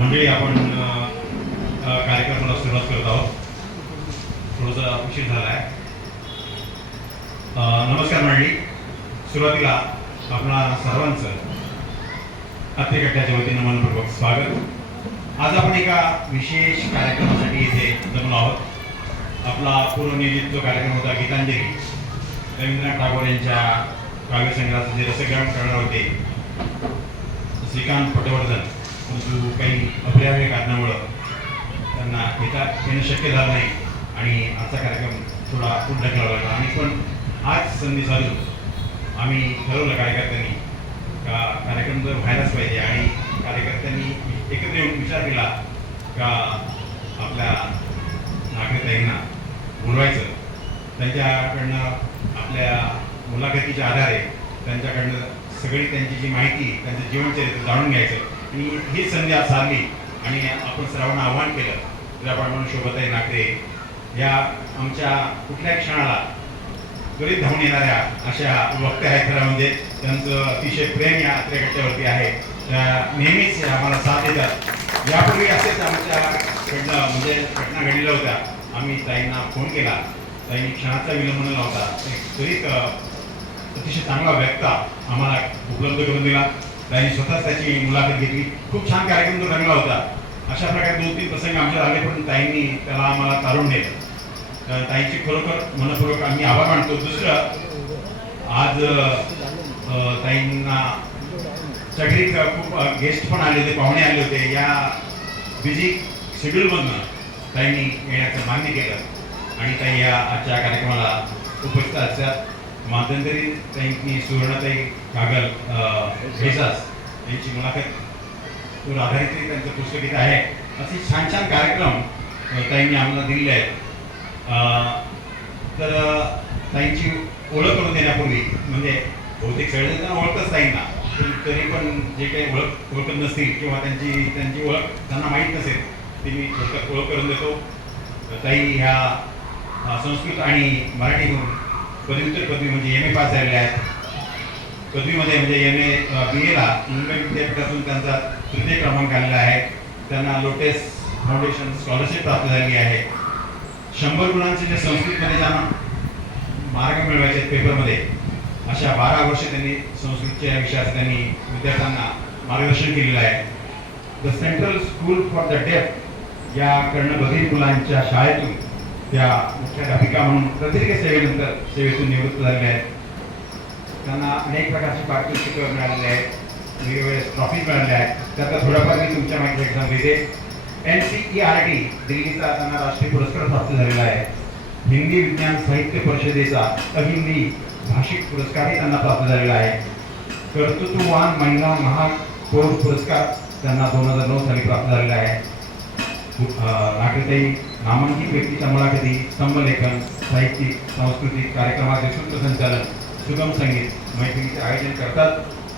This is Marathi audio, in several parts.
मंडळी आपण कार्यक्रमाला सुरुवात करत आहोत. थोडासा उशीर झाला आहे. नमस्कार मंडळी. सुरुवातीला आपणा सर्वांचं अत्तेकट्ट्याच्या वतीनं मनपूर्वक स्वागत. आज आपण एका विशेष कार्यक्रमासाठी इथे जमलो आहोत. आपला पूर्वनियोजित जो कार्यक्रम होता गीतांजली, रवींद्रनाथ टागोर यांच्या काव्यसंग्रहाचं जे रसग्रहण करणार होते श्रीकांत पटवर्धन, परंतु काही अपरिहार्य कारणामुळं त्यांना येणं शक्य झालं नाही आणि आजचा कार्यक्रम थोडा पुढे ढकलावा लागला. आणि पण आज संधी साधून आम्ही ठरवलं कार्यकर्त्यांनी का कार्यक्रम जर व्हायलाच पाहिजे आणि कार्यकर्त्यांनी एकत्र येऊन विचार केला का आपल्या नागरिकांना बोलवायचं, त्यांच्याकडनं आपल्या मुलाखतीच्या आधारे त्यांच्याकडनं सगळी त्यांची जी माहिती, त्यांचं जीवनचरित्र जाणून घ्यायचं. आणि ही संधी आज साधली आणि आपण सर्वांना आव्हान केलं, ज्याप्रमाणे म्हणून शोभाताई नागरे या आमच्या कुठल्याही क्षणाला त्वरित धावून येणाऱ्या अशा वक्त्या आहेत. खरं म्हणजे त्यांचं अतिशय प्रेम या अत्रेकट्ट्यावरती आहे. नेहमीच आम्हाला साथ देतात. यापूर्वी असेच आमच्याकडनं म्हणजे घटना घडलेल्या होत्या. आम्ही ताईंना फोन केला, ताईंनी क्षणाचा विलंब न लावता एक त्वरित अतिशय चांगला वक्ता आम्हाला उपलब्ध करून दिला. ताईंनी स्वतःच त्याची मुलाखत घेतली. खूप छान कार्यक्रम तो रंगला होता. अशा प्रकारे 2-3 प्रसंग आमच्यावर आले, पण ताईंनी त्याला आम्हाला तारून नेलं. ताईंची खरोखर मनपूर्वक आम्ही आभार मानतो. दुसरं, आज ताईंना सगळी खूप गेस्ट पण आले होते, पाहुणे आले होते. या बिझी शेड्यूलमधनं ताईंनी येण्याचं मान्य केलं आणि ताई या आजच्या कार्यक्रमाला उपस्थित असतात. मध्यंतरी त्यांनी सुवर्णाताई कागल भेसास यांची मुलाखत आधारित त्यांचं पुस्तक इथं आहे. असे छान छान कार्यक्रम ताईंनी आम्हाला दिलेले आहेत. तर ताईंची ओळख करून देण्यापूर्वी, म्हणजे बहुतेक सगळेजण ओळखतच ताईंना, तरी पण जे काही ओळखत नसतील किंवा त्यांची ओळख त्यांना माहीत नसेल ती मी ओळख करून देतो. ताई ह्या संस्कृत आणि मराठीतून पदव्युत्तर पदवी म्हणजे MA पास झालेल्या आहेत. पदवीमध्ये म्हणजे MA BAला मुंबई विद्यापीठातून त्यांचा 3य क्रमांक आलेला आहे. त्यांना लोटेस फाउंडेशन स्कॉलरशिप प्राप्त झाली आहे. 100 गुणांचे जे संस्कृतमध्ये ज्यांना मार्क मिळवायचे पेपरमध्ये, अशा 12 वर्ष त्यांनी संस्कृतच्या विषयाचं त्यांनी विद्यार्थ्यांना मार्गदर्शन केलेलं आहे. The central school for the डेफ या कर्णबधिर मुलांच्या शाळेतून त्या मुख्याध्यापिका म्हणून प्रदीर्घ सेवेतून निवृत्त झालेल्या आहेत. त्यांना अनेक प्रकारचे पारितोषिक मिळालेले आहेत, वेगवेगळे ट्रॉफीज मिळालेल्या आहेत. त्यातला थोडाफार मी तुमच्या माहिती एक्झाम देते. NCERT दिल्लीचा त्यांना राष्ट्रीय पुरस्कार प्राप्त झालेला आहे. हिंदी विज्ञान साहित्य परिषदेचा अहिंदी भाषिक पुरस्कारही त्यांना प्राप्त झालेला आहे. कर्तृत्ववान महिला महापौर पुरस्कार त्यांना 2009 साली प्राप्त झालेला आहे. नागरिकताई नामांकित व्यक्तीच्या मुलाखती, स्तंभलेखन, साहित्यिक, सांस्कृतिक कार्यक्रमाचे सूत्रसंचालन, सुगम संगीत मैत्रीचे आयोजन करतात.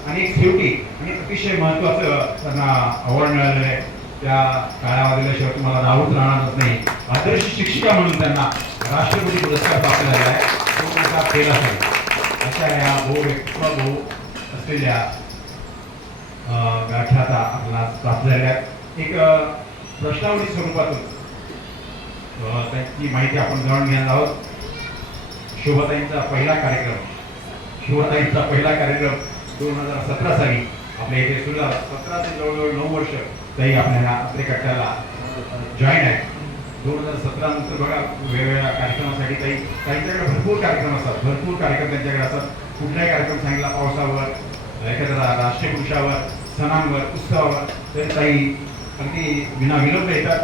आणि एक शेवटी आणि अतिशय महत्त्वाचं त्यांना अवॉर्ड मिळालेलं आहे. त्या काळावादिल्याशिवाय तुम्हाला राहूच राहणारच नाही. आदर्श शिक्षिका म्हणून त्यांना राष्ट्रपती पुरस्कार प्राप्त झालेला आहे. 2013 साली. अशा या बहु असलेल्या व्याख्याता आपल्याला प्राप्त झालेल्या आहेत. एक प्रश्नावली स्वरूपातून त्यांची माहिती आपण जाणून घेणार आहोत. शोभाताईंचा पहिला कार्यक्रम 2017 साली आपल्या इथे सुरू झाला. 17 ते जवळजवळ 9 वर्ष ताई आपल्या ह्या अत्रेकट्ट्याला जॉईन आहे. 2017 नंतर बघा वेगवेगळ्या कार्यक्रमासाठी त्यांच्याकडे भरपूर कार्यक्रम असतात, भरपूर कार्यक्रम त्यांच्याकडे असतात. कुठलाही कार्यक्रम सांगितला, पावसावर, एखाद्या राष्ट्रीय पुरुषावर, सणांवर, उत्सवावर, तर ताई अगदी विनाविलंब येतात,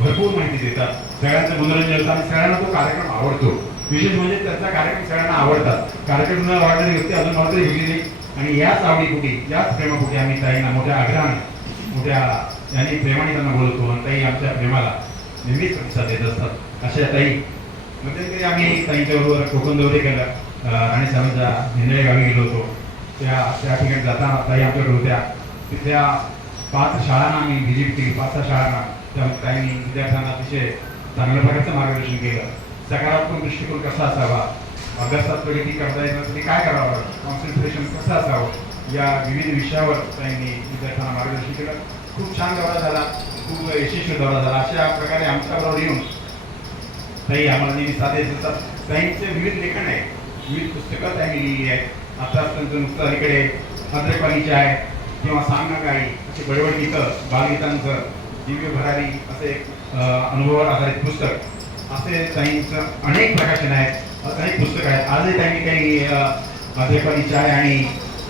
भरपूर माहिती देतात, सगळ्यांचं मनोरंजन होतं आणि सगळ्यांना तो कार्यक्रम आवडतो. विशेष म्हणजे त्यांचा कार्यक्रम सगळ्यांना आवडतात. कार्यक्रम न आवडणारी व्यक्ती अजून मला तरी भेटली नाही. आणि याच आवडीपोटी, याच प्रेमापोटी आम्ही ताईंना मोठ्या आग्रहाने, मोठ्या यांनी प्रेमाने त्यांना बोलतो आणि ताई आमच्या प्रेमाला नेहमीच प्रतिसाद देत असतात. अशा ताई मध्यंतरी आम्ही ताईंच्याबरोबर कोकण दौरे केला. राणी साहेबांच्या निंदळे गावी गेलो होतो. त्या ठिकाणी जाताना ताई आमच्याकडे होत्या. तिथल्या 5 शाळांना आम्ही व्हिजिट केली. 5-6 शाळांना त्या ताईंनी विद्यार्थ्यांना अतिशय चांगल्या प्रकारचं मार्गदर्शन केलं. सकारात्मक दृष्टिकोन कसा असावा, अभ्यासात प्रगती करता येण्यासाठी काय करावं, कॉन्सन्ट्रेशन कसं असावं, या विविध विषयावर त्यांनी विद्यार्थ्यांना मार्गदर्शन केलं. खूप छान दौरा झाला, खूप यशस्वी दौरा झाला. अशा प्रकारे आमच्याबरोबर येऊन ताई आम्हाला नेहमी साथ देत असतात. ताईंचे विविध लेखन आहे, विविध पुस्तकं त्यांनी लिहिली आहेत. आताच त्यांचं नुकतं अलीकडे अद्रेपालीचे आहे किंवा सांगणं काही असे बडबड गीतं, बालगीतांचं दिव्य भरारी असे एक अनुभवावर आधारित पुस्तक, असे ताईंचं अनेक प्रकाशन आहेत, अनेक पुस्तकं आहेत. आजही त्यांनी काही अद्रेपालीचे आहे आणि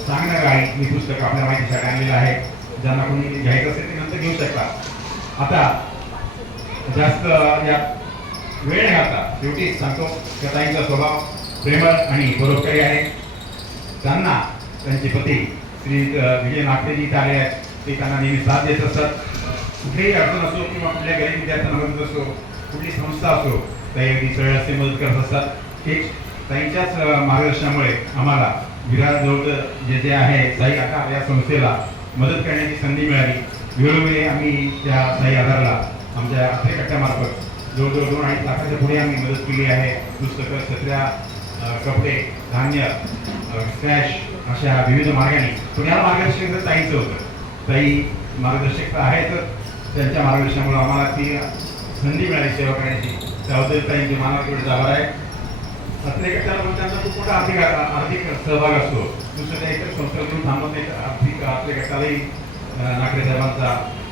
सांगणं काही ही पुस्तक आपल्या माहितीसाठी आणलेलं आहे. ज्यांना कोणी घ्यायचं असेल ते नंतर घेऊ शकता. आता जास्त या वेळ नाही घालता शेवटीच सांगतो की ताईंचा स्वभाव प्रेमळ आणि परोपकारी आहे. त्यांना त्यांचे पती श्री विजय नागटेजी इथे आले आहेत. ते त्यांना नेहमी साथ देत असतात. कुठलीही अडचण असो किंवा कुठल्या गरीब विद्यार्थ्यांना मदत असो, कुठली संस्था असो, ताई अगदी सरळ असे मदत करत असतात. हेच ताईंच्याच मार्गदर्शनामुळे आम्हाला विरारजवळ जे आहे साई आधार या संस्थेला मदत करण्याची संधी मिळाली. वेळोवेळी आम्ही त्या साई आधारला आमच्या अथरे कट्ट्यामार्फत जवळजवळ 2-2.5 लाखाच्या पुढे आम्ही मदत केली आहे. पुस्तकं, छत्र्या, कपडे, धान्य, स्क्रॅच अशा विविध मार्गाने. पण या मार्गदर्शक ताईंचं होतं. ताई मार्गदर्शक तर आहेतच, त्यांच्या मार्गदर्शनामुळे आम्हाला ती संधी मिळाली सेवा करण्याची. त्याबद्दल ताईंचे मानव एवढे आभार आहे. अथरे कट्ट्याला पण त्यांचा खूप मोठा आर्थिक सहभाग असतो. दुसरं त्या इतर संस्थेतून थांबत नाही. आर्थिक अथरे कट्ट्यालाही नागरे साहेबांचा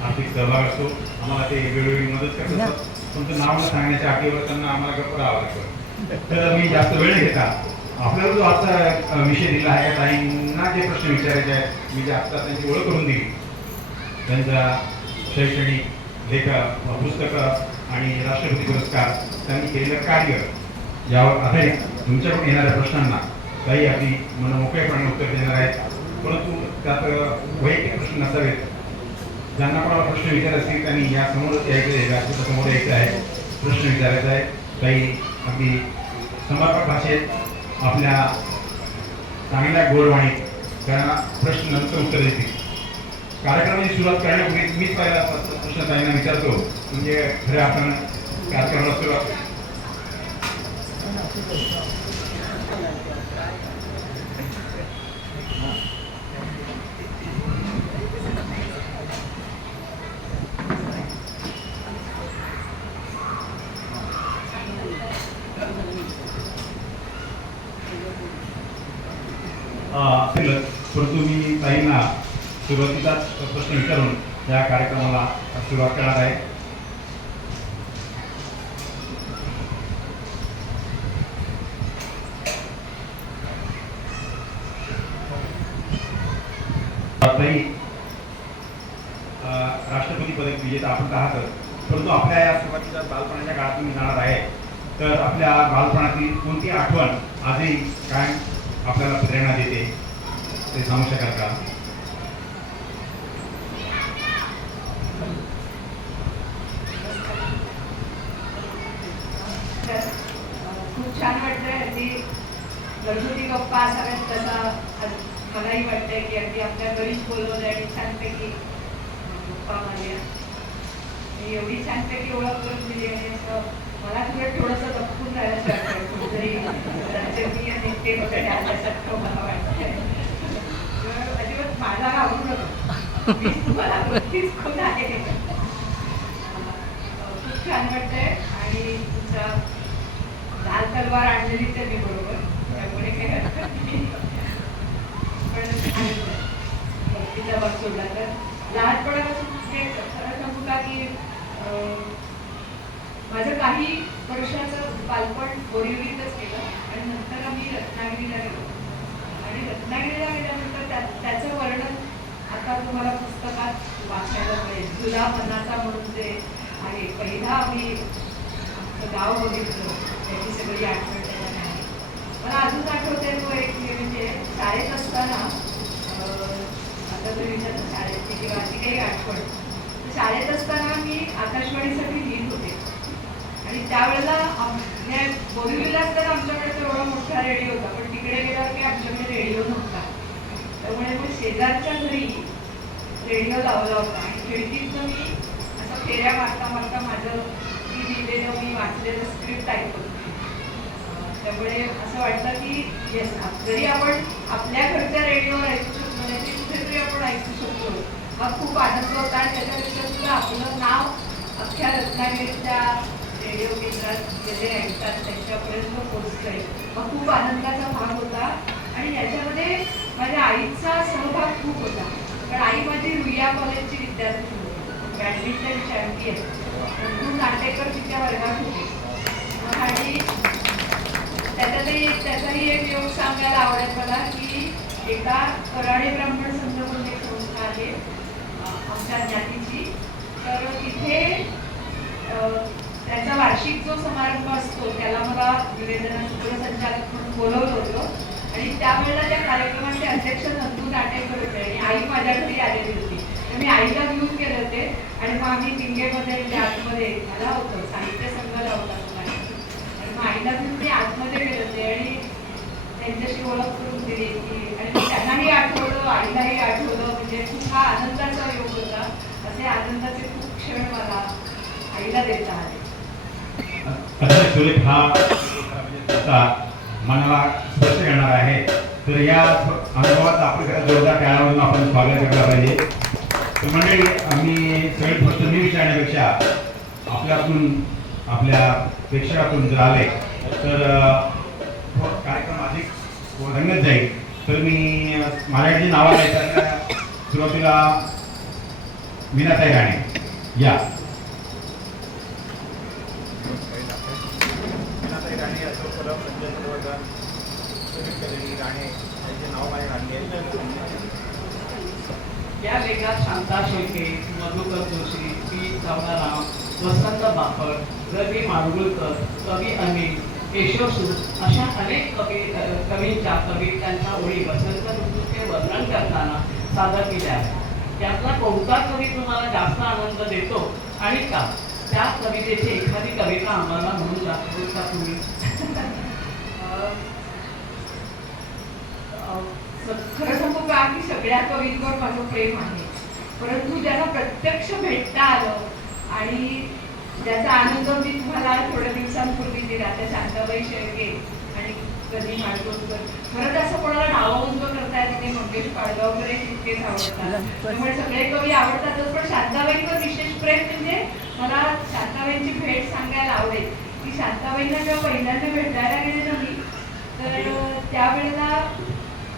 आर्थिक सहभाग असतो. आम्हाला ते वेळोवेळी मदत करतात. तुमचं नाव न सांगण्याच्या अटीवर त्यांना आम्हाला गप्प राहावं लागतं. तर मी जास्त वेळ नाही घेता. आपल्याला जो आजचा विषय दिला आहे, ताईंना जे प्रश्न विचारायचे आहेत, मी जे आत्ता त्यांची ओळख करून दिली, त्यांच्या शैक्षणिक लेखक, पुस्तकं आणि राष्ट्रपती पुरस्कार, त्यांनी केलेलं कार्य यावर आधारित तुमच्याकडून येणाऱ्या प्रश्नांना ताई अगदी मनमोकळेपणे उत्तर देणार आहेत. परंतु त्यात वैयक्तिक प्रश्न नसावेत. ज्यांना कोणाला प्रश्न विचारायचे असतील त्यांनी या समोरच यायचं आहे, व्यासपीठासमोर यायचं आहे, प्रश्न विचारायचा आहे. ताई अगदी समर्पक भाषेत आपल्या चांगल्या गोडवाणीत त्यांना प्रश्न नंतर उत्तर देतील. कार्यक्रमाची सुरुवात करण्यापूर्वी मीच पहिला प्रश्न ताईंना विचारतो, म्हणजे खरे आपण कार्यक्रमाला सुरुवात परंतु मी ताईंना सुरुवातीचाच प्रश्न विचारून या कार्यक्रमाला सुरुवात करणार आहे. ताई, राष्ट्रपती पदक विजेता आपण आहातच, परंतु आपल्या या सुरुवातीच्या बालपणाच्या काळात तुम्ही जाणार आहे, तर आपल्या बालपणातील कोणती आठवण आजही काय आपल्याला प्रेरणा देते ते सांगू शकाल का? खूप छान वाटतंय. अगदी घरगुती गप्पा असाव्यात तसा मलाही वाटतंय की अगदी आपल्या घरीच बोलवलं आणि छानपैकी गप्पा मारल्या. एवढी छानपैकी ओळख करून दिली आणि मला तुला थोडंसं लपकून राहायला कुठेतरी राजकीय नेते वगैरे आल्यासारखं मला वाटतंय. अजिबात माझा आवडू नको, मी तुम्हाला नक्कीच खूप आहे. खूप छान वाटतंय आणि तुमचा लाल तलवार आणलेली तर मी बरोबर, त्यामुळे काही हरकत नाही. पण तिचा भाग सोडला तर लहानपणापासून खरं सांगू का की माझं काही वर्षाचं बालपण बोरिवलीतच केलं आणि नंतर आम्ही रत्नागिरीला गेलो. आणि रत्नागिरीला गेल्यानंतर त्याचं वर्णन आता तुम्हाला पुस्तकात वाचायला मिळेल. जुला मनाचा म्हणून जे आहे, पहिला आम्ही आमचं गाव बघितलं, त्याची सगळी आठवण त्याच्यात आहे. मला अजून आठवते तो एक म्हणजे शाळेत असताना, आता तुम्ही विचारता शाळेतली किंवा अशी काही आठवण, शाळेत असताना मी आकाशवाणीसाठी लिहित होते आणि त्यावेळेला बोरिवलीला असताना आमच्याकडे तो एवढा मोठा रेडिओ होता, पण तिकडे गेल्यावर की आमच्याकडे रेडिओ नव्हता. त्यामुळे मग शेजारच्या घरी रेडिओ लावला होता आणि खिडकीतनं मी असं फेऱ्या मारता मारता माझं मी लिहिलेलं, मी वाचलेलं स्क्रिप्ट ऐकत होते. त्यामुळे असं वाटतं की येस, जरी आपण आपल्या घरच्या रेडिओवर ऐकू शकतो नाही तरी आपण ऐकू शकतो. मग खूप आनंद होता आणि त्याच्यापेक्षा सुद्धा आपलं नाव अख्ख्या रत्नागिरीच्या रेडिओ केंद्रात जे जे ऐकतात त्यांच्यापर्यंत पोहोचलंय. मग खूप आनंदाचा भाग होता आणि याच्यामध्ये माझ्या आईचा सहभाग खूप होता. कारण आई माझी रुईया कॉलेजची विद्यार्थी होती, बॅडमिंटन चॅम्पियन. नंदू नाटेकर तिच्या वर्गात होते आणि त्याचाही एक योग सांगायला आवडेल मला की एका कराडे ब्राह्मण संघ म्हणून एक संस्था आहे आमच्या ज्ञातीची, तर तिथे त्यांचा वार्षिक जो समारंभ असतो त्याला मला निवेदन सूत्रसंचालक म्हणून बोलवलं होतं आणि त्यावेळेला त्या कार्यक्रमाचे अध्यक्ष नंदू नाटेकर होते आणि आई माझ्या घरी आलेली होती. तर मी आईला घेऊन गेले होते आणि मग आम्ही पिंगेमध्ये आतमध्ये मला होतं साहित्य संघाला होता आणि मग आईला घेऊन मी आतमध्ये गेले होते आणि त्यांच्याशी ओळख करून दिली की आणि त्यांनाही आठवलं आईलाही आठवलं. म्हणजे खूप हा आनंदाचा योग होता. असे आनंदाचे खूप क्षण मला आईला देता आले. अतिशय सुरेख हा होता, मनाला स्पर्श करणार आहे. तर या अनुभवाचा आपण जोरदार टाळ्यांवरून आपण स्वागत करायला पाहिजे. तर मंडळी, आम्ही सगळे फक्त मी विचारण्यापेक्षा आपल्यातून आपल्या प्रेक्षकातून जर आले तर कार्यक्रम अधिक रंगत जाईल. तर मी माझ्याकडे नावं आहे त्याला सुरुवातीला मीनाताई राणे या. मीनाताई राणे असो परब संजय प्रवर्धन राणे यांचे नाव माझ्या राणे. या लेखात शांता शेळके, मधुकर जोशी, पी राम, वसंत बापट, रवी माडगुळकर, कवी अनिल, केशव सूद अशा अनेक कवींच्या कवितांच्या ओळी वसंत ऋतूचे वर्णन करताना सादर केल्या आहेत. त्यातला कोणता कवी तुम्हाला जास्त आनंद देतो आणि का? त्या कवितेची एखादी कविता आम्हाला म्हणून दाखवू का तुम्ही? खरं सांगू का की सगळ्या कवींवर माझं प्रेम आहे, परंतु ज्यांना प्रत्यक्ष भेटता आलं आणि ज्याचा आनंद मी तुम्हाला थोड्या दिवसांपूर्वी दिला त्या शांताबाई शेळके आणि कधी माडगुळकर. खरंच असं कोणाला नावबंद करता येत नाही. मंगेश पाडगावकर हे तितकेच आवडतात, त्यामुळे सगळे कवी आवडतातच. पण शांताबाईंवर विशेष प्रेम म्हणजे मला शांताबाईंची भेट सांगायला आवडेल की शांताबाईंना जेव्हा पहिल्यांदा भेटायला गेले ना मी, तर त्यावेळेला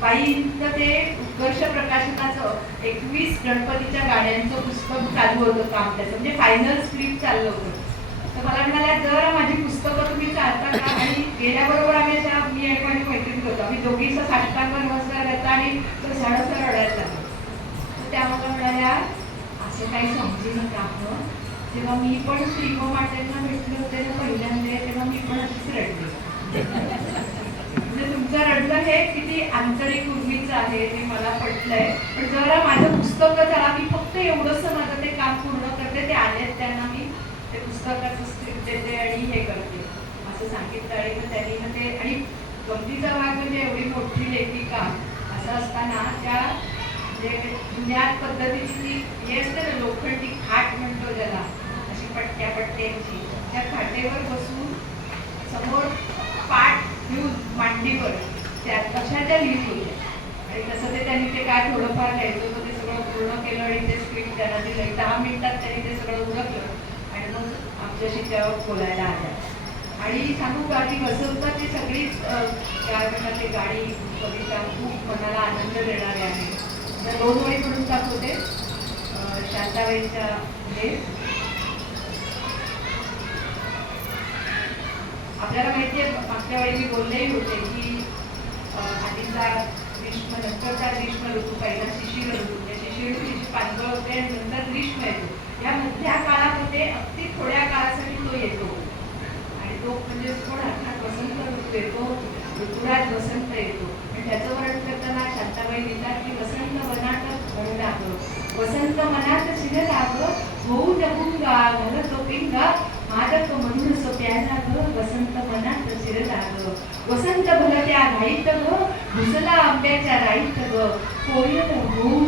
बाईंचं ते उत्कर्ष प्रकाशनाचं 21 गणपतीच्या गाड्यांचं पुस्तक चालू होतं काम त्याचं, म्हणजे फायनल स्क्रिप्ट चाललं होतं. तर मला म्हणाल्या जर माझी पुस्तकं तुम्ही चालता का? आणि गेल्याबरोबर आम्ही अशा मी आणि माझी मैत्रीण होतो, आम्ही दोघी साष्टांग नमस्कार घातला आणि साडसर रडायला लागलो. तर त्या मला म्हणाल्या असं काही समजू नका. जेव्हा मी पण श्री गो मातेंना भेटले होते ना पहिल्यांदा, तेव्हा मी पण अशीच रडले. म्हणजे तुमचं रडलं हे किती आंतरिक उर्मीचं आहे ते मला पटलंय. पण जरा माझं पुस्तक जरा मी फक्त एवढंसं माझं ते काम पूर्ण करते, ते आलेत त्यांना मी ते पुस्तकाचं स्क्रिप्ट देते आणि हे करते असं सांगितलं. आणि मग त्यांनी मग ते आणि गमतीचा भाग म्हणजे एवढी मोठी लेखिका असं असताना त्या जे जुन्या पद्धतीची ती हे असते ना लोखंडी खाट म्हणतो ज्याला, अशी पट्ट्यांची, त्या खाटेवर बसून समोर पाठ घेऊन मांडीवर त्या अशा त्या लिहित होत्या. आणि तसं ते त्यांनी ते काय थोडंफार लिहायचं होतं ते सगळं पूर्ण केलं आणि ते स्क्रिप्ट त्यांना दिलं. 10 मिनिटात त्यांनी ते सगळं उरकलं आणि मग आमच्याशी त्यावर बोलायला आल्या. आणि सांगू का की वसंताची सगळीच काय म्हणतात ते गाणी कविता खूप मनाला आनंद देणारे आहे. त्या 2 ओळी म्हणून दाखवते शांताबाईंच्या हे. आपल्याला माहिती आहे मागच्या वेळी मी बोललेही होते की आधीचा ग्रीष्म नंतरचा ग्रीष्म ऋतू पहिला शिशिर ऋतू, त्या शिशिर ऋतूची पानगळ होते आणि नंतर ग्रीष्म येतो. या मधल्या काळामध्ये अगदी थोड्या काळासाठी तो येतो आणि तो म्हणजे कोण अर्थात वसंत ऋतू येतो, ऋतुराज वसंत येतो. आणि त्याचं वर्णन करताना शांताबाई लिहितात की वसंत वनात घडलागं, वसंत मनात शिर लागं, होऊ जगुंगा घालतो पिंगा, मादक म्हणून सोप्याला ग, वसंत मनात शिर लागं, वसंत भलत्या घाईत ग, घुसला आंब्याच्या राईत ग, कोयल होऊन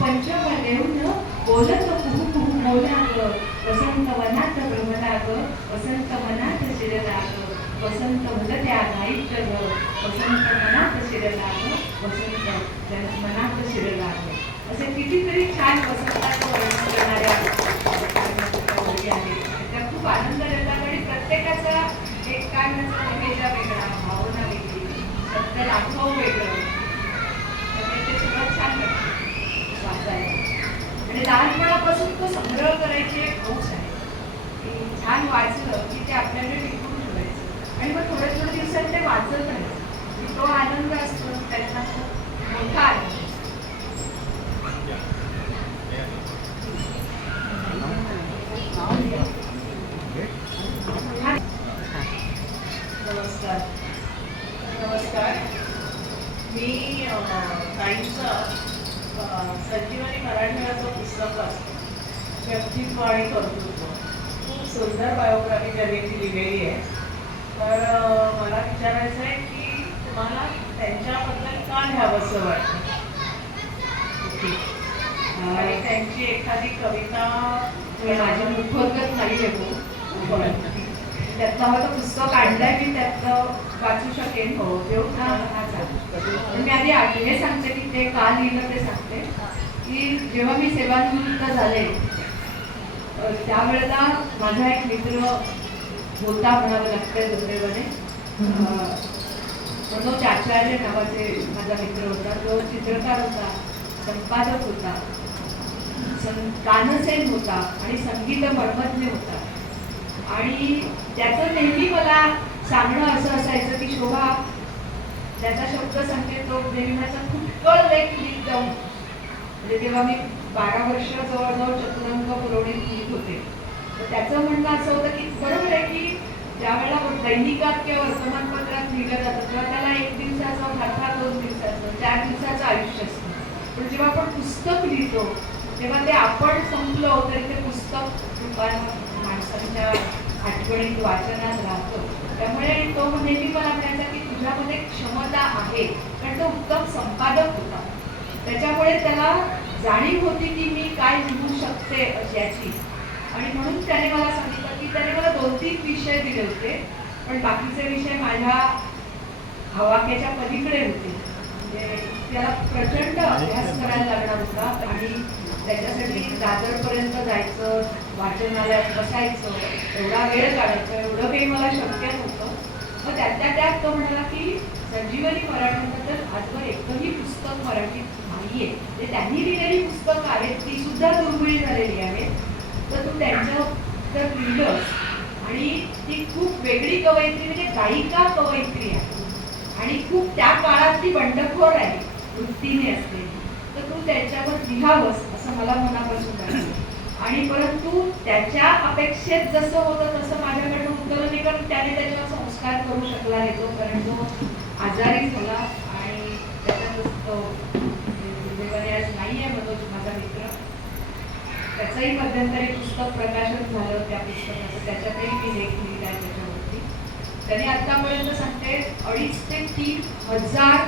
पंचम देऊन बोलत कुहू कुहू बोला ग, वसंत वनात भ्रमला ग, वसंत मनात शिर लागं, वसंत भलत्या घाईत ग, वसंत मनात शिर लागं, वसंत मनात शिर लागं. असे कितीतरी छान वसंताचं वर्णन करणाऱ्या ओळी आहेत. त्या खूप आनंद देतात आणि प्रत्येकाचा एक काय म्हणतात वेगळा वेगळा भावना वेगळी, सत्य अनुभव वेगळं, त्यामुळे ते सगळं छान वाटतं वाचायला. आणि लहानपणापासून तो संग्रह करायची एक हौस आहे की छान वाचलं की ते आपल्याकडे टिकून ठेवायचं आणि मग थोड्या थोड्या दिवसात ते वाचत राहायचं. तो आनंद असतो त्याचा खूप मोठा आनंद. नमस्कार. नमस्कार. मी ताईंचं संजीवनी मराठवाड्याचं पुस्तक असतं व्यक्तित्व आणि कर्तृत्व. खूप सुंदर बायोग्राफी त्यांनी ती लिहिलेली आहे. तर मला विचारायचं आहे की तुम्हाला त्यांच्याबद्दल का लिहावंसं वाटतं आणि त्यांची एखादी कविता माझी मुखोद्गत नाही आहे त्यातलं हवं पुस्तक आणलंय मी त्यातलं वाचू शकेन. हो. देऊ का? हा चालेल. पण मी आधी हे सांगते की ते का लिहिलं ते सांगते की जेव्हा मी सेवानिवृत्त झाले त्यावेळेला माझा एक मित्र होता म्हणावं लागतंय दुर्दैवाने. मनोज आचार्य नावाचे माझा मित्र होता. तो चित्रकार होता, संपादक होता, गानसेन होता आणि संगीत मर्मज्ञ होता. आणि त्याचं नेहमी मला सांगणं असं असायचं की शोभा त्याचा शब्द सांगते तो नेहमी माझा फुटकळ लेख लिहित जाऊन. म्हणजे तेव्हा मी 12 वर्ष जवळजवळ चतुरंग पुरवणीत लिहित होते. तर त्याचं म्हणणं असं होतं की बरोबर आहे की ज्यावेळेला दैनिकात किंवा वर्तमानपत्रात लिहिलं जातं तेव्हा त्याला 1 दिवसाचं अर्थात 2 दिवसाचं 4 दिवसाचं आयुष्य असतं. पण जेव्हा आपण पुस्तक लिहितो तेव्हा ते आपण संपलो तरी ते पुस्तक रूपात माणसांच्या आठवणीत वाचनात राहतो. त्यामुळे तो नेहमी मला म्हणायचा की तुझ्यामध्ये क्षमता आहे. कारण तो उत्तम संपादक होता. त्याच्यामुळे त्याला जाणीव होती की मी काय लिहू शकते याची. आणि म्हणून त्याने मला सांगितलं की त्याने मला 2-3 विषय दिले होते पण बाकीचे विषय माझ्या हवाक्याच्या पलीकडे होते. म्हणजे त्याला प्रचंड अभ्यास करायला लागणार होता आणि त्याच्यासाठी दादरपर्यंत जायचं, वाचनालयात बसायचं, एवढा वेळ काढायचा, एवढं काही मला शक्य नव्हतं. मग त्यातल्या त्यात तो म्हणाला की संजीवनी मराठीबद्दल आजवर एकही पुस्तक मराठीत नाहीये. म्हणजे त्यांनी लिहिलेली पुस्तकं आहेत ती सुद्धा दुर्मिळ झालेली आहेत. तर तू त्यांचं जर लिहिलंस आणि ती खूप वेगळी कवयित्री म्हणजे गायिका कवयित्री आहे आणि खूप त्या काळात ती बंडखोर आहे वृत्तीने असलेली. तर तू त्याच्यावर लिहावंस असं मला मनापासून वाटतं. आणि परंतु त्याच्या अपेक्षेत जसं होतं तसं माझ्याकडनं उत्तरं नाही कारण त्याने त्याच्यावर संस्कार करू शकला नाही. तो कारण तो आजारी झाला आणि त्याच्यातच तो आज नाही आहे मनोज माझा मित्र. त्याचंही मध्यंतरी पुस्तक प्रकाशन झालं त्या पुस्तकाचं. त्याच्यातही मी लेख लिहिला आहे त्याच्यावरती. त्याने आतापर्यंत सांगते 2,500 ते 3,000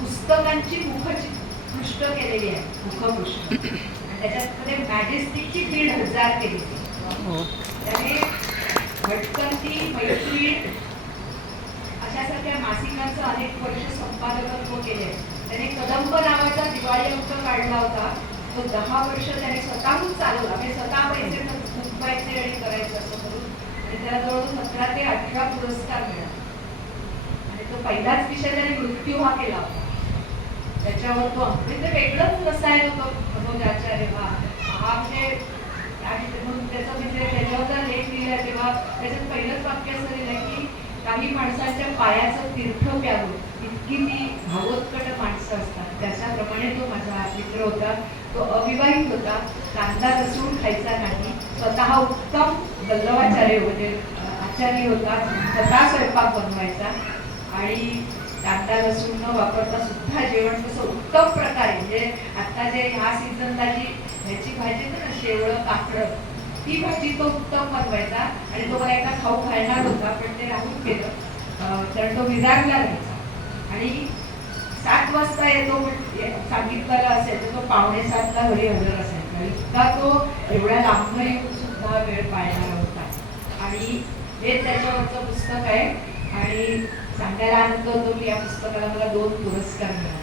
पुस्तकांची मुखपृष्ठ केलेली आहे. मुखपृष्ठ आणि त्याच्यामध्ये मॅजेस्टिकची 1,500 केलेली. त्याने भटकंती, मैत्रीण अशासारख्या मासिकांचं अनेक वर्ष संपादकत्व केले. त्याने कदंब नावाचा दिवाळी अंक काढला होता. तो 10 वर्ष त्याने स्वतःहून चालवला. म्हणजे स्वतः पैसे गुंतवायचे आणि करायचं असं करून. आणि त्याला जवळजवळ 17 ते 18 पुरस्कार मिळाले. आणि तो पहिलाच विषय त्याने मृत्यू हा केला होता. त्याच्यावर तो म्हणजे वेगळंच रसायन होतं मनोज आचार्य हा म्हणजे म्हणून त्याचं म्हणजे त्याच्यावर जर लेख लिहिला तेव्हा त्याच्यात पहिलंच वाक्य असं लिहिलं की काही माणसांच्या पायाचं तीर्थ प्यावं इतकी ती भावोत्कट माणसं असतात. त्याच्याप्रमाणे तो माझा मित्र होता. तो अविवाहित होता. कांदा लसूण खायचा नाही. स्वतः उत्तम वल्लभाचार्य म्हणजे आचार्य होता. स्वतः स्वयंपाक बनवायचा आणि कांदा लसूण न वापरता सुद्धा जेवण कसं उत्तम प्रकारे म्हणजे आता जे ह्या सीझनला जी ह्याची भाजी ना शेवळं काकडं ती भाजी तो उत्तम बनवायचा. आणि तो मला एका खाऊ खायणार होता पण ते राहून गेलं कारण तो विरारला राहायचा. आणि 7 वाजता येतो सांगितलेलं असेल तर तो 6:45ला घरी हजर असायचा. इतका तो एवढ्या लांब येऊन सुद्धा वेळ पाळणारा होता. आणि हे त्याच्यावरचं पुस्तक आहे. आणि सांगायला आनंद होतो की या पुस्तकाला मला 2 पुरस्कार मिळाले.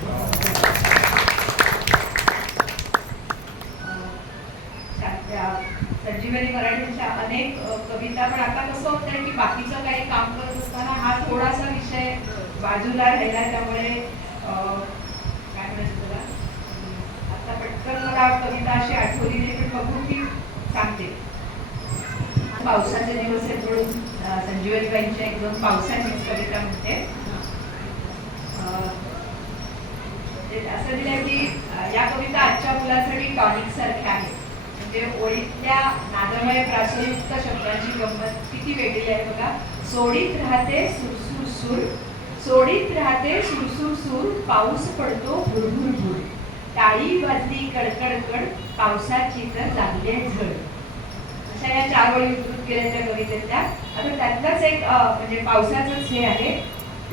संजीवनी मराठीच्या अनेक कविता, पण आता कसं होतंय की बाकीचं काही काम करत असताना हा थोडासा विषय बाजूला राहिला, त्यामुळे काय म्हणायचं तुला, आता पटकन मला कविता अशी आठवली नाही, पण बघून मी सांगते. पावसाचे दिवस आहेत म्हणून संजीवनीबाईंच्या एक दोन पावसाचीच कविता म्हणते. असं दिलंय की या कविता आजच्या मुलांसाठी टॉनिक सारख्या आहेत. म्हणजे ओळीतल्या नादमय प्रासयुक्त शब्दांची गंमत किती वेगळी आहे बघा. सोडीत राहते सुरसुर सूर, सोडीत राहते सुरसुर सूर, पाऊस पडतो भुरभुर भुर, टाळी वाजली कडकडकड, पावसाची तर लागले झड. अशा या 4 ओळी उद्धृत केल्या त्या कवितेतल्या. आता त्यातलंच एक म्हणजे पावसाचंच हे आहे.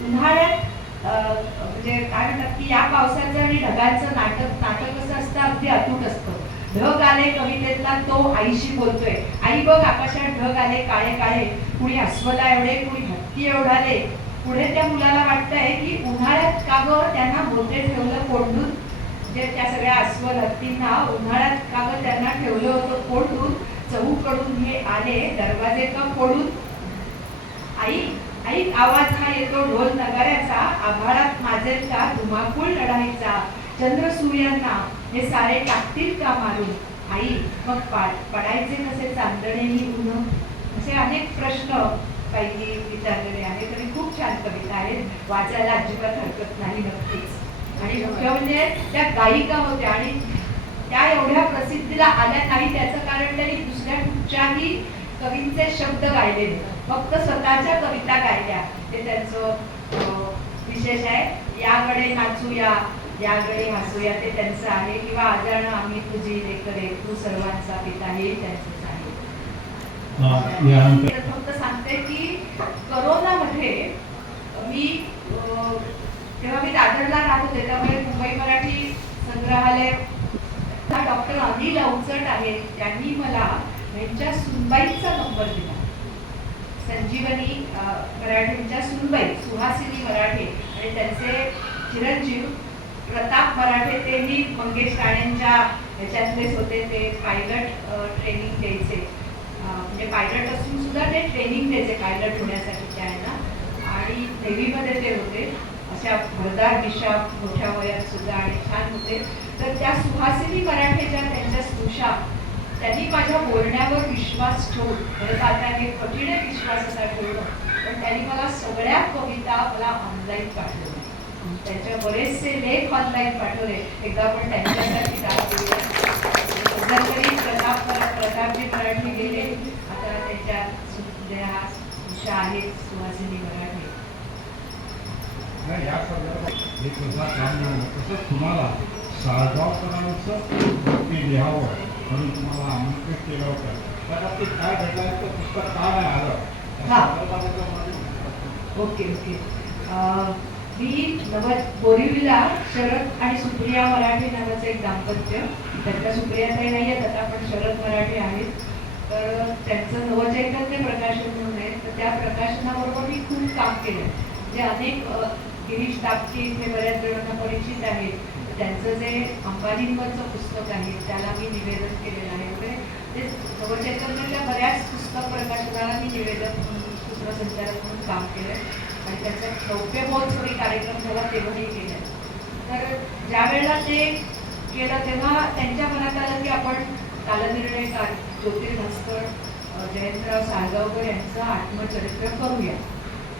उन्हाळ्यात म्हणजे काय म्हणतात की या पावसाचं आणि ढगांचं नाटक कसं असतं, अगदी अतूट असतं. ढग आले कवितेतला तो आईशी बोलतोय. आई बघ आकाशात ढग आले काळे काळे, कुणी अस्वला एवढे कुणी हत्ती एवढाले. पुढे त्या मुलाला वाटतंय की उन्हाळ्यात का गं त्यांना मोठे ठेवलं कोंडून, म्हणजे त्या सगळ्या अस्वल हत्तींना उन्हाळ्यात का गं त्यांना ठेवलं होतं कोंडून, चहूकडून हे आले दरवाजे का फोडून. आई आई आवाज हा येतो ढोल नगाऱ्याचा, आभाळात माजेल का धुमाकूळ लढाईचा, चंद्र सूर्यांना हे सारे टाकतील का मारून. आई मग पडायचे कसे चांदणेही ऊन. असे अनेक प्रश्न काही विचारलेले आहेत आणि खूप छान कविता आहेत. वाचायला अजिबात हरकत नाही नक्कीच. आणि मुख्य म्हणजे त्या गायिका होत्या आणि त्या एवढ्या प्रसिद्धीला आल्या नाही त्याचं कारण त्यांनी दुसऱ्या कुठच्याही कवींचे शब्द गायले नाही, फक्त स्वतःच्या कविता गायल्या. ते त्यांचं विशेष आहे. याकडे नाचूया याकडे हसूया ते त्यांचं आहे, किंवा आजाण आम्ही तुझी लेकरे तू सर्वांचा पिता हे त्यांचंच आहे. फक्त सांगते की करोनामध्ये मी तेव्हा मी दादरला राहत होते, त्यामुळे मुंबई मराठी संग्रहालय डॉक्टर अनिल अवचट आहेत, त्यांनी मला त्यांच्या सुनबाईचा नंबर दिला. संजीवनी मराठेंच्या सुनबाई सुहासिनी मराठे आणि त्यांचे चिरंजीव प्रताप मराठे, तेही मंगेश राणेंच्या ह्याच्यातलेच होते. ते पायलट ट्रेनिंग द्यायचे, म्हणजे पायलट असून सुद्धा ते ट्रेनिंग द्यायचे पायलट होण्यासाठी त्यांना, आणि नेव्हीमध्ये ते होते. अशा भरदार दिशा मोठ्या वयात सुद्धा आणि छान होते. तर त्या सुहासिनी मराठेच्या त्यांच्या स्नुषा, त्यांनी माझ्या बोलण्यावर विश्वास ठेवून, परत आता हे कठीण विश्वास असा ठेवलं, पण त्यांनी मला सगळ्या कविता मला ऑनलाईन पाठवल्या. त्यांच्या बरेचसे लेख ऑनलाईन पाठवले. एकदा आपण त्यांच्यासाठी तरी प्रतापजी मराठी गेले, आता त्यांच्या स्नुषा आहेत सुहासिनी मराठे. या संदर्भात एक काम तसंच तुम्हाला साळगावकरांचं ते लिहावं म्हणून तुम्हाला आमंत्रित केलं होतं. त्या बाबतीत काय घडलं, तर पुस्तक का नाही आलं. ओके. मी बोरिवलीला शरद आणि सुप्रिया मराठे नावाचं एक दाम्पत्य, त्यातल्या सुप्रियाताई नाही आहेत आता, पण शरद मराठे आहेत. तर त्यांचं नवचैतन्य प्रकाशन म्हणून आहे, तर त्या प्रकाशनाबरोबर मी खूप काम केलं. जे अनेक गिरीश दापके हे बऱ्याच जणांना परिचित आहेत, त्यांचं जे अंबानींवरचं पुस्तक आहे त्याला मी निवेदन केलेलं आहे. वगैरे ते नवचैतन्याच्या बऱ्याच पुस्तक प्रकाशनाला मी निवेदक म्हणून सूत्रसंचालक म्हणून काम केलं आणि त्याचा रौप्य महोत्सवी कार्यक्रम झाला तेव्हाही केलं. तर ज्या वेळेला ते केलं तेव्हा त्यांच्या मनात आलं की आपण कालनिर्णयकार ज्योतिर्भास्कर जयंतराव साळगावकर यांचं आत्मचरित्र करूया.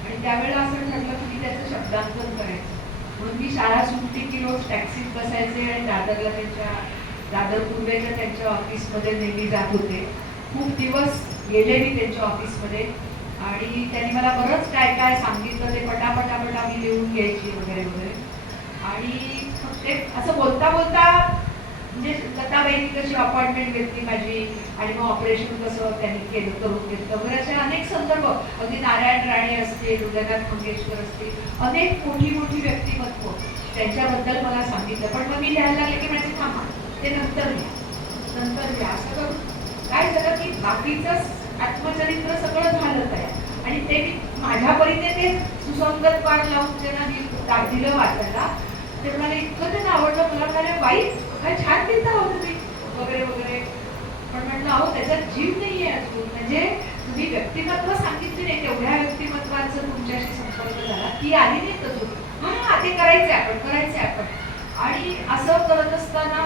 आणि त्यावेळेला असं ठरलं की मी त्याचं शब्दांकन करायचं. म्हणून मी शाळा सुटली की रोज टॅक्सीत बसायचे आणि दादरला दादर पूर्वेच्या त्यांच्या ऑफिसमध्ये नेहमी जात होते. खूप दिवस गेले मी त्यांच्या ऑफिसमध्ये आणि त्यांनी मला बरंच काय काय सांगितलं, ते पटापटा मी लिहून घ्यायची वगैरे वगैरे. आणि ते असं बोलता बोलता म्हणजे लताबाईंनी कशी अपॉइंटमेंट घेतली माझी, आणि मग ऑपरेशन कसं त्यांनी करून घेतलं वगैरे, असे अनेक संदर्भ, अगदी नारायण राणे असतील, उदयनाथ मंगेशकर असतील, अनेक मोठी व्यक्तिमत्व त्यांच्याबद्दल मला सांगितलं. पण मग मी लिहायला लागले की माझे थांबा, ते नंतर घ्या असं करून काय झालं की बाकीचं आत्मचरित्र सगळं झालं तयार आणि ते मी माझ्या परीने ते सुसंगत पाठ लावून त्यांना दिलं वाचायला. ते मला इतकं त्यांना आवडलं. मला म्हणाले बाई काय छान लिहिता हो तुम्ही वगैरे वगैरे. पण म्हटलं म्हणलं अहो त्याच्यात जीव नाहीये अजून, म्हणजे तुम्ही व्यक्तिमत्व सांगितले नाही, तेवढ्या व्यक्तिमत्वाचा तुमच्याशी संपर्क झाला, ती आली नाही अजून. हा ते करायचंय आपण. आणि असं करत असताना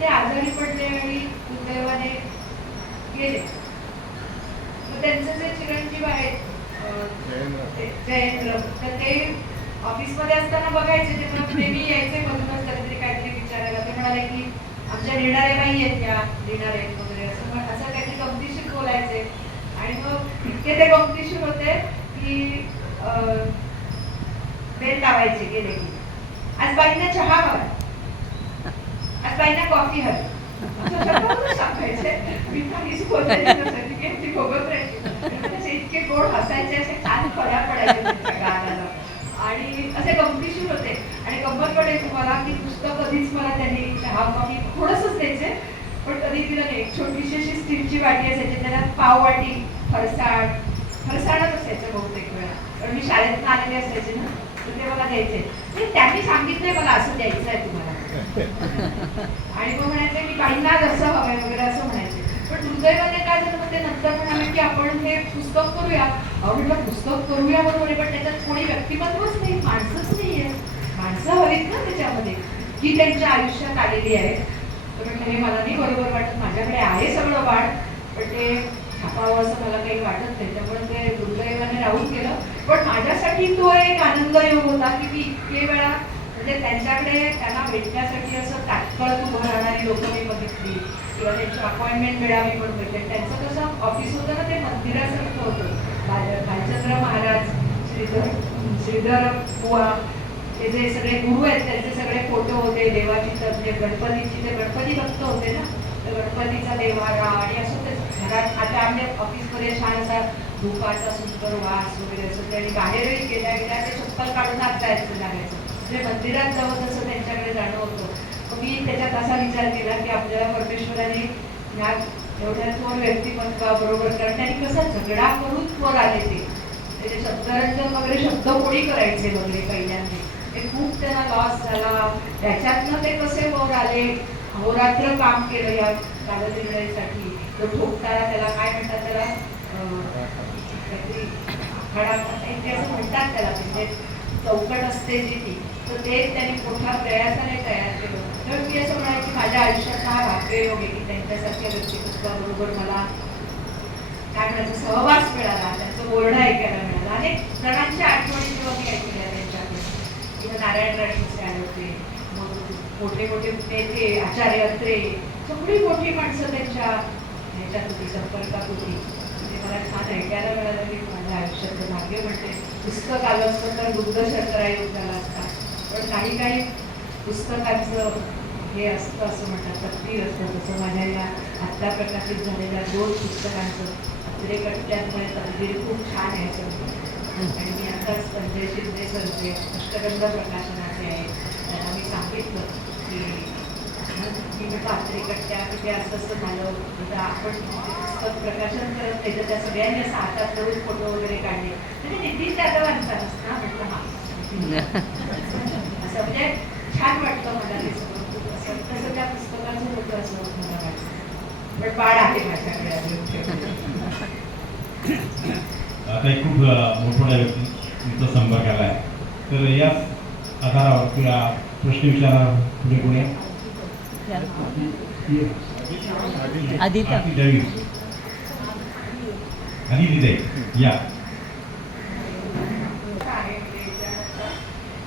ते आजारी पडले आणि दुर्दैवाने गेले. तर त्यांचे जे चिरंजीव आहेत जयेंद्र, तर ते ऑफिसमध्ये असताना बघायचे, ते मला नेहमी यायचे मधूनच कधीतरी काहीतरी विचारायला. ते म्हणाले की आमच्या लिहिणाऱ्या बाई आहेत, त्या लिहिणार आहेत वगैरे, असं काहीतरी गमतीशीर बोलायचे. आणि मग इतके ते गमतीशीर होते की बेल लावायचे गेले की, आज बाईंना चहा हवा, आज बाईंना कॉफी हवी, सांगायचे. मी काहीच बोलायचे नसायचे की ती बघत राहायची. इतके गोड हसायचे, असे छान फळ्या पडायचे त्यांच्या गाण्याला. आणि असे गमतीशीर होते. आणि गंमत पडेल तुम्हाला की पुस्तक कधीच मला त्यांनी चहा कॉफी थोडंसंच द्यायचे, पण कधी तिला नाही. एक छोटीशी अशी स्टीलची वाटी असायची, त्याच्यात पाववाटी फरसाणच असायचं बहुतेक वेळा, कारण मी शाळेतून आलेले असायचे ना, तर ते मला द्यायचे. त्यांनी सांगितलंय मला असं द्यायचं आहे तुम्हाला. आणि मग म्हणायचे की बाईंना असं हवंय वगैरे असं म्हणायचे. पण दुर्दैवाने काय झालं, मग ते नंतर म्हणाले की आपण हे पुस्तक करूया. म्हटलं पुस्तक करूया बरोबर आहे, पण त्याच्यात कोणी व्यक्तिमत्वच नाही, माणसंच नाहीये. माणसं हवीत ना त्याच्यामध्ये, की त्यांच्या आयुष्यात आलेली आहे. तर म्हटलं हे मला नाही बरोबर वाटत, माझ्याकडे आहे सगळं वाढ, पण ते छापावं असं मला काही वाटत नाही. त्यामुळे ते दुर्दैवाने राहून गेलं. पण माझ्यासाठी तो एक आनंद योग होता की मी इतके वेळा, म्हणजे त्यांच्याकडे त्यांना भेटण्यासाठी असं तात्काळ उभं राहणारी लोक मी बघितली, किंवा त्यांची अपॉइंटमेंट मिळावी म्हणून भेटले. त्यांचं कसं ऑफिस होतं ना, ते मंदिरासारखं होतं. भालचंद्र महाराज, श्रीधर बुवा, ते जे सगळे गुरु आहेत त्यांचे सगळे फोटो होते, देवाची तज्ञ, गणपतीची, ते गणपती भक्त होते ना, तर गणपतीचा देवारा. आणि असं ते घरात आता आम्ही ऑफिसमध्ये छान असा धुपाचा सुंदर वास वगैरे असं. आणि बाहेरही गेल्या गेल्या ते चप्पल काढून आत जायचं लागायचं, म्हणजे मंदिरात जावं तसं त्यांच्याकडे जाणं होतं. मग मी त्याच्यात असा विचार केला की आपल्याला परमेश्वराने या एवढ्या थोर व्यक्तिमत्वाबरोबर, कारण त्यांनी कसा झगडा करून वर आले, ते शब्दरंजन वगैरे शब्दकोडी करायचे वगैरे पहिल्यांदा, ते खूप त्यांना लॉस झाला. त्याच्यातनं ते कसे वर आले, अहोरात्र काम केलं या कालनिर्णयासाठी. तो ठोकताना त्याला काय म्हणतात, त्याला काहीतरी आखाडा ते असं म्हणतात त्याला, म्हणजे चौकट असते जी ती, तर ते त्यांनी मोठ्या प्रयासाने तयार केलं. तर मी असं म्हणाले की माझ्या आयुष्यातला हा भाग्ययोग आहे की त्यांच्यासारख्या व्यक्तिमत्वाबरोबर मला काय म्हणायचं सहवास मिळाला, त्यांचं बोलणं ऐकायला मिळालं. अनेक जणांच्या आठवणी जेव्हा मी ऐकल्या त्यांच्याकडे, किंवा नारायण राणेंचे आले होते, मग मोठे मोठे नेते, आचार्य अत्रे, सगळी मोठी माणसं त्यांच्या ह्याच्यात होती, संपर्कात होती. म्हणजे मला छान ऐकायला मिळालं की माझ्या आयुष्यातलं भाग्य. म्हणजे पुस्तक आलं असतं तर बुद्ध शंकरा योग झाला असता, पण काही काही पुस्तकांचं हे असतं असं म्हणतात, तकदीर असतं. तसं माझ्या या आत्ता प्रकाशित झालेल्या 2 पुस्तकांचं अत्रे कट्ट्यांमध्ये तकदीर खूप छान आहे सगळं. आणि मी आताच संजय शिंदे सरचे अष्टगंध प्रकाशनाचे आहे, त्यांना मी सांगितलं की मी म्हटलं अत्रे कट्ट्या तिथे असं असं झालं, आता आपण पुस्तक प्रकाशन करत नाही, तर त्या सगळ्यांनी असं हातात धरून फोटो वगैरे काढले, म्हणजे नितीन जाधवांचा नसता. म्हटलं हा असं, म्हणजे छान वाटतं मला ते सगळं खूप असं. तसं त्या पुस्तकाचं होतं असं मला वाटतं. पण बाळ आहे माझ्याकडे अजून. आता एक खूप मोठमोठ्या व्यक्तींचा संपर्क आला आहे, तर याच आधारावर किंवा प्रश्न विचारा पुढे कोणी या.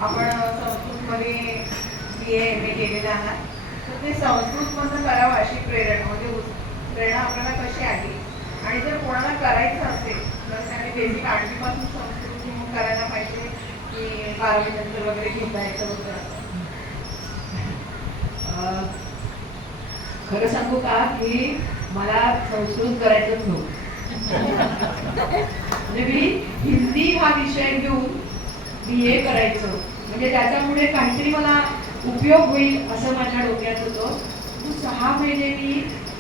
आपण संस्कृतमध्ये BA MA केलेलं आहात, तर ते संस्कृतमधून करावं अशी प्रेरणा, म्हणजे प्रेरणा आपल्याला कशी आली. आणि जर कोणाला करायचं असेल तर त्याने बेसिक 8वीपासून संस्कृत करायला पाहिजे की 12वी नंतर वगैरे घेता येतं होतं. खरं सांगू का की मला संस्कृत करायचंच नव्हतं. म्हणजे मी हिंदी हा विषय घेऊन BA करायचं, म्हणजे त्याच्यामुळे काहीतरी मला उपयोग होईल असं माझ्या डोक्यात होतं. 6 महिने मी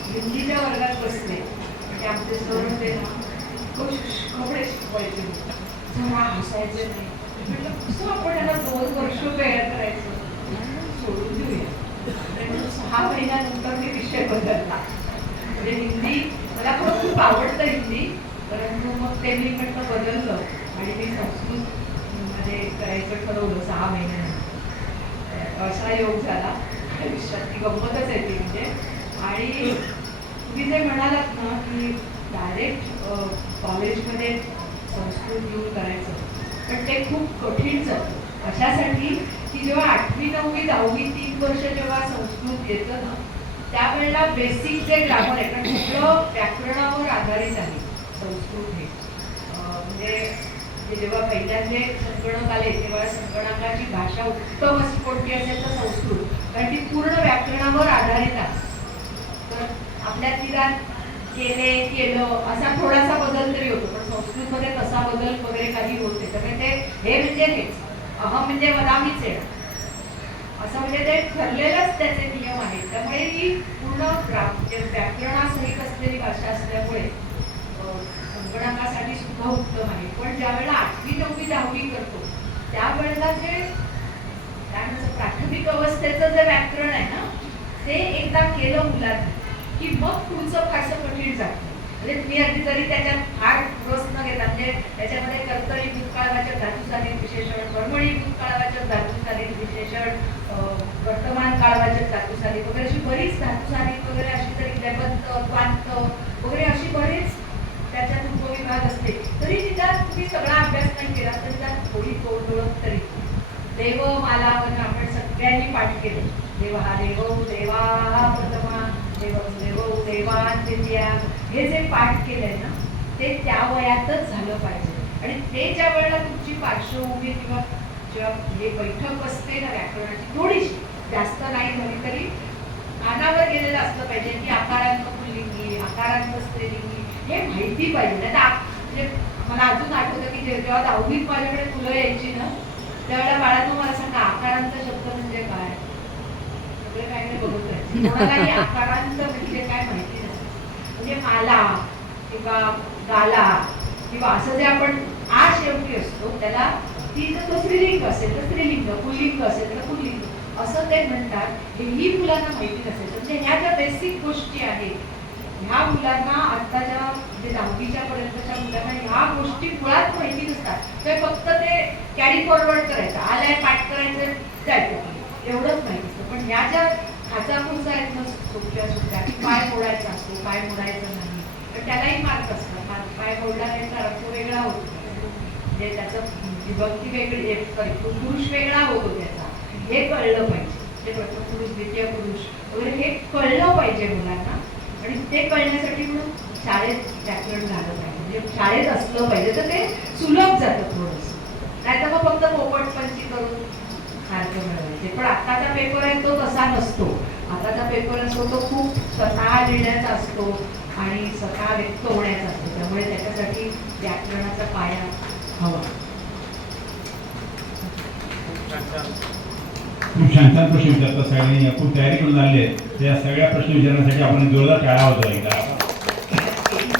हिंदीच्या वर्गात बसले, म्हणजे आमचे सर होते ना, कपडे शिकवायचे, जरा हसायचे नाही. म्हटलं कसं आपण त्याला 2 वर्ष तयार करायचं, सोडून देऊया. 6 महिन्यानंतर मी विषय बदलला. म्हणजे म्हणजे हिंदी मला खरं खूप आवडतं हिंदी, परंतु मग ते मी म्हटलं बदललं आणि मी संस्कृतमध्ये करायचं ठरवलं 6 महिन्यानंतर. असा योग झाला आयुष्यात, ती गंमतच आहे ती म्हणजे. आणि तुम्ही जे म्हणालात ना की डायरेक्ट कॉलेजमध्ये संस्कृत घेऊन करायचं, पण ते खूप कठीण जातं अशासाठी की जेव्हा 8वी 9वी 10वी 3 वर्ष जेव्हा संस्कृत येतं ना, त्यावेळेला बेसिक जे ग्रामर आहे, कारण सगळं व्याकरणावर आधारित आहे संस्कृत हे. म्हणजे जेव्हा पहिल्यांदा संगणक आले तेव्हा संगणकाची भाषा उत्तम अशी कोणती असेल तर संस्कृत, कारण ती पूर्ण व्याकरणावर आधारित आहे. तर आपल्या तिरात केलं असा थोडासा बदल तरी होतो, पण संस्कृतमध्ये तसा बदल वगैरे काही होत नाही. त्यामुळे ते हे म्हणजे हेच, अहम म्हणजे वदामीच आहे असं, म्हणजे ते ठरलेलंच त्याचे नियम आहेत. त्यामुळे ही पूर्ण व्याकरणासहित असलेली भाषा असल्यामुळे संगणकासाठी सुद्धा उत्तम आहे. पण ज्यावेळेला 8वी 9वी 10वी करतो त्यावेळेला जे काय म्हणतात प्राथमिक अवस्थेचं जे व्याकरण आहे ना, ते एकदा केलं मुलांनी की मग पुढचं फारसं कठीण जातं. म्हणजे तुम्ही अगदी जरी त्याच्यात फार रस न घेता, म्हणजे त्याच्यामध्ये कर्तरी भूतकाळवाचक धातुसाधित विशेषण, कर्मणी भूतकाळवाचक धातुसाधित विशेषण, वर्तमान काळवाचक धातुसाधित वगैरे अशी बरीच धातुसाधित वगैरे अशी जरी लेबंत क्वांत वगैरे अशी बरेच त्याच्यात उपविभाग असते, तरी तिच्यात तुम्ही सगळा अभ्यास नाही केला तरी त्यात थोडी तोड ओळख तरी. देव मालावन आपण सगळ्यांनी पाठ केलं. देव हा देव देवा प्रथमा देव देव देवान द्वितीया, हे जे पाठ केलंय ना ते त्या वयातच झालं पाहिजे. आणि ते ज्या वेळेला तुमची पार्श्वभूमी किंवा जेव्हा हे बैठक असते ना व्याकरणाची थोडीशी जास्त नाही झाली तरी कानावर गेलेलं असलं पाहिजे की आकारांत पुल्लिंगी आकारांत स्त्रीलिंगी हे माहिती पाहिजे. म्हणजे मला अजून आठवतं की जेव्हा 10वीत माझ्याकडे मुलं यायची ना, त्यावेळेला बाळांनो मला सांगा आकारांत शब्द म्हणजे काय, सगळे काय काय बघत राहायचे. कोणालाही आकारांत म्हणजे काय माहिती नसतं. म्हणजे माला किंवा गाला किंवा असं जे आपण आ शेवटी असतो त्याला ती जर तो स्त्रीलिंग असेल तर स्त्रीलिंग, पुल्लिंग असेल तर पुल्लिंग असं ते म्हणतात. हेही मुलांना माहिती नसेल. म्हणजे ह्या ज्या बेसिक गोष्टी आहेत ह्या मुलांना आत्ताच्या म्हणजे 10वीच्या पर्यंतच्या मुलांना ह्या गोष्टी मुळात माहिती नसतात. ते फक्त ते कॅरी फॉरवर्ड करायचं, आलाय पाठ करायचं जायचं एवढंच माहिती असतं. पण ह्या ज्या खाचा खुर्चा आहेत ना सोप्या सोप्या की पाय मोडायचा असतो, पाय मोडायचा नाही, तर त्यालाही मार्क असतात. पाय मोडला त्याचा अर्थ वेगळा होतो, म्हणजे त्याचं विभक्ती वेगळी, पुरुष वेगळा होतो त्याचा, हे कळलं पाहिजे. ते प्रथम पुरुष द्वितीय पुरुष वगैरे हे कळलं पाहिजे मुलांना. आणि ते कळण्यासाठी म्हणून शाळेत व्याकरण झालं पाहिजे, म्हणजे शाळेत असलं पाहिजे, तर ते सुलभ जातं थोडंसं. नाही तर मग फक्त पोपटपंची करून मार्क मिळवायचे. पण आत्ताचा पेपर आहे तो तसा नसतो. आताचा पेपर असतो तो खूप स्वतः लिहिण्याचा असतो आणि स्वतः व्यक्त होण्याचा असतो. त्यामुळे त्याच्यासाठी व्याकरणाचा पाया हवा. खूप छान छान प्रश्न विचारतात सगळ्यांनी, खूप तयारी करून आलेली आहे. त्या सगळ्या प्रश्न विचारण्यासाठी आपण जोरदार टाळा होतो एकदा.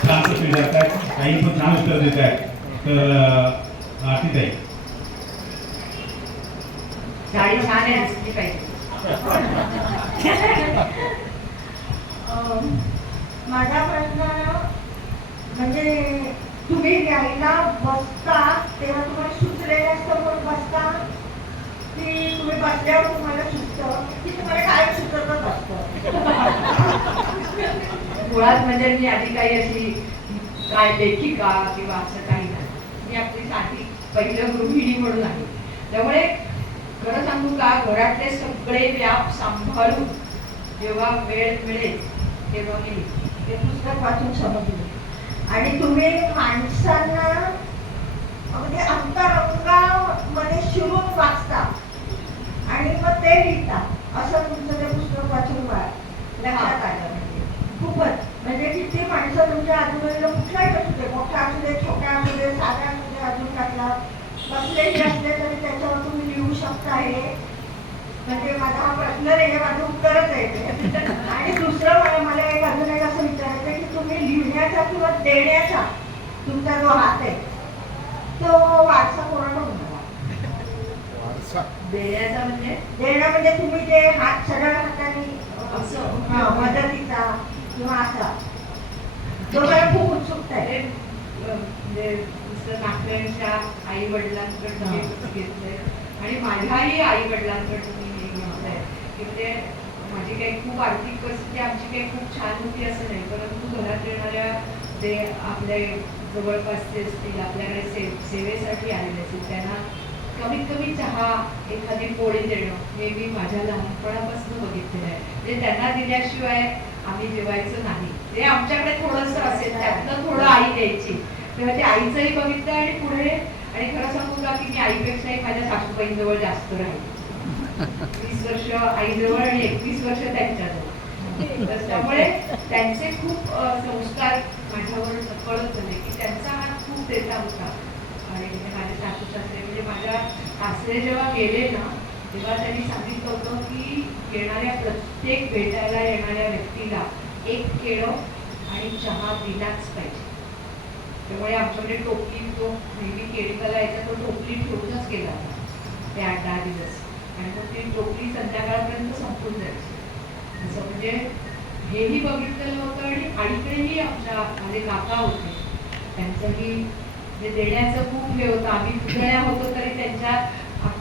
छान प्रश्न विचारतायत, काही पण छान उत्तर देत आहेत. तर आरतीताई साडी छान आहे असली पाहिजे. माझा प्रश्न म्हणजे तुम्ही लिहायला बसता तेव्हा तुम्हाला सुचलेलं असतं म्हणून बसता की तुम्ही बसल्यावर तुम्हाला सुचतं की तुम्हाला काय सुचतच असतं? मुळात म्हणजे मी आधी काही अशी काय लेखिका किंवा असं काही नाही. मी आपली साधी पहिलं गृहिणी म्हणून आहे. त्यामुळे खरं सांगू का, घरातले सगळे व्याप सांभाळून जेव्हा वेळ मिळेल तेव्हा मी ते पुस्तक वाचून समजले. आणि तुम्ही माणसांना म्हणजे अंतरंगामध्ये शिरून वाचता आणि मग ते लिहिता, असं तुमचं ते पुस्तक वाचून लक्षात आलं. म्हणजे खूपच म्हणजे किती माणसं तुमच्या आजूबाजूला कुठलाही असू दे, मोठा असू दे, छोटा असू दे, साधा असू दे, अजून टाकला बसलेले असले तरी त्याच्यावर तुम्ही लिहू शकता. हे म्हणजे माझा हा प्रश्न नाही, हे माझं उत्तरच आहे ते. आणि दुसरं मला एक अजून एक असं विचारायचं की तुम्ही लिहिण्याचा किंवा देण्याचा तुमचा जो हात आहे तो वारसा कोणाकडून मिळाला? देण्याचा म्हणजे देणं म्हणजे तुम्ही जे हात सरळ हाताने असं मदतीचा किंवा असा तो मला खूप उत्सुकता आहे. म्हणजे मिस्टर नागप्यांच्या आई वडिलांकडनं मी घेतलंय आणि माझ्याही आई वडिलांकडनं मी हे घेतलंय की म्हणजे माझी काही खूप आर्थिक परिस्थिती आमची काही खूप छान होती असं नाही, परंतु घरात येणाऱ्या जे आपले जवळपासचे असतील आपल्याकडे सेवेसाठी आलेले असतील त्यांना कमीत कमी चहा एखादी पोळी देणं हे मी माझ्या लहानपणापासून बघितलेलं आहे. म्हणजे त्यांना दिल्याशिवाय आम्ही जेवायचं नाही. ते आमच्याकडे थोडंसं असेल त्यातलं थोडं आई द्यायची, तेव्हा ते आईचंही बघितलं आणि पुढे आणि खरं सांगू का की मी आईपेक्षाही माझ्या सासूबाईंजवळ जास्त राहील. 20 वर्ष आईजवळ आणि 21 वर्ष त्यांच्याजवळ. तर त्यामुळे त्यांचे खूप संस्कार माझ्यावर कळत झाले की त्यांचा हात खूप देता होता. आणि म्हणजे माझे सासू सासरे म्हणजे माझ्या सासरे जेव्हा गेले ना तेव्हा त्यांनी सांगितलं होतं की येणाऱ्या प्रत्येक भेटायला येणाऱ्या व्यक्तीला एक केळं आणि चहा दिलाच पाहिजे. त्यामुळे आमच्याकडे टोपली तो नेहमी केळीवाला यायचा तो टोपली ठेवूनच गेला होता ते 8-10 दिवस आणि मग ती टोपली संध्याकाळपर्यंत संपून जायची. असं म्हणजे हेही बघितलेलं होतं आणि आईकडेही माझे काका होते त्यांचंही म्हणजे देण्याचं खूप हे होतं. आम्ही पुतण्या होतो तरी त्यांच्या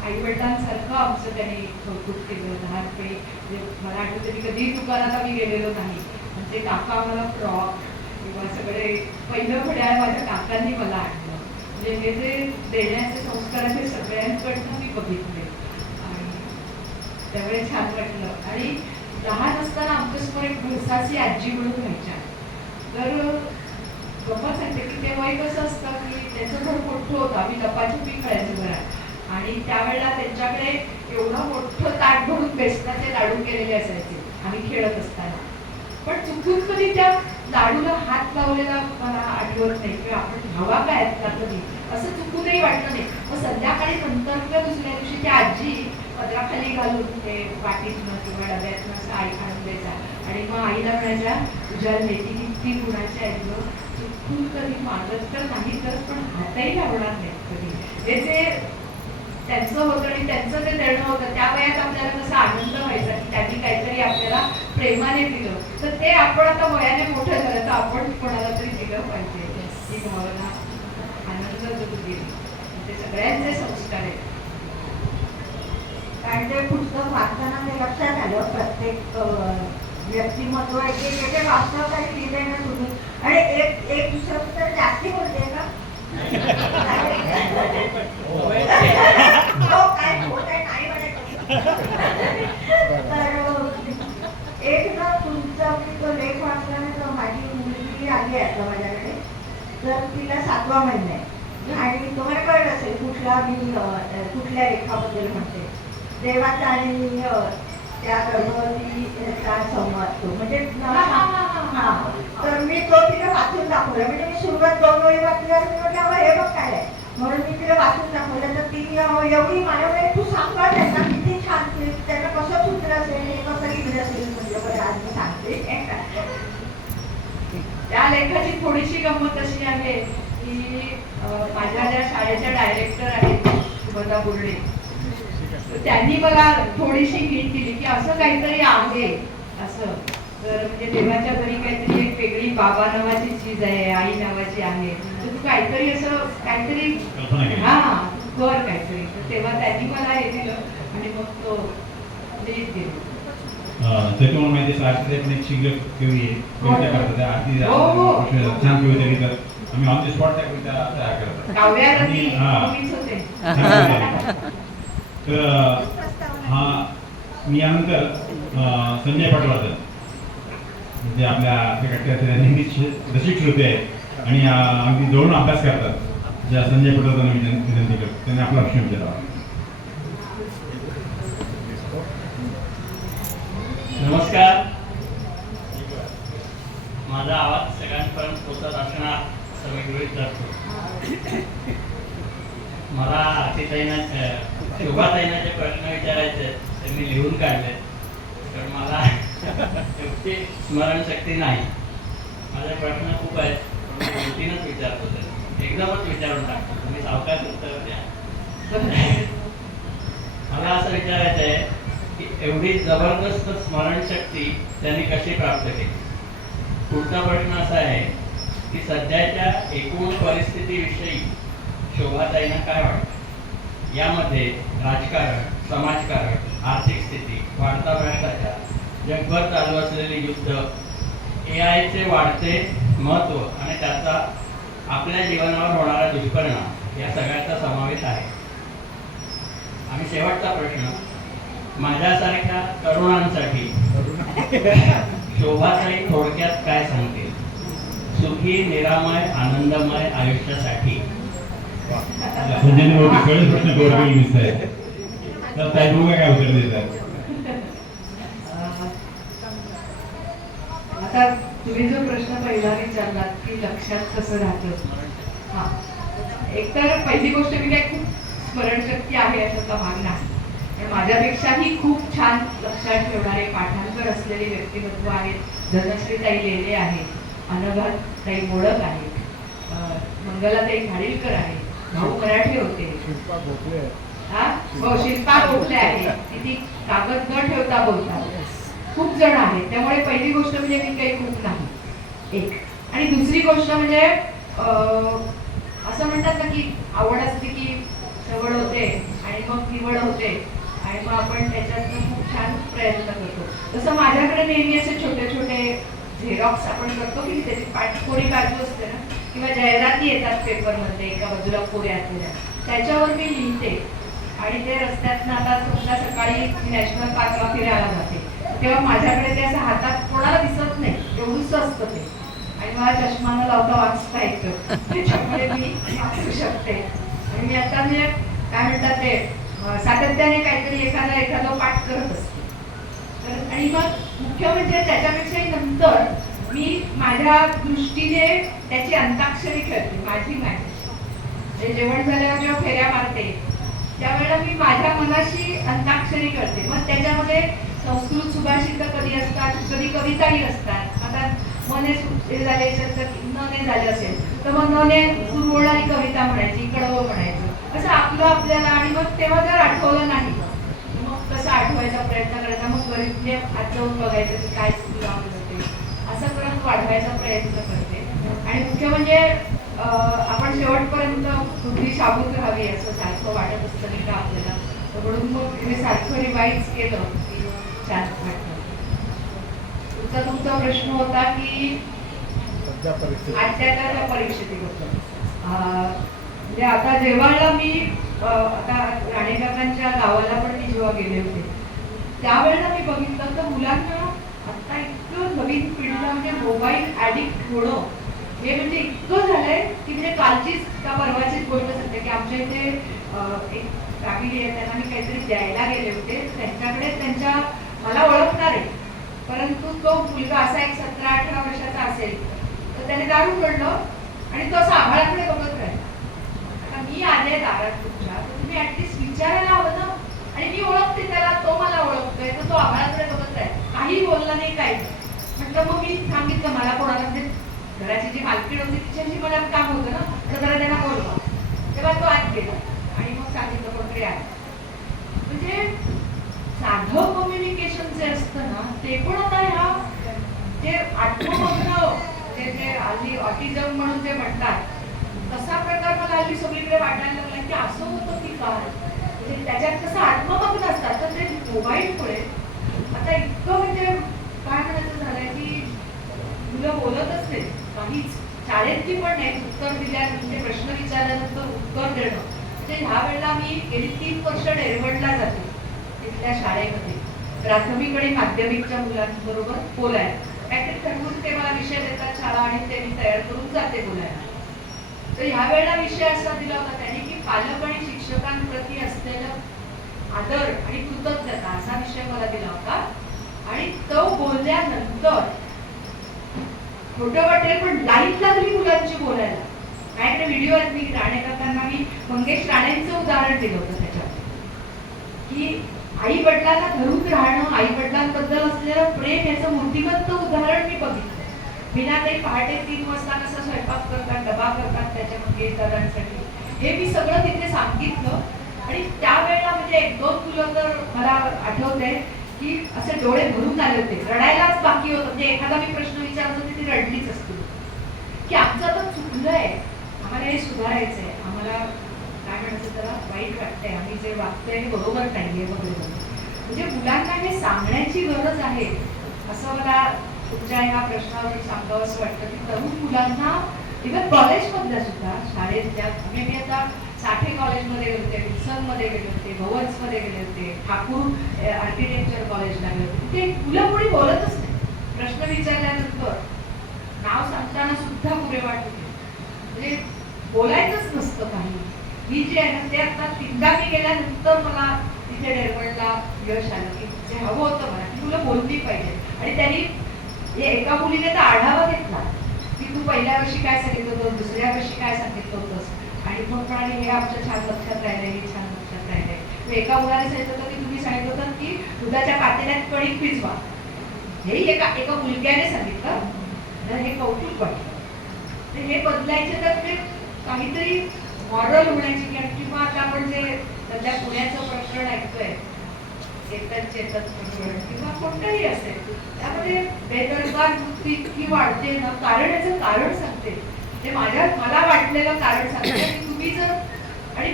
आईवडिलांसारखं आमचं त्यांनी कौतुक केलं. 10 रुपये म्हणजे मला आठवतं की कधीही दुकानात आम्ही गेलेलो नाही. म्हणजे काका आम्हाला फ्रॉक किंवा सगळे पहिलं घड्याळ माझ्या काकांनी मला आणलं. म्हणजे हे जे देण्याचे संस्कार हे सगळ्यांकडनं मी बघितले आणि त्यामुळे छान वाटलं. आणि लहान असताना आमच्यासमोर एक भरसाची आजी म्हणून व्हायच्या. तर गप्पा सांगते की तेव्हा कसं असतं की त्यांचं घर मोठं होतं. आम्ही लपाछपी खेळायचो घरात आणि त्यावेळेला त्यांच्याकडे एवढं मोठं ताट भरून बेसनाचे लाडू केलेले असायचे आम्ही खेळत असताना. पण चुकून कधी त्या लाडूला हात लावलेला मला आठवत नाही किंवा आपण हवा काय कधी असं चुकूनही वाटलं नाही. मग संध्याकाळी नंतर किंवा दुसऱ्या दिवशी ती आजी पदराखाली घालून ते वाटीतनं किंवा डब्यातनं असं आई आणून द्यायचा आणि मग आईला म्हणायच्या तुझ्या लेकी किती गुणाच्या आहेत गं, चुकून कधी मागत तर नाही तर पण हातही लावणार नाही कधी. हे जे त्यांचं होतं आणि त्यांचं जे देणं होतं त्या वयात आपल्याला कसा आनंद व्हायचा की त्यांनी काहीतरी आपल्याला प्रेमाने दिलं. तर ते आपण आता वयाने मोठं झालं तर आपण कोणाला तरी दिलं पाहिजे ही भावना आनंद जरूर गेली. ते सगळ्यांचे संस्कार आहेत. कारण ते पुस्तक वाचताना ते लक्षात आलं प्रत्येक व्यक्तिमत्व एक वास्तव काही लिहिलंय ना तुम्ही. आणि एक दुसरं तर जास्ती बोलते का नाही तर एक ना तुमचा तो लेख वाचल्याने माझी मुलगी आली आता माझ्याकडे. तर तिला 7वा महिना आहे आणि तुम्हाला कळत असेल कुठल्या लेखाबद्दल म्हणते. देवाचा आणि त्या गर्भवतीचा संवाद तो म्हणजे तर मी तो तिला वाचून दाखवला. म्हणजे मी सुरुवात 2 वेळी वाचल्यावर मी म्हटलं हे बघ काय आहे म्हणून मी तिला वाचून दाखवलं. तर ती एवढी माझ्याकडे तू सांगता त्यांना किती छान त्यांना कसं सूत्र असेल हे कसं लिहिलं असेल म्हणजे बरं आज मी सांगते. त्या लेखाची थोडीशी गंमत अशी आहे की माझ्या ज्या शाळेच्या डायरेक्टर आहेत सुभद्रा बोर्डे त्यांनी मला थोडीशी हिंट दिली की असं काहीतरी आहे असं. तर म्हणजे देवाच्या घरी काहीतरी एक वेगळी बाबा नावाची चीज आहे, आई नावाची आहे, तर तू काहीतरी असं काहीतरी हा तू कर काहीतरी. तर तेव्हा त्यांनी मला हे दिलं आणि मग तो लिहित गेलो. त्याच्यामुळे माहिती साहित्य पण एक शिल्लक कवी आहे कविता करतात आरती छान कविता लिहितात. आम्ही ऑन द स्पॉट त्या कविता तयार करतात. काव्यारती कवीच होते. तर हा मी यानंतर संजय पाटवाळकर म्हणजे आपल्या नेहमीच रसिक श्रोते आहेत आणि अगदी जवळून अभ्यास करतात ज्या संजय पाटवाळकरांना मी विनंती करतो त्यांनी आपला प्रश्न विचारावा. नमस्कार. माझा आवाज सगळ्यांपर्यंत पोहोचत असणार असं मी गृहीत धरतो. मला शोभाताईंना जे प्रश्न विचारायचे ते मी लिहून काढले तर मला एवढी स्मरणशक्ती नाही. माझे प्रश्न खूप आहेत पण मी गोष्टीनंच विचारतो ते एकदमच विचारून टाकतो. तुम्ही सावकाश उत्तर द्या. मला असं विचारायचं आहे की एवढी जबरदस्त स्मरणशक्ती त्यांनी कशी प्राप्त केली. पुढचा प्रश्न असा आहे की सध्याच्या एकूण परिस्थितीविषयी शोभाताईंना काय वाटतं? यामध्ये राजकारण, समाजकारण, आर्थिक स्थिती, वाढता भ्रष्टाचार, जगभर चालू असलेले युद्ध, AI चे वाढते महत्त्व आणि त्याचा आपल्या जीवनावर होणारा दुष्परिणाम या सगळ्याचा समावेश आहे. आणि शेवटचा प्रश्न, माझ्यासारख्या तरुणांसाठी शोभाताई थोडक्यात काय सांगतील सुखी, निरामय, आनंदमय आयुष्यासाठी? संजयने मोठी सगळेच प्रश्न कव्हर केले दिसत आहेत. तर ताई बघूया काय उत्तर देतात. आता तुम्ही जो प्रश्न पहिला विचारलात की लक्षात कसं राहतं, हा, एकतर पहिली गोष्ट मी काय खूप स्मरणशक्ती आहे अशाचा भाग नाही, पण माझ्यापेक्षाही खूप छान लक्षात ठेवणारे पाठांतर असलेले व्यक्तिमत्व आहेत. धनश्रीताई लेले आहेत, अनघाताई मोडक आहेत, मंगलाताई खाडीलकर आहेत, भाऊ मराठे होते, शिल्पा गोखले आहे. हा, हो, शिल्पा गोखले आहे, ती कागद न ठेवता बोलतात. खूप जण आहेत. त्यामुळे पहिली गोष्ट म्हणजे मी काही खूप नाही एक. आणि दुसरी गोष्ट म्हणजे असं म्हणतात ना की आवड असते की सवड होते आणि मग निवड होते आणि मग आपण त्याच्यातनं खूप छान प्रयत्न करतो. तसं माझ्याकडे नेहमी असे छोटे छोटे झेरॉक्स आपण करतो की त्याची कोरी बाजू असते ना, किंवा जाहिराती येतात पेपरमध्ये एका बाजूला कोऱ्या असलेल्या, त्याच्यावर मी लिहिते. आणि ते रस्त्यातनं आता समजा सकाळी मी नॅशनल पार्कला फिरायला जाते तेव्हा माझ्याकडे ते असं हातात कोणाला दिसत नाही एवढंच असतं ते, आणि मला चष्मा न लावता वाचता येतं, त्याच्यामुळे मी वाचू शकते. आणि मी आता म्हणजे काय म्हणतात ते सातत्याने काहीतरी एखादा पाठ करत असते. तर आणि मग मुख्य म्हणजे त्याच्यापेक्षाही नंतर मी माझ्या दृष्टीने त्याची अंताक्षरी खेळते, माझी म्हणजे जेवण झाल्यावर जेव्हा फेऱ्या मारते त्यावेळेला मी माझ्या मनाशी अंताक्षरी करते. मग त्याच्यामध्ये संस्कृत सुभाषित कधी असतात, कधी कविताही असतात. आता मने झाले न झाले असेल तर मग नने सुरवळणारी कविता म्हणायची, कडवं म्हणायचं, असं आपल्याला. आणि मग तेव्हा जर आठवलं नाही मग कसं आठवायचा प्रयत्न करायचा, मग गरीब म्हणजे हात जाऊन बघायचं की काय लावलं ते, असं करत वाढवायचा प्रयत्न करते. आणि मुख्य म्हणजे आपण शेवटपर्यंत बुद्धी शाबूत राहावी असं सारखं वाटत असतं नाही का आपल्याला, म्हणून मग हे सारखं रिवाईज केलं की छान वाटतं. तुमचा प्रश्न होता की सध्या परिस्थिती आजच्या परिस्थिती होतं. म्हणजे आता जेव्हा मी आता राणेकाकांच्या गावाला पण मी जेव्हा गेले होते त्यावेळेला मी बघितलं तर मुलांना आता इतकं नवीन पिढीला म्हणजे मोबाईल ऍडिक्ट होणं हे म्हणजे इतकं झालंय की म्हणजे कालचीच का परवाचीच गोष्ट सांगते की आमच्या इथे एक फॅमिली आहे, त्यांना मी काहीतरी द्यायला गेले होते. त्यांच्याकडे त्यांच्या मला ओळखणार आहे, परंतु तो मुलगा असा एक 17-18 वर्षाचा असेल तर त्याने दारू पडलं आणि तो असा आभाळाकडे बघत राहिला. आता मी आले दारात तुमच्या, तर तुम्ही ऍटलीस्ट विचारायला हवं ना. आणि मी ओळखते त्याला, तो मला ओळखतोय, तर तो आभाळाकडे बघत राहिला, काही बोलला नाही, काही. म्हटलं मग मी सांगितलं मला कोणाला म्हणजे घराची जी मालकीण होती तिच्याशी मला काम होतं ना, तर जरा त्यांना बोलवा. तेव्हा तो आत गेला आणि मग सांगितलं कोणतरी आहे. म्हणजे साधं कम्युनिकेशन जे असतं ना ते पण आता ह्या जे आत्ममग्न जे हल्ली ऑटिझम म्हणून जे म्हणतात तसा प्रकार मला हल्ली सगळीकडे वाटायला लागला की असं होतं की काय, म्हणजे त्याच्यात कसं आत्ममग्न असतात. तर ते मोबाईलमुळे आता इतकं म्हणजे काय म्हणायचं झालंय की मुलं बोलतच नाही काहीच, शाळेतली पण नाही. उत्तर दिल्यानंतर म्हणजे प्रश्न विचारल्यानंतर उत्तर देणं. म्हणजे ह्या वेळेला मी गेली 3 वर्ष डेरवडला जाते तिथल्या शाळेमध्ये प्राथमिक आणि माध्यमिकच्या मुलांबरोबर बोलायला. काहीतरी ठरवून ते मला विषय देतात शाळा आणि ते मी तयार करून जाते बोलायला. तर ह्या वेळेला विषय असा दिला होता त्यांनी की पालक आणि शिक्षकांप्रती असलेलं आदर आणि कृतज्ञता असा विषय मला दिला होता. आणि तो बोलल्यानंतर खोटं वाटेल पण लाईट लागली मुलांची बोलायला. काय व्हिडिओ आहेत, मी राणेकाकांना मी मंगेश राणेंचं उदाहरण दिलं होतं त्याच्यात की आई वडिलांना धरून राहणं, आई वडिलांबद्दल असलेलं प्रेम याचं मूर्तिमंत उदाहरण मी बघितलं. बिनाताई पहाटे 3 वाजता कसा स्वयंपाक करतात, डबा करतात त्याच्या मंगेश दादांसाठी, हे मी सगळं तिथे सांगितलं. आणि त्यावेळेला म्हणजे 1-2 मुलं तर मला आठवतंय की असे डोळे भरून आले होते, रडायलाच बाकी होतं. म्हणजे एखादा मी प्रश्न विचारत होते ती रडलीच असते. की आमचं आता चुकलंय, आम्हाला हे सुधारायचं आहे, आम्हाला काय म्हणायचं त्याला वाईट वाटतंय, आम्ही जे वागतोय हे बरोबर नाहीये वगैरे. म्हणजे मुलांना हे सांगण्याची गरज आहे असं मला तुमच्या ह्या प्रश्नावर सांगावं असं वाटतं की तरुण मुलांना इव्हन कॉलेजमधल्या सुद्धा शाळेतल्या, मी आता साठे कॉलेजमध्ये गेले होते, विल्सनमध्ये गेले होते, भवन्समध्ये गेले होते, ठाकूर आर्किटेक्चर कॉलेजला गेले होते. तिथे मुलं कोणी बोलतच नाही. प्रश्न विचारल्यानंतर नाव सांगताना सुद्धा पुरे वाट होते, म्हणजे बोलायचंच नसतं काही. ही जे आहे ना ते आता 3दा मी गेल्यानंतर मला तिथे डेरवणला यश आलं की जे हवं होतं मला की मुलं बोलली पाहिजे. आणि त्यांनी एका मुलीने तर आढावा घेतला की तू पहिल्या वर्षी काय सांगितलं होतं, दुसऱ्या वर्षी काय सांगितलं होतंस, आणि मग म्हणाले हे आमच्या छान लक्षात राहिलंय, हे छान लक्षात राहिलंय. एका मुलाने सांगितलं होतं की तुम्ही सांगितलं होतं की दुधाच्या पातेल्यात कणिक भिजवा, हे एका मुलग्याने सांगितलं, तर हे कौतुक वाटलं. तर हे बदलायचे तर ते काहीतरी मॉडल होण्याची, किंवा आता आपण जे सध्या पुण्याचं प्रकरण ऐकतोय चेतन प्रकरण किंवा कोणतंही असेल, त्यामध्ये बेदरकार वृत्ती इतकी वाढते ना. कारण याचं कारण सांगते, ते मला वाटलेलं कारण सांगते की तुम्ही जर, आणि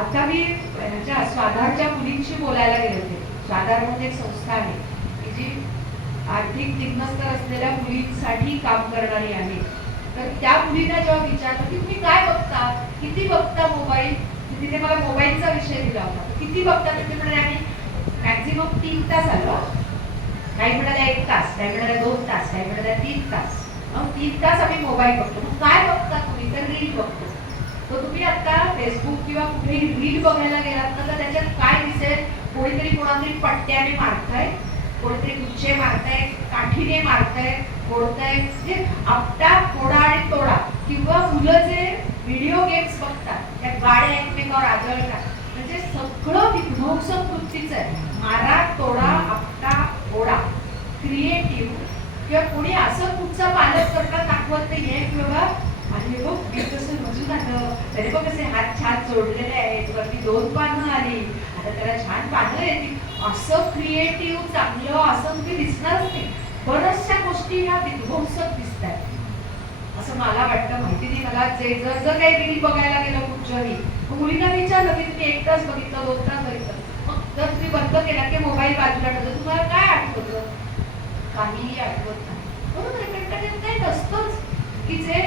आता मी ह्याच्या स्वाधारच्या मुलींशी बोलायला गेले होते. स्वाधार म्हणून एक संस्था आहे की जी आर्थिक निम्नस्तर असलेल्या मुलींसाठी काम करणारी आहे. तर त्या मुलींना जेव्हा विचारलं की तुम्ही काय बघता, किती बघता मोबाईल, तिथे मला मोबाईलचा विषय दिला होता, किती बघता, तिथे म्हणाले आम्ही मॅक्झिमम 3 तास आलो, काही म्हणाल्या 1 तास, काही म्हणाल्या 2 तास, काही म्हणाल्या 3 तास. 3 तास आम्ही मोबाईल बघतो. मग काय बघता तुम्ही, तर रील बघतो. तर तुम्ही आता फेसबुक किंवा कुठेही रील बघायला गेलात ना तर त्याच्यात काय दिसेल, कोणीतरी कोणातरी पट्ट्याने मारताय, कोणीतरी गुच्छे मारताय, काठीने मारताय, फोडताय, म्हणजे आपटा फोडा आणि तोडा. किंवा मुलं जे व्हिडिओ गेम्स बघतात, त्या गाड्या एकमेकावर आदळतात, म्हणजे सगळं विध्वंसक वृत्तीचं आहे. मारा तोडा, आपटा फोडा. क्रिएटिव्ह किंवा कोणी असं कुठचा पालक करता दाखवत नाहीये की बाबा आणि बघ मी कसं रुजून आलं, तरी बघ कसे हात छान जोडलेले आहेत, वरती 2 पानं आली, आता त्याला छान पानं येतील, असं क्रिएटिव्ह चांगलं असं तुम्ही दिसणारच नाही. बऱ्याचशा गोष्टी ह्या विध्वंसक दिसत आहेत असं मला वाटतं. माहिती नाही मला, जे जर काही रील बघायला गेलं कुठच्याही, मुलींना विचारलं की तुम्ही 1 तास बघितलं, 2 तास बघितलं, मग जर तुम्ही बंद केला की मोबाईल बाजूला ठेवतो, तुम्हाला काय आठवतं, काहीही आठवत नाही. बरोबर आहे, कारण त्याच्यात काही नसतंच की जे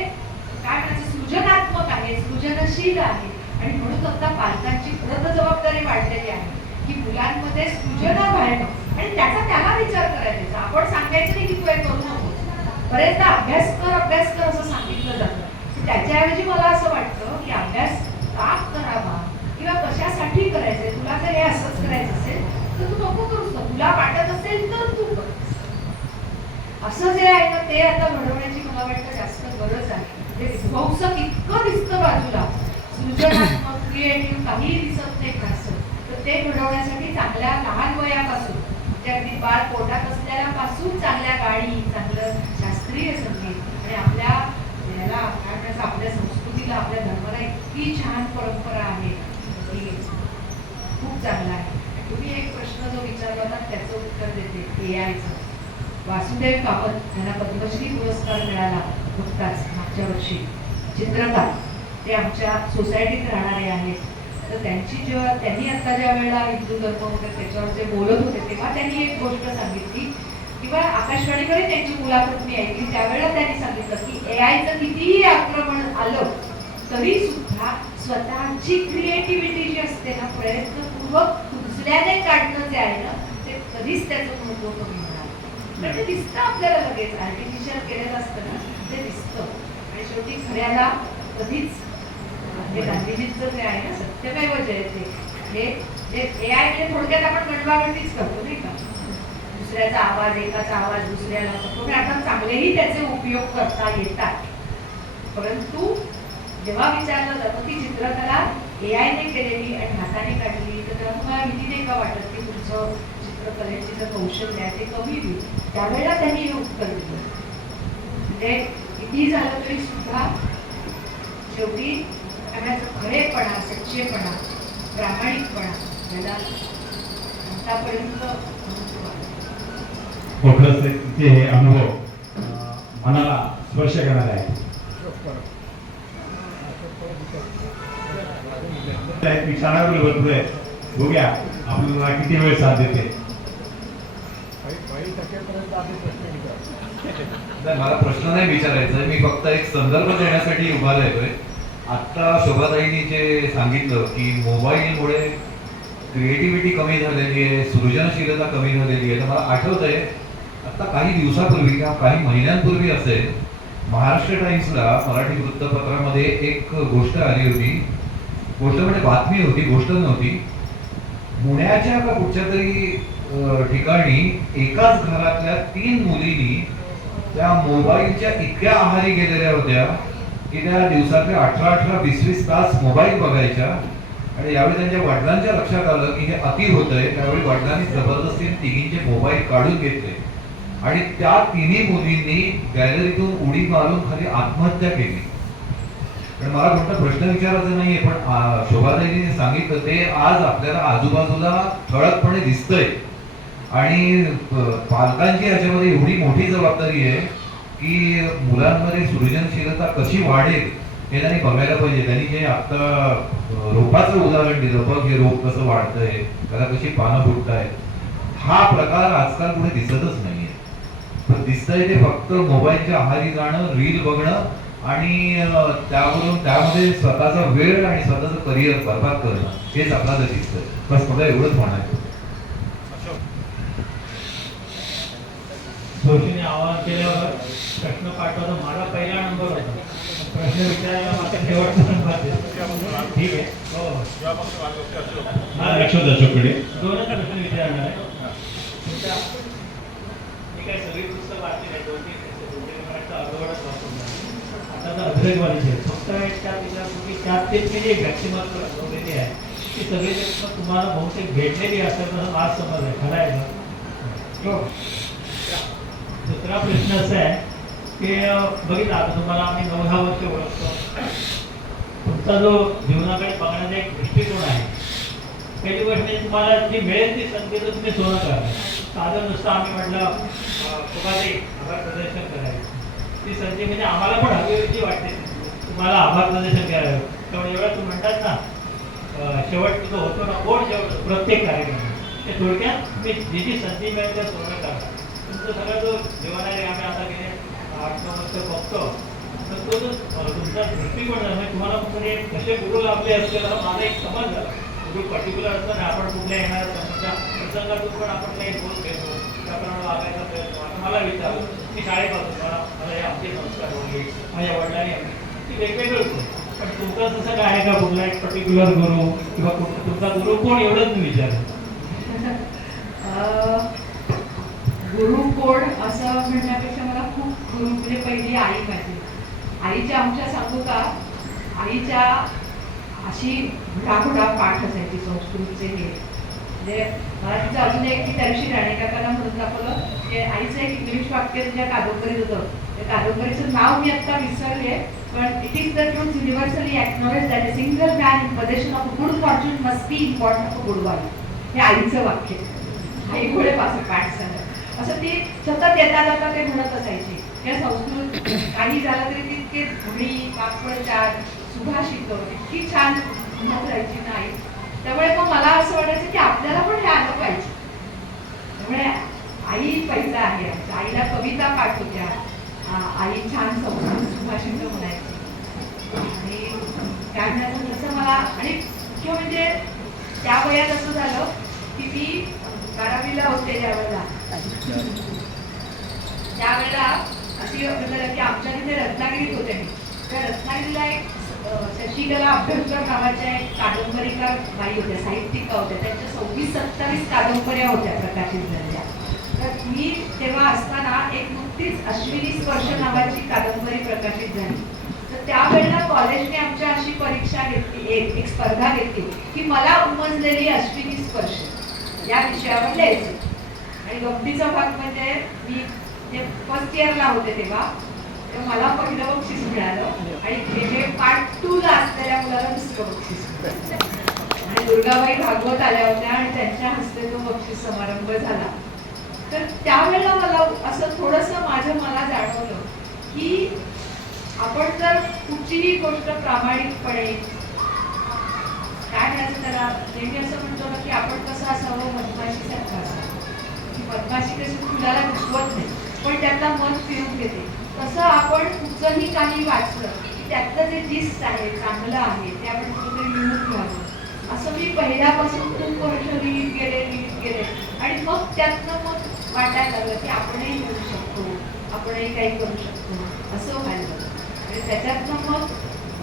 काय म्हणायचं सृजनात्मक आहे, सृजनशील आहे. आणि म्हणून आता पालकांची खरं जबाबदारी वाढलेली आहे की मुलांमध्ये सृजन घालणं आणि त्याला विचार करायचा. आपण सांगायचं नाही की तू हे करू नको, बरेचदा अभ्यास कर असं सांगितलं जातं. त्याच्याऐवजी मला असं वाटतं की अभ्यास का करावा किंवा कशासाठी करायचंय, तुला जर हे असंच करायचं असेल तर तू नको करूस, तुला वाटत असेल तर तू कर. असं जे आहे ना ते आता घडवण्याची मला वाटतं जास्त गरज आहे. ते विध्वंसक इतकं दिसतं बाजूला, सृजनात्मक क्रिएटिव्ह काहीही दिसत नाही असं. तर ते घडवण्यासाठी चांगल्या लहान वयापासून, म्हणजे अगदी बाळ पोटात असल्यापासून चांगल्या गाणी, चांगलं शास्त्रीय संगीत आणि आपल्या याला काय म्हणायचं, आपल्या संस्कृतीला, आपल्या धर्माला इतकी छान परंपरा आहे की खूप चांगला आहे. तुम्ही एक प्रश्न जो विचारला होता त्याचं उत्तर देते. एआयचं वासुदेव कामत यांना पद्मश्री पुरस्कार मिळाला नुकताच मागच्या वर्षी, चित्रकार. ते आमच्या सोसायटीत राहणारे आहेत. तर त्यांची जेव्हा त्यांनी आता ज्या वेळेला हिंदू धर्म वगैरे त्याच्यावर जे बोलत होते तेव्हा त्यांनी एक गोष्ट सांगितली किंवा आकाशवाणीकडे त्यांची मुलाखत मी ऐकली, त्यावेळेला त्यांनी सांगितलं की एआयचं कितीही आक्रमण आलं तरी सुद्धा स्वतःची क्रिएटिव्हिटी जी असते ना, प्रयत्नपूर्वक दुसऱ्याने काढणं जे आहे ना, ते कधीच त्याचं महत्व कमी होणार. ते दिसतं आपल्याला लगेच, आर्टिफिशियल केलेलं असतं ना ते दिसतं. आणि शेवटी खऱ्याला कधीच हे गांधीजींचं जे आहे ना सत्यमेव जयते, हे एआय म्हणजे थोडक्यात आपण गणवागणतीच करतो नाही का, दुसऱ्याचा आवाज, एकाचा आवाज दुसऱ्याला करतो. आता चांगलेही त्याचे उपयोग करता येतात. परंतु जेव्हा विचारलं जातं की चित्रकला एआयने केलेली आणि हाताने काढली तर तेव्हा तुम्हाला भीती नाही का वाटत की तुमचं चित्रकलेची जर कौशल्य आहे ते कमी होईल, त्यावेळेला त्यांनी हे उत्तर दिलं. म्हणजे किती झालं तरी सुद्धा शेवटी त्याचा खरेपणा, सच्चेपणा, प्रामाणिकपणा याला आतापर्यंत खरंच ते अनुभव मनाला स्पर्श करणारे आहे. विचारणार भरपूर आहे. बघूया आपल्याला किती वेळ साथ देते. नाही, मला प्रश्न नाही विचारायचा आहे. मी फक्त एक संदर्भ देण्यासाठी उभा राहिलोय. आत्ता शोभाताईंनी जे सांगितलं की मोबाईलमुळे क्रिएटिव्हिटी कमी झालेली आहे, सृजनशीलता कमी झालेली आहे, तर मला आठवतंय आत्ता काही दिवसापूर्वी किंवा काही महिन्यांपूर्वी असेल, महाराष्ट्र टाइम्सला मराठी वृत्तपत्रामध्ये एक गोष्ट आली होती. गोष्ट म्हणजे बातमी होती, गोष्ट नव्हती. पुण्याच्या का कुठच्या तरी ठिकाणी एकाच घरातल्या 3 मुलींनी त्या मोबाईलच्या इतक्या आहारी गेलेल्या होत्या की त्या दिवसातले 18-18, 20-20 तास मोबाईल बघायच्या. आणि यावेळी त्यांच्या वडिलांच्या लक्षात आलं की हे अति होतंय. त्यावेळी वडिलांनी जबरदस्तीने तिघींचे मोबाईल काढून घेतले आणि त्या 3ही मुलींनी गॅलरीतून उडी मारून खाली आत्महत्या केली. पण मला कोणता प्रश्न विचारायचा नाहीये, पण शोभाताईंनी सांगितलं ते आज आपल्याला आजूबाजूला ठळकपणे दिसतंय. आणि पालकांची याच्यामध्ये एवढी मोठी जबाबदारी आहे की मुलांमध्ये सृजनशीलता कशी वाढेल हे त्यांनी बघायला पाहिजे. त्यांनी जे आता रोपाचं उदाहरण दिलं, बघ हे रोप कसं वाढतंय, त्याला कशी पानं फुटतायत, हा प्रकार आजकाल कुठे दिसतच नाहीये. तर दिसतंय ते फक्त मोबाईलच्या आहारी जाणं, रील बघणं आणि त्यावरून त्यामध्ये स्वतःचा वेळ आणि स्वतःचं करिअर बरबाद करणं, हेच आपल्याला दिसतंय. बस मला एवढंच म्हणायचं. जोशीने आवाहन केल्यावर प्रश्न पाठवता माझा पहिला नंबर होता. प्रश्न विचारायला मात्र शेवटचा नंबर देतो. ठीक आहे. हो अशोककडे दोनच प्रश्न विचारणार आहे. मी काय सगळी पुस्तकं वाचली नाही, 2-3 मिनिटं अर्धवटच वाचून आता तर अद्वैतवादीचे फक्त तुम्ही त्यात ते मी जे व्यक्तिमत्व दाखवलेली आहे ती सगळी व्यक्तिमत्व तुम्हाला बहुतेक भेटलेली असेल असं आज समज आहे. खरं आहे का? हो. दुसरा प्रश्न असा आहे की बघितलं आता तुम्हाला आम्ही 9-10 वर्ष ओळखतो. तुमचा जो जीवनाकडे बघण्याचा एक दृष्टिकोन आहे, पहिली गोष्ट म्हणजे तुम्हाला जी मिळेल ती संधी तर तुम्ही सोनं करा. साधं नुसतं आम्ही म्हटलं तुम्हाला आभार प्रदर्शन करायचं, ती संधी म्हणजे आम्हाला पण हवी वाटते तुम्हाला आभार प्रदर्शन करावं. त्यामुळे एवढं तुम्ही म्हणतात ना शेवट तुझं होतो ना कोण शेवट प्रत्येक कार्यक्रम ते थोडक्यात तुम्ही जी संधी मिळेल त्या सोनं करा. तुमचं सगळं जो जीवन आहे आम्ही आता गेले 8-9 वर्ष बघतो, तर तो जो तुमचा दृष्टिकोन आहे म्हणजे तुम्हाला म्हणजे कसे गुरु लाभले असतील हा माझा एक समज झाला. गुरु पर्टिक्युलर असतं ना, आपण कुठल्या येणाऱ्या समोरच्या प्रसंगातून पण आपण काही बोल घेतो, त्याप्रमाणे वागायचा प्रयत्न. आता मला विचारलं मी शाळेपासून मला हे आमचे संस्कार होते, माझ्या वडिलांनी ती वेगवेगळं होतं. पण तुमचं तसं काय आहे का कुठला एक पर्टिक्युलर गुरु किंवा तुमचा गुरु कोण एवढंच मी विचारलं. गुरु कोण असं म्हणण्यापेक्षा मला खूप गुरु म्हणजे पहिली आई माझी. आईच्या आमच्या सांगू का, आईच्या अशी घुढा पाठ असायची संस्कृतचे हे. म्हणजे मला तिचं अजून एक की त्या दिवशी राणेकाकांना म्हणून दाखवलं की आईचं एक इंग्लिश वाक्य तुझ्या कादंबरीत होतं. त्या कादंबरीचं नाव मी आता विसरले, पण it is the truth universally acknowledge that a single man in possession of a good fortune must be important of a good wife. हे आईचं वाक्य. आई घोडे पासून पाठ सांगत असं ती सतत येता जाता ते म्हणत असायची. या संस्कृत काही झालं तरी ती इतके धुळी पापडचार सुभाषित इतकी छान म्हणत राहायची नाही. त्यामुळे मग मला असं वाटायचं की आपल्याला पण हे आलं पाहिजे. त्यामुळे आई पहिला आहे. आईला कविता पाठ होत्या, आई छान संस्कृत सुभाषित म्हणायची. आणि काय म्हणायचं तसं मला आणि किंवा म्हणजे त्या वयात असं झालं की मी 12वीला होते ज्यावेळेला, त्यावेळेला अशी म्हणजे की आमच्या तिथे रत्नागिरीत होते मी. त्या रत्नागिरीला एक शशिकला अभ्यंकर नावाच्या एक कादंबरीकार बाई होत्या, साहित्यिका होत्या. त्यांच्या 26-27 कादंबऱ्या होत्या प्रकाशित झालेल्या. तर मी तेव्हा असताना एक नुकतीच अश्विनी स्पर्श नावाची कादंबरी प्रकाशित झाली. तर त्यावेळेला कॉलेजने आमच्या अशी परीक्षा घेतली, एक स्पर्धा घेतली की मला उमजलेली अश्विनी स्पर्श या विषयावर लिहायचं. आणि गमतीचा भाग म्हणजे मी जे फर्स्ट इयरला होते तेव्हा मला पहिलं बक्षीस मिळालं आणि जे पार्ट 2ला असलेल्या मुलाला दुसरं बक्षीस मिळालं. आणि दुर्गाबाई भागवत आल्या होत्या आणि त्यांच्या हस्ते तो बक्षीस समारंभ झाला. तर त्यावेळेला मला असं थोडंसं मला जाणवलं की आपण जर कुठचीही गोष्ट प्रामाणिकपणे, काय म्हणायचं त्याला, नेहमी असं म्हणतो ना की आपण कसं असावं, मधमाशीसारखं असावं. की मधमाशी कशी फुलाला दुखवत नाही पण त्यातला मन फिरून घेते, तसं आपण कुठचंही काही वाचलं की त्यातलं जे जिस्ट आहे, चांगलं आहे, ते आपण कुठेतरी लिहून घ्यावं. असं मी पहिल्यापासून खूप वर्ष लिहित गेले आणि मग त्यातनं मग वाटायला लागलं की आपणही करू शकतो, आपणही काही करू शकतो, असं व्हायला लागलं. आणि त्याच्यातनं मग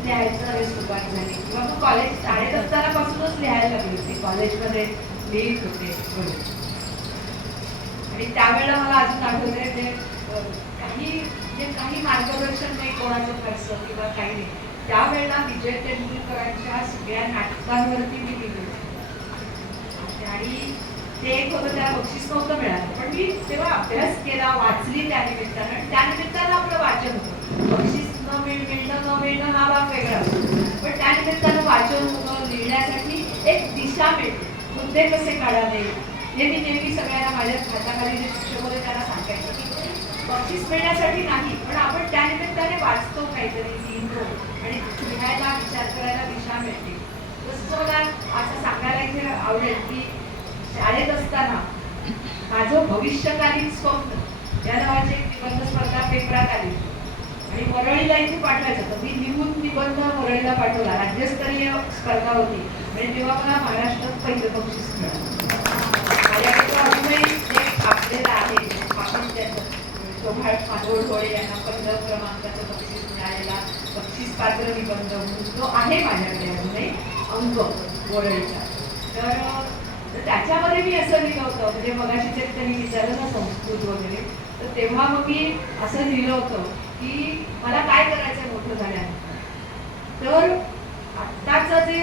लिहायचं सुरुवात झाली किंवा मग कॉलेज शाळेत असताना पासूनच लिहायला लागली होती, कॉलेजमध्ये लिहित होते बरोबर. आणि त्यावेळेला मला अजून आठवतंय काही मार्गदर्शन नाही कोणाचं खर्च किंवा काही नाही, त्यावेळेला विजय तेंडुलकरांच्या सगळ्या नाटकांवरती मी लिहिलं आणि ते एक होतं, त्याला बक्षीस नव्हतं मिळालं, पण मी तेव्हा अभ्यास केला, वाचली त्या निमित्तानं, आणि त्या निमित्तानं आपलं वाचन होतं. बक्षीस न मिळणं हा भाग वेगळा असतो, पण त्या निमित्तानं वाचन होतं, लिहिण्यासाठी एक दिशा मिळते, मुद्दे कसे काढावे हे मी नेहमी सगळ्यांना माझ्या हाताखाली जे शिक्षक होते त्यांना सांगायचं की बक्षीस मिळण्यासाठी नाही, पण आपण त्या निमित्ताने वाचतो, काहीतरी लिहितो आणि लिहायला, विचार करायला दिशा मिळते. तसं मला असं सांगायला इथे आवडेल की शाळेत असताना माझं भविष्यकालीन स्वप्न या नावाची एक निबंध स्पर्धा पेपरात आली आणि वरळीला इथे पाठवायचं होतं. मी लिहून निबंध वरळीला पाठवला, राज्यस्तरीय स्पर्धा होती आणि तेव्हा मला महाराष्ट्रात पहिलं बक्षीस मिळालं. माझ्याकडे तो अजूनही जे छापलेलं आहे, आपण त्याचं शोभाळ माधोळ यांना पहिलं क्रमांकाचं बक्षीस मिळालेला बक्षीस पात्र निबंध म्हणून तो आहे माझ्याकडे अजूनही अंक वरळीचा. तर त्याच्यामध्ये मी असं लिहिलं होतं, म्हणजे मगाशी जे त्यांनी विचारलं ना संस्कृत वगैरे, तर तेव्हा मग मी असं लिहिलं होतं की मला काय करायचं मोठं झाल्यानंतर. तर आत्ताचं जे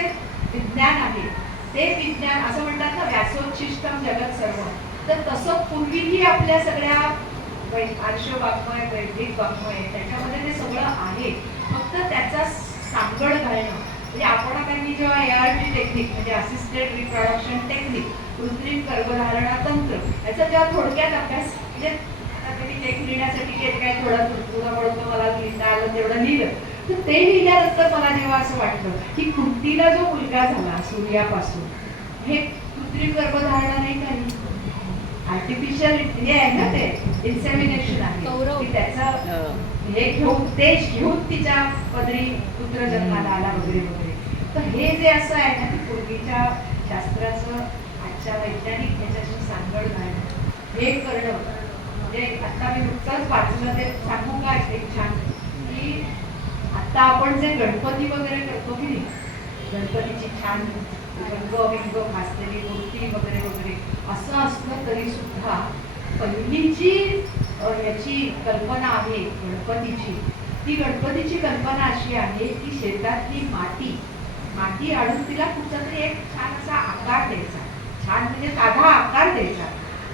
विज्ञान आहे ते विज्ञान, असं म्हणतात ना व्यासोच्छिष्टम जगत सर्व, तर तसं पूर्वीही आपल्या सगळ्या आर्ष वाङ्मय, वैदिक वाङ्मय, त्याच्यामध्ये ते सगळं आहे, फक्त त्याचा सांगड घालणं. म्हणजे आपण काही जेव्हा ART टेक्निक म्हणजे असिस्टेड रिप्रोडक्शन टेक्निक, कृत्रिम गर्भधारणा तंत्र, याचा जेव्हा थोडक्यात अभ्यास, म्हणजे आता कधी लेख लिहिण्यासाठी जे काय थोडा पडतो मला लिहिता आलं तेवढं लिहिलं, तर ते लिहिल्यानंतर मला जेव्हा असं वाटलं की कुंतीला जो मुलगा झाला सूर्यापासून, हे कृत्रिम गर्भधारणा नाही काही, आर्टिफिशियल हे आहे ना, ते इन्सेमिनेशन आहे की त्याचं हे घेऊन, तेज घेऊन तिच्या पदरी पुत्र जन्माला आला वगैरे वगैरे. तर हे जे असं आहे ना, की पूर्वीच्या शास्त्राचं आजच्या वैज्ञानिक ह्याच्याशी सांगड घालणं, हे करणं, म्हणजे आता मी नुकतंच वाचलं ते सांगू का एक छान, की आता आपण जे गणपती वगैरे करतो की नाही, गणपतीची छान रंग भासलेली मूर्ती वगैरे वगैरे असं असलं तरी सुद्धा पहिलीची याची कल्पना आहे गणपतीची, ती गणपतीची कल्पना अशी आहे की शेतातली माती आणून तिला कुठचा तरी एक छान असा आकार द्यायचा, छान म्हणजे साधा आकार द्यायचा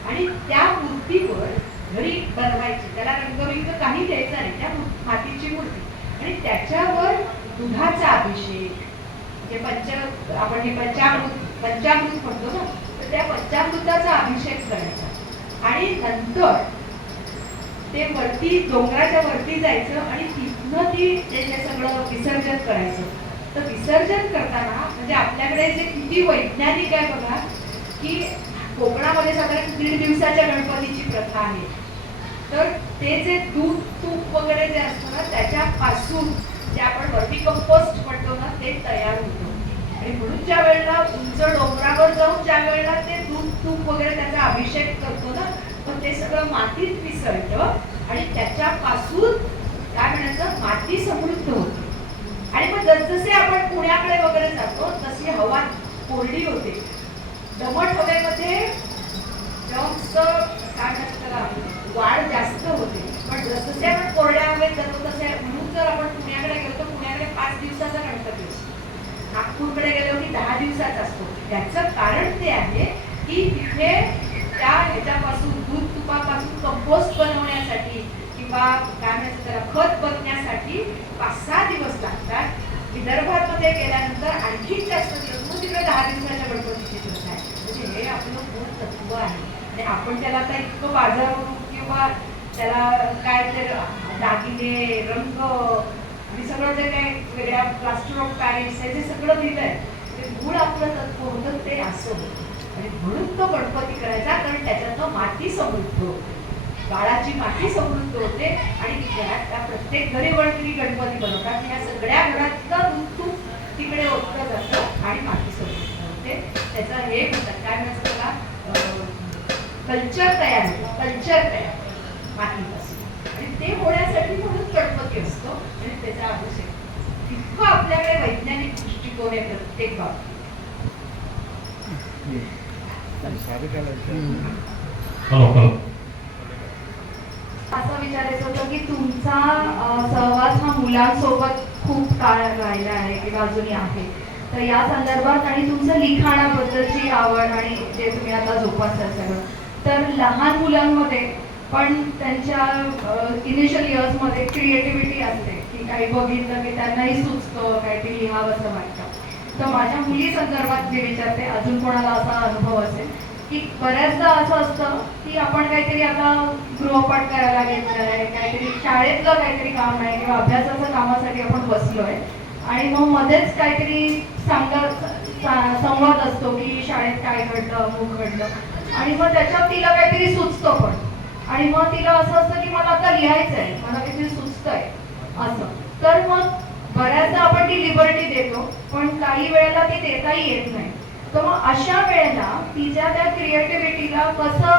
आणि त्या मूर्तीवर घरी बनवायची, त्याला रंगबिंग काही द्यायचा नाही, त्या मातीची मूर्ती, आणि त्याच्यावर दुधाचा अभिषेक, म्हणजे आपण हे पंचामृत म्हणतो ना, तर त्या पंचामृताचा अभिषेक करायचा आणि नंतर ते वरती डोंगराच्या वरती जायचं आणि तिथनं ते सगळं विसर्जन करायचं. तर विसर्जन करताना म्हणजे आपल्याकडे जे किती वैज्ञानिक आहे बघा, की कोकणामध्ये साधारण 1.5 दिवसाच्या गणपतीची प्रथा आहे, तर ते जे दूध तूप वगैरे जे असतं ना, त्याच्यापासून जे आपण वर्मी कंपोस्ट म्हणतो ना, ते तयार होतं. आणि म्हणून ज्या वेळेला उंच डोंगरावर जाऊन ज्या वेळेला ते दूध तूप वगैरे त्याचा अभिषेक करतो ना, तर ते सगळं मातीत मिसळतं आणि त्याच्यापासून काय म्हणायचं, माती समृद्ध होते. आणि मग जसजसे आपण पुण्याकडे वगैरे जातो तशी हवा कोरडी होते, दमट हवेमध्ये काय म्हणतात वाढ जास्त होते, पण जसजसे आपण कोरड्या हवेत जातो तसे, म्हणून जर आपण पुण्याकडे गेलो तर पुण्याकडे 5 दिवसाचा गणपती असतो, नागपूरकडे गेलो की 10 दिवसाचा असतो. याचं कारण ते आहे की तिथे त्या ह्याच्यापासून दूध तुपापासून कंपोस्ट बनवण्यासाठी किंवा काय म्हणायचं त्याला खत बनण्यासाठी 5-6 दिवस लागतात. विदर्भामध्ये गेल्यानंतर आणखी जास्त दिवस, मग तिकडे 10 दिवसाच्या गणपतीची प्रथा आहे. म्हणजे हे आपलं मूळ तत्व आहे आणि आपण त्याला आता इतकं बाजारावरून किंवा त्याला काय तर दागिने, रंग, आणि सगळं जे काही वेगळ्या प्लास्टर ऑफ पॅरिस आहे जे सगळं दिलंय ते मूळ आपलं तत्व होतं ते असं होतं. आणि म्हणून तो गणपती करायचा, कारण त्याच्यातनं माती समृद्ध होते, बाळाची माती समृद्ध होते. आणि त्या प्रत्येक घरी वळती गणपती बनवतात, या सगळ्या घरातलं दूध तूप तिकडे ओतलं जातं आणि माती समृद्ध होते. त्याचा हे होतं काय म्हणायचं त्याला, कल्चर तयार होतं, कल्चर तयार मातीपासून. आणि ते होण्यासाठी म्हणून गणपती असतो आणि त्याचा अभिषेक इतकं आपल्याकडे वैज्ञानिक दृष्टिकोन आहे प्रत्येक बाबतीत. असं विचारायचं होतं की तुमचा सहवास हा मुलांसोबत खूप काळ राहिला आहे किंवा अजूनही आहे, तर या संदर्भात आणि तुमचं लिखाणाबद्दलची आवड आणि जे तुम्ही आता जोपासता सगळं, तर लहान मुलांमध्ये पण त्यांच्या इनिशियल इयर्समध्ये क्रिएटिव्हिटी असते की काही बघितलं की त्यांनाही सुचतं काहीतरी लिहावं असं वाटतं. तर माझ्या मुली संदर्भात मी विचारते, अजून कोणाला असा अनुभव असेल की बऱ्याचदा असं असतं की आपण काहीतरी आता गृहपाठ करायला घेतलं आहे, काहीतरी शाळेतलं काहीतरी काम आहे किंवा अभ्यासाच्या कामासाठी आपण बसलोय आणि मग मध्येच काहीतरी संवाद असतो की शाळेत काय घडलं अमुक घडलं आणि मग त्याच्यात तिला काहीतरी सुचतं पण, आणि मग तिला असं असतं की मला आता लिहायचं आहे, मला काहीतरी सुचतंय असं. तर मग बऱ्याचदा आपण ती लिबर्टी देतो पण काही वेळेला ती देताही येत नाही. तर मग अशा वेळेला तिच्या त्या क्रिएटिव्हिटीला कसं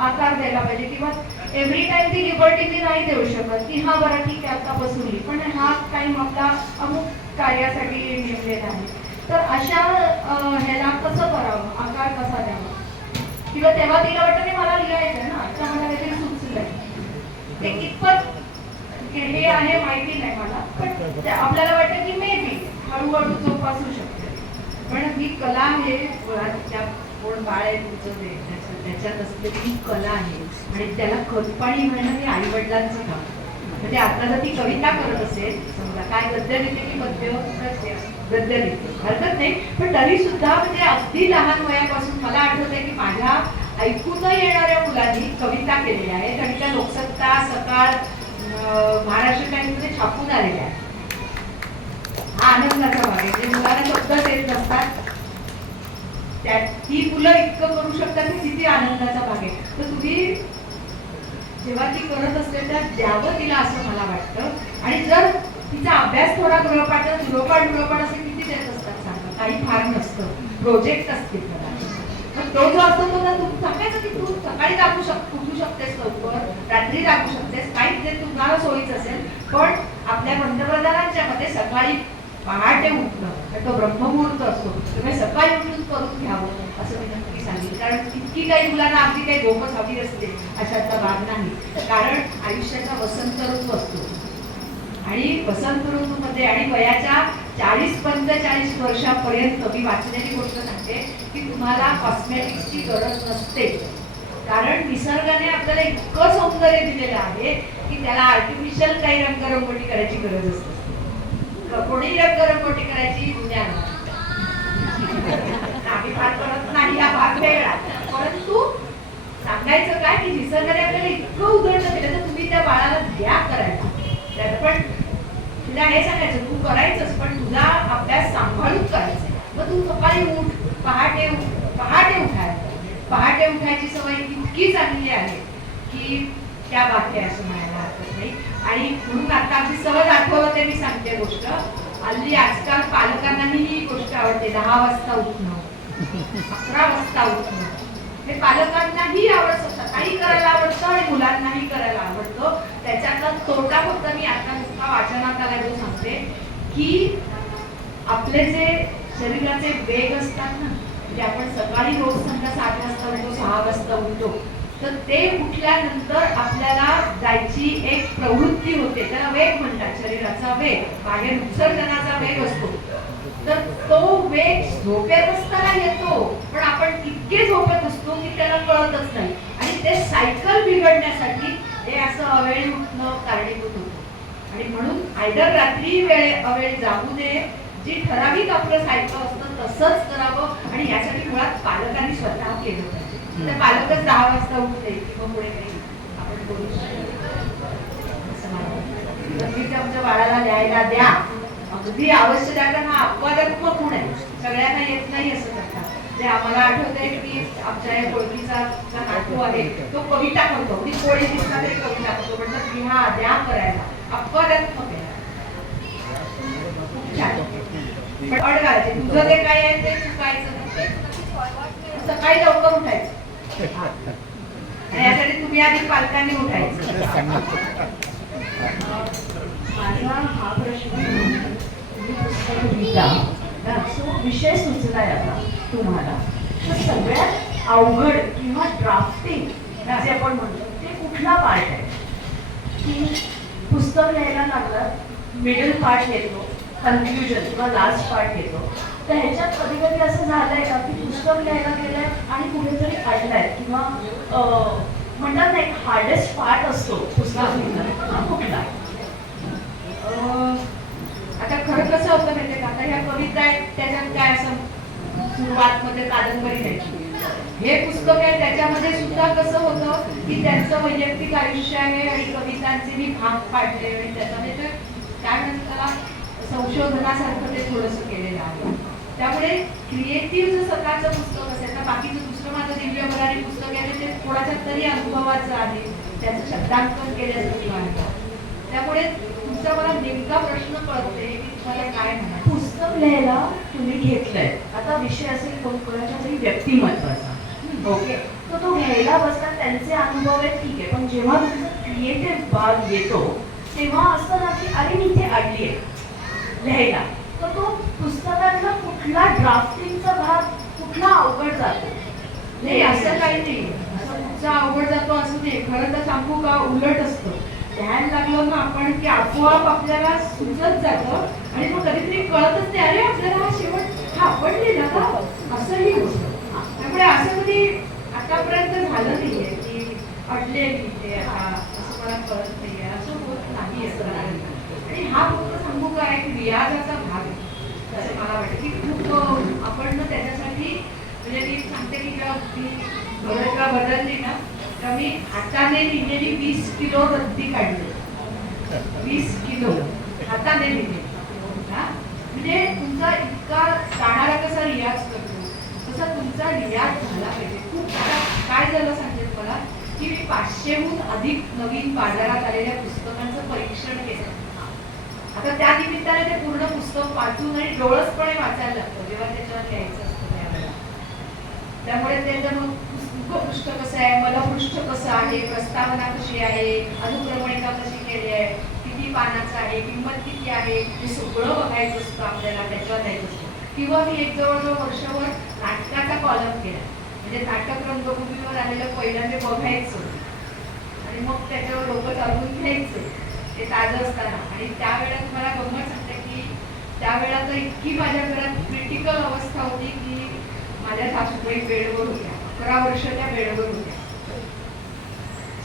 आकार द्यायला पाहिजे, किंवा एव्हरी टाइम ती लिबर्टी मी नाही देऊ शकत की हा बरं ठीक आहे आता बसून लिही, पण हा टाइम आपला अमुक कार्यासाठी नेमलेला आहे. तर अशा ह्याला कसं करावं, आकार कसा द्यावा, किंवा तेव्हा तिला वाटतं की मला लिहायचं ना, आता मला काहीतरी सुचलंय, ते कितपत हे आहे माहिती नाही मला, पण आपल्याला वाटतं की मे बी हळूहळू जोपासू शकते. पण ही कला आहे, त्या कोण बाळ आहे तुमचं ते त्याच्यात असलेली ही कला आहे आणि त्याला खतपाणी घालणं हे आई वडिलांचं काम. म्हणजे आता जर ती कविता करत असेल समजा, काय गद्य लिहिते की गद्य लिहिते हरकत नाही, पण तरी सुद्धा म्हणजे अगदी लहान वयापासून मला आठवत आहे की माझ्या ऐकून येणाऱ्या मुलांनी कविता केलेल्या आहेत आणि त्या लोकसत्ता, सकाळ, महाराष्ट्र टाइम्समध्ये छापून आलेल्या आहेत. हा आनंदाचा भाग आहे, जे मुलांना शब्दच येत नसतात ती मुलं इतकं करू शकतात की किती आनंदाचा भाग आहे. तर तुम्ही जेव्हा ती करत असते त्या द्यावं तिला असं मला वाटतं. आणि जर तिचा अभ्यास थोडा गृहपाठ असे किती देत असतात सांगा, काही फार नसतं, प्रोजेक्ट असतील मला, पण तो जो असतो तो तू सांगायचं की तू सकाळी उठू शकतेस, लवकर रात्री जागू शकतेस, काही जे तुम्हाला सोयीच असेल, पण आपल्या पंतप्रधानांच्या मध्ये सकाळी पहाटे उठणं तो ब्रह्ममुहूर्त असतो, तुम्ही सकाळी उठून करून घ्यावं असं मी नक्की सांगेन. कारण इतकी काही मुलांना अगदी काही झोपच हवी असते अशातला भाग नाही, कारण आयुष्याचा वसंत ऋतू असतो आणि वसंत ऋतूमध्ये आणि वयाच्या 40-45 वर्षापर्यंत मी वाचलेली गोष्ट सांगते की तुम्हाला कॉस्मेटिक्सची गरज नसते, कारण निसर्गाने आपल्याला इतकं सौंदर्य दिलेलं आहे की त्याला आर्टिफिशियल काही रंगरंगोटी करायची गरज असते. कोणी रंगरंगोटी करायची दुनिया आम्ही फार करत नाही, हा भाग वेगळा. परंतु सांगायचं काय की निसर्गाने आपल्याला इतकं उधळलं दिलं तर तुम्ही त्या बाळाला द्या करायचं. पण तुला हे सांगायचं तू करायचंच, पण तुझा अभ्यास सांभाळून करायचा. मग तू सकाळी उठ, पहाटे उठायचं. पहाटे उठायची सवय इतकी चांगली आहे की त्या बाकी असं म्हणायला हरकत नाही. आणि म्हणून आता आमची सहज आठवते मी सांगते गोष्ट. हल्ली आजकाल पालकांनाही ही गोष्ट आवडते, 10 वाजता उठणं, 11 वाजता उठणं. हे पालकांनाही आवडतं, सकाळी करायला आवडतं आणि मुलांनाही करायला आवडतं. त्याच्यातला तोटा फक्त मी आता नुसता वाचनात आला जो सांगते की आपले जे शरीराचे वेग असतात ना, म्हणजे आपण सकाळी रोज समजा 7 वाजता उठतो, 6 वाजता उठतो, तर ते उठल्यानंतर आपल्याला जायची एक प्रवृत्ती होते, त्याला वेग म्हणतात, शरीराचा वेग, बाहेर उत्सर्जनाचा वेग असतो. तर तो वेग झोपेत असताना येतो, पण आपण इतके झोपत असतो की त्याला कळतच नाही आणि ते सायकल बिघडण्यासाठी हे असं अवेळी उठणं कारणीभूत होतं. आणि म्हणून आयदर रात्री अवेळी जागू नये, जी ठराविक आपलं सायकल असतं तसंच करावं आणि यासाठी मुळात पालकांनी स्वतः केलं पाहिजे. तर पालकच 10 वाजता उठते किंवा पुढे काही आपण बोलू शकतो असं मला वाटतं. तुम्ही आमच्या बाळाला लिहायला द्या. अगदी आवश्यक आहे, कारण हा अपवादात्मक गुण आहे, सगळ्यांना येत नाही असं करतात. जे आम्हाला आठवतंय की आमच्या या ओळखीचा नातू आहे, तो कविता करतो, ती कोळी दिसला तरी कविता करतो, म्हणतात लिहा द्या करायला, अपवादात्मक आहे. खूप छान. पण अड घालायची, तुझं जे काय आहे ते चुकायचं नाही. सकाळी लवकर उठायचं आणि यासाठी तुम्ही आधी पालकांनी उठायचं. माझा हा प्रश्न तुम्ही पुस्तक लिहिता ना, सो विषय सुचलाय आता तुम्हाला, तर सगळ्यात अवघड किंवा ड्राफ्टिंग जे आपण म्हणतो ते कुठला पार्ट आहे? की पुस्तक लिहायला लागलं, मिडल पार्ट येतो, कन्क्ल्युजन किंवा लास्ट पार्ट येतो, तर ह्याच्यात कधी कधी असं झालंय का की पुस्तक लिहायला गेलंय आणि कुठेतरी अडलंय किंवा म्हणतात ना एक हार्डेस्ट पार्ट असतो पुस्तक लिहिणं, कुठला? आता खरं कसं होतं माहितीये का, आता ह्या कविता आहेत त्याच्यात काय असं सुरुवात मध्ये कादंबरी द्यायची, हे पुस्तक आहे त्याच्यामध्ये सुद्धा कसं होतं की त्यांचं वैयक्तिक आयुष्य आहे आणि कवितांचे मी भाग पाडले आणि त्याच्यामध्ये ते काय म्हणतात त्याला संशोधनासारखं ते थोडंसं केलेलं आहे. त्यामुळे क्रिएटिव्ह जर स्वतःचं पुस्तक असेल तर बाकीचं दुसरं माझं दिव्य भरारी पुस्तक आहे ते थोड्याशा तरी अनुभवाचं आहे, त्याचं शब्दांकन केल्यासारखं आहे. त्यामुळे तुमचा मला नेमका प्रश्न कळतोय की तुम्हाला काय म्हणा. पुस्तक लिहायला तुम्ही घेतलंय, आता विषय असेल कोणाच्या तरी व्यक्तिमत्वाचा, ओके, तर तो घ्यायला बसता त्यांचे अनुभव आहेत, ठीक आहे, पण जेव्हा तुमचा क्रिएटिव्ह भाग येतो तेव्हा असं ना की अरे मी इथे अडली आहे लिहायला, तर तो पुस्तकातला कुठला ड्राफ्टिंगचा भाग कुठला अवघड जातो? नाही असं काही नाही, असं कुठचा अवघड जातो असं नाही. खरं तर सांगू का, उलट असतं. ध्यान लागलं ना आपण की आपोआप आपल्याला सुचत जातं आणि मग कधीतरी कळतच नाही, अरे आपल्याला हा शेवट हा आपण लिहिला का, असंही होतं. त्यामुळे असं कधी आतापर्यंत झालं नाहीये की अडले लिहिते आता असं मला कळत नाहीये, असं होत नाही असं. आणि हा फक्त सांगू काय की रियाजाचा भाग आहे असं मला वाटतं की खूप आपण ना त्याच्यासाठी म्हणजे मी सांगते की जेव्हा बदलली ना तर मी हाताने लिहिलेली 20 किलो रद्दी काढली. 20 किलो हाताने लिहिले. म्हणजे तुमचा इतका गाणारा कसा रियाज करतो तसा तुमचा रियाज झाला पाहिजे. खूप काय झालं सांगेल मला की मी 500हून अधिक नवीन बाजारात आलेल्या पुस्तकांचं परीक्षण केलं. आता त्या निमित्ताने ते पूर्ण पुस्तक वाचून आणि डोळसपणे वाचायला लागतं जेव्हा त्याच्यावर लिहायचं असतं त्यावेळेला. त्यामुळे त्याचं मग पृष्ठ कसं आहे, मलपृष्ठ कसं आहे, प्रस्तावना कशी आहे, अनुक्रमणिका कशी केली आहे, किती पानाचं आहे, किंमत किती आहे, हे सगळं बघायचं असतं आपल्याला, त्याच्यावर द्यायचं असतं. किंवा मी एक जवळजवळ वर्षभर नाटकाचा कॉलम केला, म्हणजे नाटक रंगभूमीवर आलेलं पहिल्यांदा बघायचं आणि मग त्याच्यावर लोक चालवून घ्यायचे ते ताजं असताना. आणि त्यावेळेला तुम्हाला गंमत सांगते की त्यावेळेला तर इतकी माझ्या घरात क्रिटिकल अवस्था होती की माझ्या सासूबाई बेडवर होत्या, 11 वर्ष त्या बेडवर होत्या.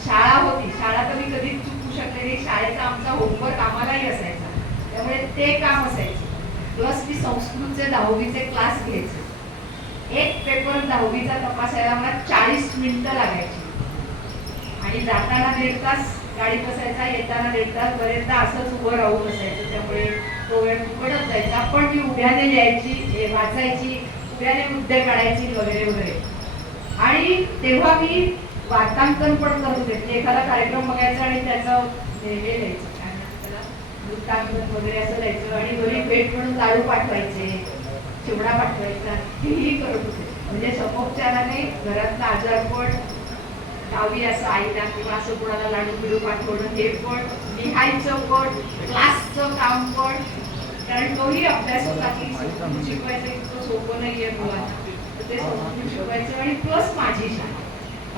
शाळा होती, शाळा तर मी कधीच चुकू शकले नाही, शाळेचा आमचा होमवर्क आम्हालाही असायचा त्यामुळे ते काम असायचं. प्लस मी संस्कृतचे 10वीचे क्लास घ्यायचे. एक पेपर 10वीचा तपासायला मला 40 मिनिटं लागायची आणि जाताना 1.5 तास गाडीत बसायचा, येताना 1.5 तास बरेच असंच उभं राहून बसायचं. त्यामुळे तो वेळ फुकटच जायचा. पण मी उभ्याने लिहायची, वाचायची, उभ्याने मुद्दे काढायची वगैरे वगैरे. आणि तेव्हा मी वार्तांकन पण करत होते. एखादा कार्यक्रम बघायचा आणि त्याचं हे लिहायचं, काय म्हणतात त्याला, वृत्तांकन वगैरे असं लिहायचं. आणि घरी भेट म्हणून लाडू पाठवायचे, चिवडा पाठवायचा, हेही करत होते. म्हणजे समोपचाराने घरातलं आजारपण दहावी असं आईला किंवा असं कोणाला लाडू बिडू पाठवणं हे पण, लिहायचं पण, क्लासचं काम पण, कारण तोही अभ्यास होता की शिकवायचं इतकं सोपं नाहीये मुलांना, तर ते समजून शिकवायचं. आणि प्लस माझी शाळा,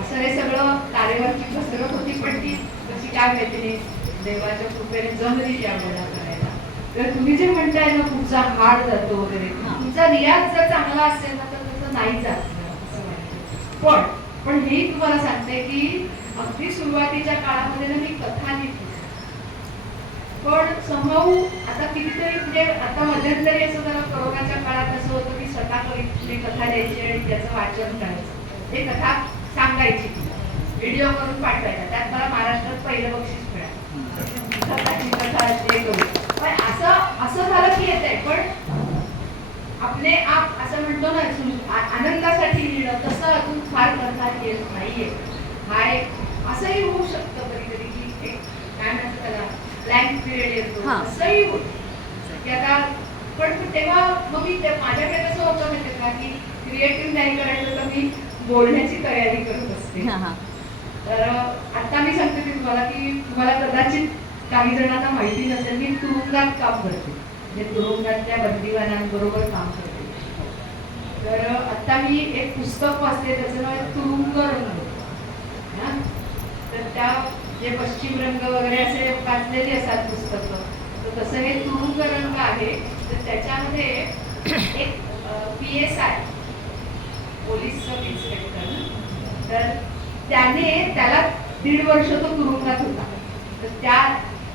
असं हे सगळं तारेवरची कसरत होती. पण ती कशी काय माहिती नाही, देवाच्या कृपेने जमली त्यावेळेला करायला. तर तुम्ही जे म्हणताय ना पुढचा हाड जातो वगैरे, तुमचा रियाज जर चांगला असेल ना तर तसं नाही जात असं वाटतं. पण हेही तुम्हाला सांगते की अगदी सुरुवातीच्या काळामध्ये ना मी कथा लिहिली, पण समभाऊ आता कितीतरी म्हणजे आता मध्यंतरी असं जरा कोरोनाच्या काळात असं होतं की स्वतः कथा द्यायची आणि त्याचं वाचन करायचं, ते कथा सांगायची, व्हिडिओ करून पाठवायचा. त्यात मला महाराष्ट्रात पहिलं बक्षीस मिळालं. कथा हे करू. पण असं झालं की येतंय, पण आपले आप असं म्हणतो ना आनंदासाठी लिहिणं, तसं अजून फार करता येत नाहीये. हा एक असंही होऊ शकतं कधी कधी की एक काय म्हणतात त्याला ब्लँक पिरियड येतो, असंही होतं की आता. पण तेव्हा मग मी माझ्याकडे कसं होतं माहिती का की क्रिएटिव्ह नाही करायचं तर मी बोलण्याची तयारी करत असते. तर आता मी सांगते की तुम्हाला कदाचित काही जणांना माहिती नसेल, मी तुरुंगात काम करते, म्हणजे तुरुंगातल्या बंदिवानांबरोबर काम करते. तर आता मी एक पुस्तक वाचते, त्याचं नाव आहे तुरुंग रंग. तर त्या जे पश्चिम रंग वगैरे असे वाचलेली असतात पुस्तकं, तर तसं हे तुरुंग रंग आहे. तर त्याच्यामध्ये एक PSI पोलीस सब इन्स्पेक्टर, तर त्याला 1.5 वर्ष तो तुरुंगात होता. तर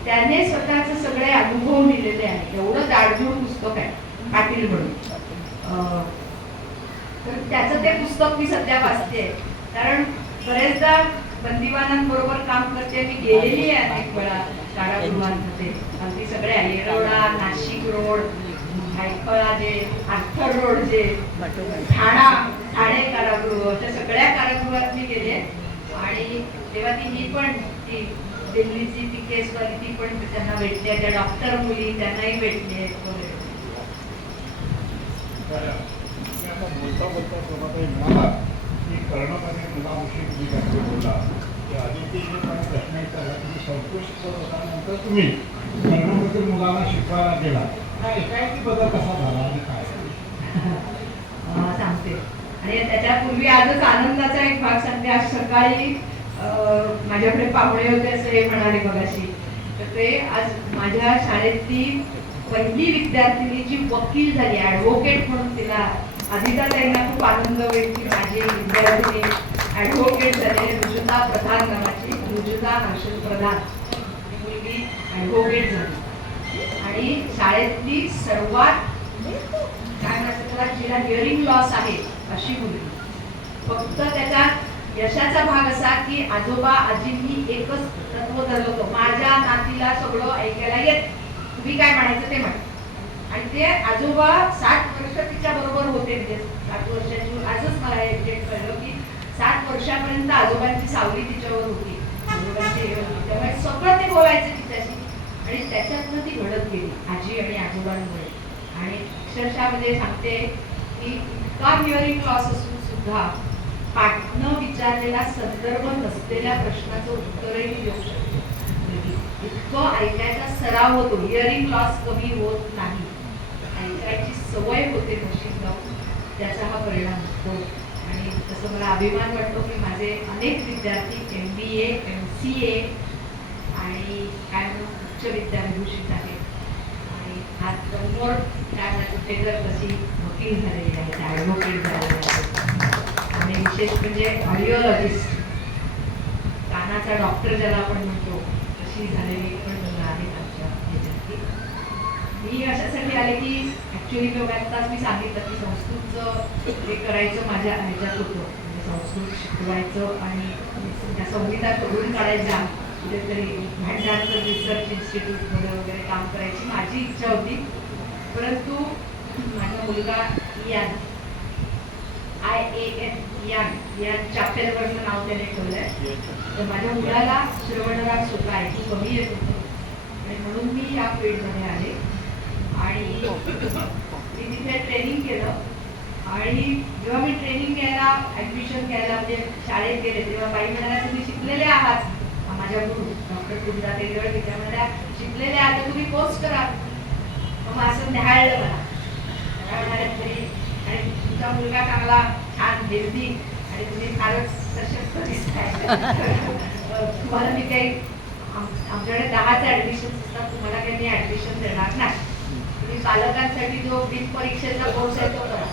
त्याने स्वतःचे सगळे अनुभव लिहिलेले आहेत. एवढं जाडजूड पुस्तक आहे, पाटील म्हणून. तर त्याचं ते पुस्तक मी सध्या वाचते, कारण बरेचदा बंदिवानांबरोबर काम करते. मी गेलेली आहे अनेक वेळा कारागृहांमध्ये, अगदी सगळ्या येरवडा, नाशिक रोड, भायखळा, जे आर्थर रोड, जे ठाणे कारागृह, त्या सगळ्या कारागृहात मी गेले. आणि तेव्हा मी पण ती दिल्लीची ती केसवाली ती पण त्यांना भेटले, त्या डॉक्टर मुली त्यांनाही भेटले वगैरे. बोलता शोभाताई म्हणाला की कर्णकाने मुलाविषयी तुम्ही काहीतरी बोलला की आदिती जे काही प्रश्न विचारला तुम्ही संतोष करत होता, तुम्ही कर्णामधील मुलांना शिकवायला गेला, एकाएकी बदल कसा झाला आणि काय सांगते. आणि त्याच्यापूर्वी आजच आनंदाचा एक भाग सांगते. आज सकाळी माझ्याकडे पाहुणे होते असं हे म्हणाले मगाशी. तर ते आज माझ्या शाळेतली पहिली विद्यार्थिनी जी वकील झाली, ॲडव्होकेट म्हणून, तिला आदिता ताईंना खूप आनंद होईल की माझी विद्यार्थिनी ॲडव्होकेट झाली. रुजुता प्रधान नावाची, रुजुता हर्षद प्रधान ही मुलगी ॲडव्होकेट झाली. आणि शाळेतली सर्वात काय म्हणतात त्याला, जिला हिअरिंग लॉस आहे अशी मुलगी. फक्त त्याच्यात यशाचा भाग असा की आजोबा आजींनी एकच तत्व धरलं होतं, माझ्या नातीला सगळं ऐकायला येत, तुम्ही काय म्हणायचं ते म्हण. आणि ते आजोबा 60 वर्ष तिच्या बरोबर होते, म्हणजे 60 वर्षाची. आजच मला एक्झॅक्ट कळलं की 60 वर्षापर्यंत आजोबांची सावली तिच्यावर होती, आजोबांची हे होती. त्यामुळे सगळं ते बोलायचं तिच्याशी. आणि त्याच्यातनं ती घडत गेली आजी आणि आजोबांमुळे. आणि अक्षरशः म्हणजे सांगते की इतका हिअरिंग लॉस असून सुद्धा पाठ न विचारलेला, संदर्भ नसलेल्या प्रश्नाचं उत्तरही देऊ शकते. इतकं ऐकायचा सराव होतो, हिअरिंग लॉस कमी होत नाही, ऐकायची सवय होते नशीब लावून, त्याचा हा परिणाम होतो. आणि तसं मला अभिमान वाटतो की माझे अनेक विद्यार्थी MBA, MCA आणि काय म्हणून उच्च विद्याविभूषित आहेत. आणि आज समोर काय म्हणतात ते जर कशी वकील झालेली आहेत, ॲडव्होकेट झालेले आहेत. आणि विशेष म्हणजे ऑडिओलॉजिस्ट, कानाचा डॉक्टर ज्याला आपण म्हणतो, तशी झालेली पण मुलं आहेत आमच्या ह्याच्यातली. मी अशासाठी आले की ॲक्च्युली आत्ताच मी सांगितलं की संस्कृतचं हे करायचं माझ्या ह्याच्यात होतं, म्हणजे संस्कृत शिकवायचं आणि त्या संविधा करून काढायच्या, कुठेतरी भांडारकर रिसर्च इन्स्टिट्यूटमध्ये वगैरे काम करायची माझी इच्छा होती. परंतु माझा मुलगा IAN या चॅप्टरवरचं नाव त्याने ठेवलंय. तर माझ्या मुलाला श्रवणराज होता, ऐकू कमी येत होतं, आणि म्हणून मी या फील्डमध्ये आले. आणि मी तिथे ट्रेनिंग केलं. आणि जेव्हा मी ट्रेनिंग घ्यायला, ॲडमिशन घ्यायला म्हणजे शाळेत गेले, तेव्हा बाई म्हणाल्या तुम्ही शिकलेले आहात, माझ्या गुरु डॉक्टर कुंदा तेलवड तिच्या म्हणाल्या शिकलेले आहात तुम्ही कोर्स करा. मग असं न्याहाळलं मला म्हणाले तरी, आणि तुमचा मुलगा चांगला छान हेल्दी आणि तुम्ही फारच सशक्त दिसताय, तुम्हाला मी काही आमच्याकडे 10चे ॲडमिशन असतात, तुम्हाला काही मी ॲडमिशन देणार नाही, तुम्ही पालकांसाठी जो बिन परीक्षेचा कोर्स आहे तो करा.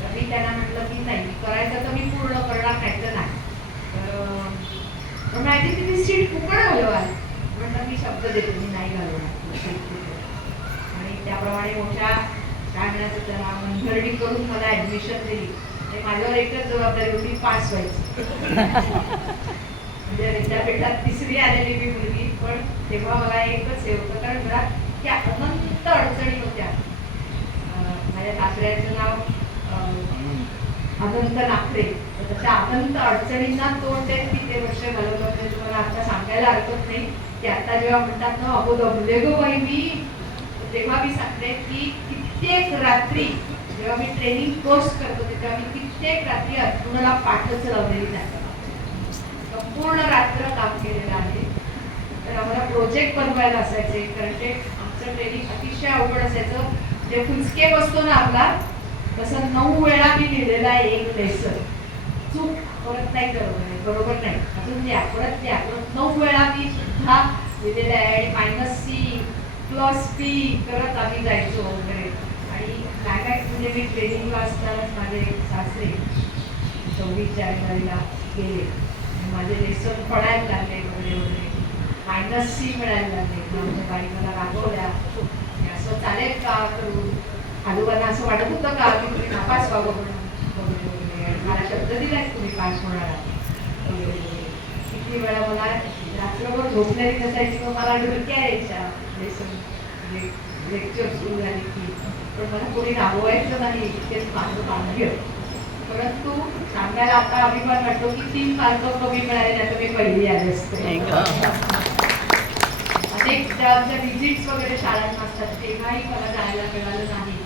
तर मी त्यांना म्हटलं की नाही, करायचं तर मी पूर्ण करणार, नाही तर नाही. तर माझी तुम्ही सीट फुकट घालवाल, म्हटलं मी शब्द देतो मी नाही घालवणार सीट फुकट. आणि त्याप्रमाणे मोठ्या काय म्हणायचं त्याला मनधरणी करून मला ॲडमिशन दिली. माझ्यावर एकच जबाबदारी होती, पास व्हायची. म्हणजे विद्यापीठात 3री आलेली मी मुलगी, पण तेव्हा मला एकच हे होतं, कारण घरात त्या अनंत अडचणी होत्या. माझ्या सासऱ्याचं नाव अनंत नाखरे. तर त्या अनंत अडचणींना तोंड देत मी ते वर्ष घालवलं होते. तुम्हाला आता सांगायला हरकत नाही की आता जेव्हा म्हणतात ना अगो दमले गो बाई मी, तेव्हा मी सांगते की कित्येक रात्री जेव्हा मी ट्रेनिंग कोर्स करत होते तेव्हा मी कित्येक रात्री अर्जुनाला पाठच लावलेली नाही, संपूर्ण रात्र काम केलेलं आहे. तर आम्हाला प्रोजेक्ट बनवायला असायचे, कारण ते आमचं ट्रेनिंग अतिशय अवघड असायचं. जे फुलस्केप असतो ना आपला, तसं 9 वेळा मी लिहिलेला आहे एक लेसन. चूक परत नाही बरोबर नाही, अजून द्या परत 9 वेळा मी सुद्धा लिहिलेलं आहे. आणि -C +P करत आम्ही जायचो वगैरे. आणि काय म्हणजे मी ट्रेनिंगला असतानाच माझे सासरे 26 जानेवारीला गेले, माझे लेसन पडायला लागले वगैरे वगैरे. -C मिळायला लागले. आमच्या बाई मला रागवल्या, असं चालेल का करून. आजोबांना असं वाटत होतं का की तुम्ही नापास व्हावं म्हणून वगैरे वगैरे. मला शब्द दिलाय तुम्ही पास होणार वगैरे वगैरे. किती वेळा मला रात्रभर झोपलेली नसायची, मग मला ढुलक्या यायच्या लेसन लेक्चर सुरू झाली की. पण मला कोणी राबवायचं नाही, तेच माझं भाग्य. परंतु सांगायला आता अभिमान वाटतो की 3 मार्क कमी मिळाले नाही तर मी पहिली आले असते. अनेक आमच्या विजिट्स वगैरे शाळांना असतात, तेव्हाही मला जायला मिळालं नाही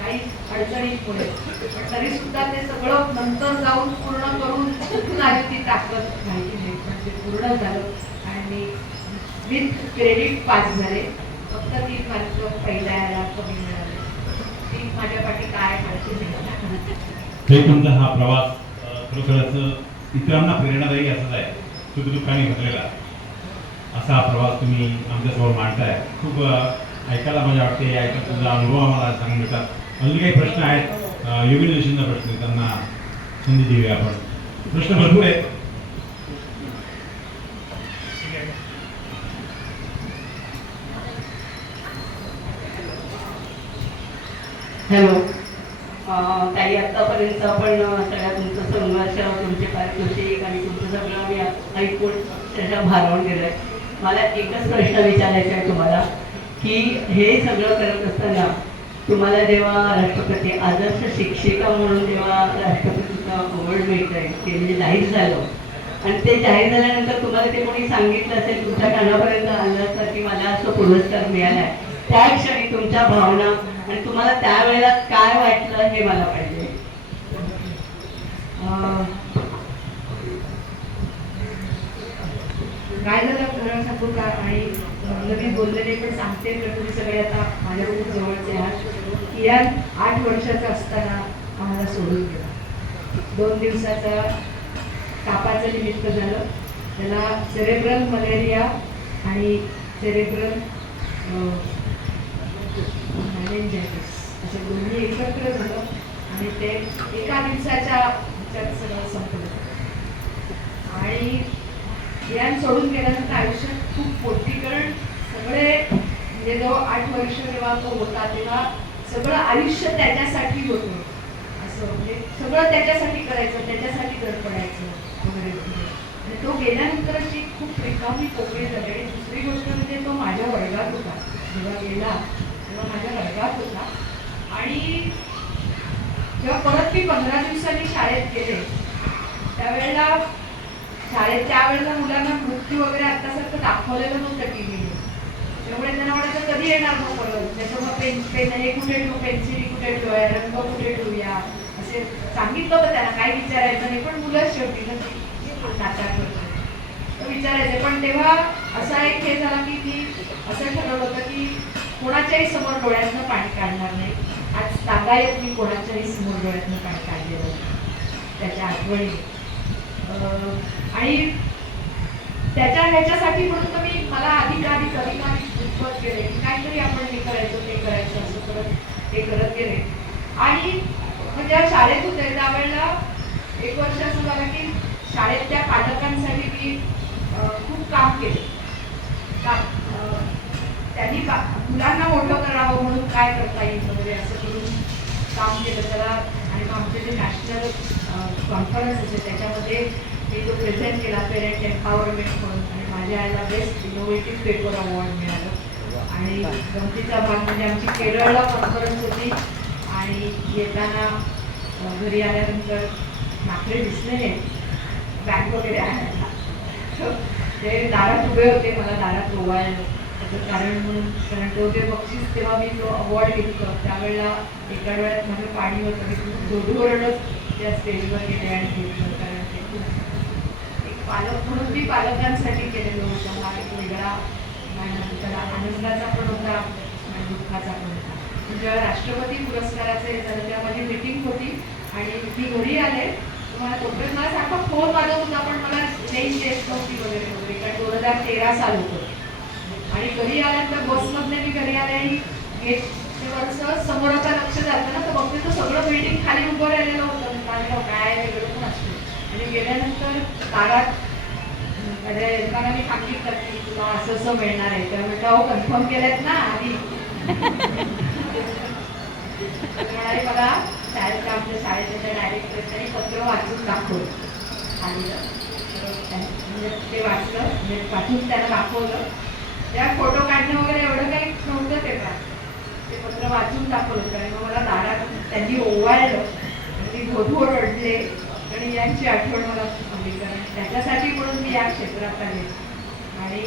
काही अडचणींमुळे. पण तरी सुद्धा ते सगळं नंतर जाऊन पूर्ण करून कुठून आली ती ताकद माहिती नाही, पण ते पूर्ण झालं आणि मी विथ क्रेडिट पास झाले. फक्त 3 मार्क पहिल्या याला कमी मिळाले. ती माझ्या पाठी काय माहिती नाही. हे तुमचा हा प्रवास खरोखरच इतरांना प्रेरणादायी असाच आहे, सुखदुःखाने भरलेला असा हा प्रवास तुम्ही आमच्यासमोर मांडताय. खूप ऐकायला मजा वाटते, ऐकत तुमचा अनुभव आम्हाला सांगून देतात. अजून काही प्रश्न आहेत, योगेश जोशींना प्रश्न आहेत, त्यांना संधी देऊया आपण. प्रश्न भरपूर आहेत. हॅलो ताई, आतापर्यंत आपण सगळ्या तुमचं संघर्ष, तुमचे पारितोषिक आणि तुमचं सगळं आम्ही ऐकून त्याच्या भारावून गेलो आहे. मला एकच प्रश्न विचारायचा आहे तुम्हाला की हे सगळं करत असताना तुम्हाला जेव्हा राष्ट्रपती आदर्श शिक्षिका म्हणून जेव्हा राष्ट्रपतीचं अवॉर्ड मिळत आहे, ते म्हणजे जाहीर झालं आणि ते जाहीर झाल्यानंतर तुम्हाला ते कोणी सांगितलं असेल, तुमच्या कानापर्यंत आलं असेल की मला असं पुरस्कार मिळाला आहे, त्या क्षणी तुमच्या भावना आणि तुम्हाला त्यावेळेला काय वाटलं हे मला पाहिजे. काय झालं खरं सांगू का, आणि नवीन बोललेले पण सांगते, तर तुम्ही सगळे आता माझ्या खूप जवळचे आहात. कियान 8 वर्षाचा असताना आम्हाला सोडून गेला. 2 दिवसाचा तापाचं निमित्त झालं. त्याला सेरेब्रल मलेरिया आणि सेरेब्रल मेनिंजायटिस असे दोन्ही एकत्र झालं आणि ते एका दिवसाच्या ह्याच्यात सगळं संपलं. आणि यान सोडून गेल्यानंतर आयुष्यात खूप मोठी, कारण सगळे म्हणजे जेव्हा 8 वर्ष जेव्हा तो होता तेव्हा सगळं आयुष्य त्याच्यासाठी होतं. असं म्हणजे सगळं त्याच्यासाठी करायचं, त्याच्यासाठी धडपडायचं वगैरे वगैरे. आणि तो गेल्यानंतर अशी खूप रिकामी पोकळी झाली. आणि दुसरी गोष्ट म्हणजे तो माझ्या वर्गात होता. जेव्हा गेला तेव्हा माझ्या वर्गात होता. आणि जेव्हा परत मी 15 दिवसांनी शाळेत गेले त्यावेळेला त्यावेळेला मुलांना मृत्यू वगैरे आतासारखं दाखवलेलं नव्हतं टीव्हीवर. त्यामुळे त्यांना वाटायचं कधी येणार मग परत, त्याच्यामुळे पेन हे कुठे ठेवू, पेन्सिल कुठे ठेवूया, रंग कुठे ठेवूया असे सांगितलं होतं त्यांना, काही विचारायचं नाही. पण मुलं शेवटी नाटक विचारायचे. पण तेव्हा असा एक हे झाला की मी असं ठरवलं होतं की कोणाच्याही समोर डोळ्यातनं पाणी काढणार नाही. आज तागायत मी कोणाच्याही समोर डोळ्यातनं पाणी काढलेलं त्याच्या आठवणी. आणि त्याच्या ह्याच्यासाठी म्हणून तर मी मला अधिक दुःखत गेले की काहीतरी आपण हे करायचं ते करायचं असं करत ते करत गेले. आणि म्हणजे शाळेत होते त्यावेळेला 1 वर्ष असं झालं की शाळेतल्या पालकांसाठी मी खूप काम केले. त्यांनी मुलांना मोठं करावं म्हणून काय करता येईल वगैरे असं करून काम केलं त्याला. आणि मग आमचे जे नॅशनल कॉन्फरन्स असेल त्याच्यामध्ये मी तो प्रेझेंट केला पेरेंट एम्पॉवरमेंट म्हणून आणि माझ्या आईला बेस्ट इनोव्हेटिव्ह पेपर अवॉर्ड मिळालं. आणि गमतीचा भाग म्हणजे आमची केरळला कॉन्फरन्स होती आणि येताना घरी आल्यानंतर माकडे दिसले नाही बॅग वगैरे आणायला. ते दारात उभे होते, मला दारात ओवाळलं त्याचं कारण म्हणून, कारण तो ते बक्षीस तेव्हा मी तो अवॉर्ड घेतलं त्यावेळेला एका वेळात माझं पाणी होतं, मी खूप जोडूवरच त्या स्टेजवर गेले आणि घेतलं. कारण ते खूप एक पालक म्हणून मी पालकांसाठी केलेलं होतं. हा एक वेगळा त्याला आनंदाचा पण होता आणि दुःखाचा पण होता. जेव्हा राष्ट्रपती पुरस्काराचे झालं तेव्हा माझी मीटिंग होती आणि मी घरी आले. मला तोपर्यंत मला सारखा फोन वाजत होता पण मला रेंज येत नव्हती वगैरे वगैरे, कारण 2013 साल होतं. आणि घरी आल्यानंतर बसमधले मी घरी आले आणि गेटवरचं समोर आता लक्ष जातं ना, तर बघते तर सगळं बिल्डिंग खाली उभं राहिलेलं होतं. काय वेगळं पण असतं. आणि गेल्यानंतर दारात मला मी सांगितलं की तुला असं असं मिळणार आहे, तर म्हटलं अहो कन्फर्म केलंत ना आधी. म्हणाले मला शाळेच्या आमच्या शाळेच्या त्या डायरेक्टर त्यांनी पत्र वाचून दाखवलं आलेलं, म्हणजे ते वाचलं म्हणजे वाचून त्याला दाखवलं. त्या फोटो काढणं वगैरे एवढं काही नव्हतं तेव्हा, ते पत्र वाचून दाखवलं. कारण मग मला दारात त्यांनी ओवाळलं आणि मी धोधो रडले आणि यांची आठवण मला आली, कारण त्याच्यासाठी म्हणून मी या क्षेत्रात आले. आणि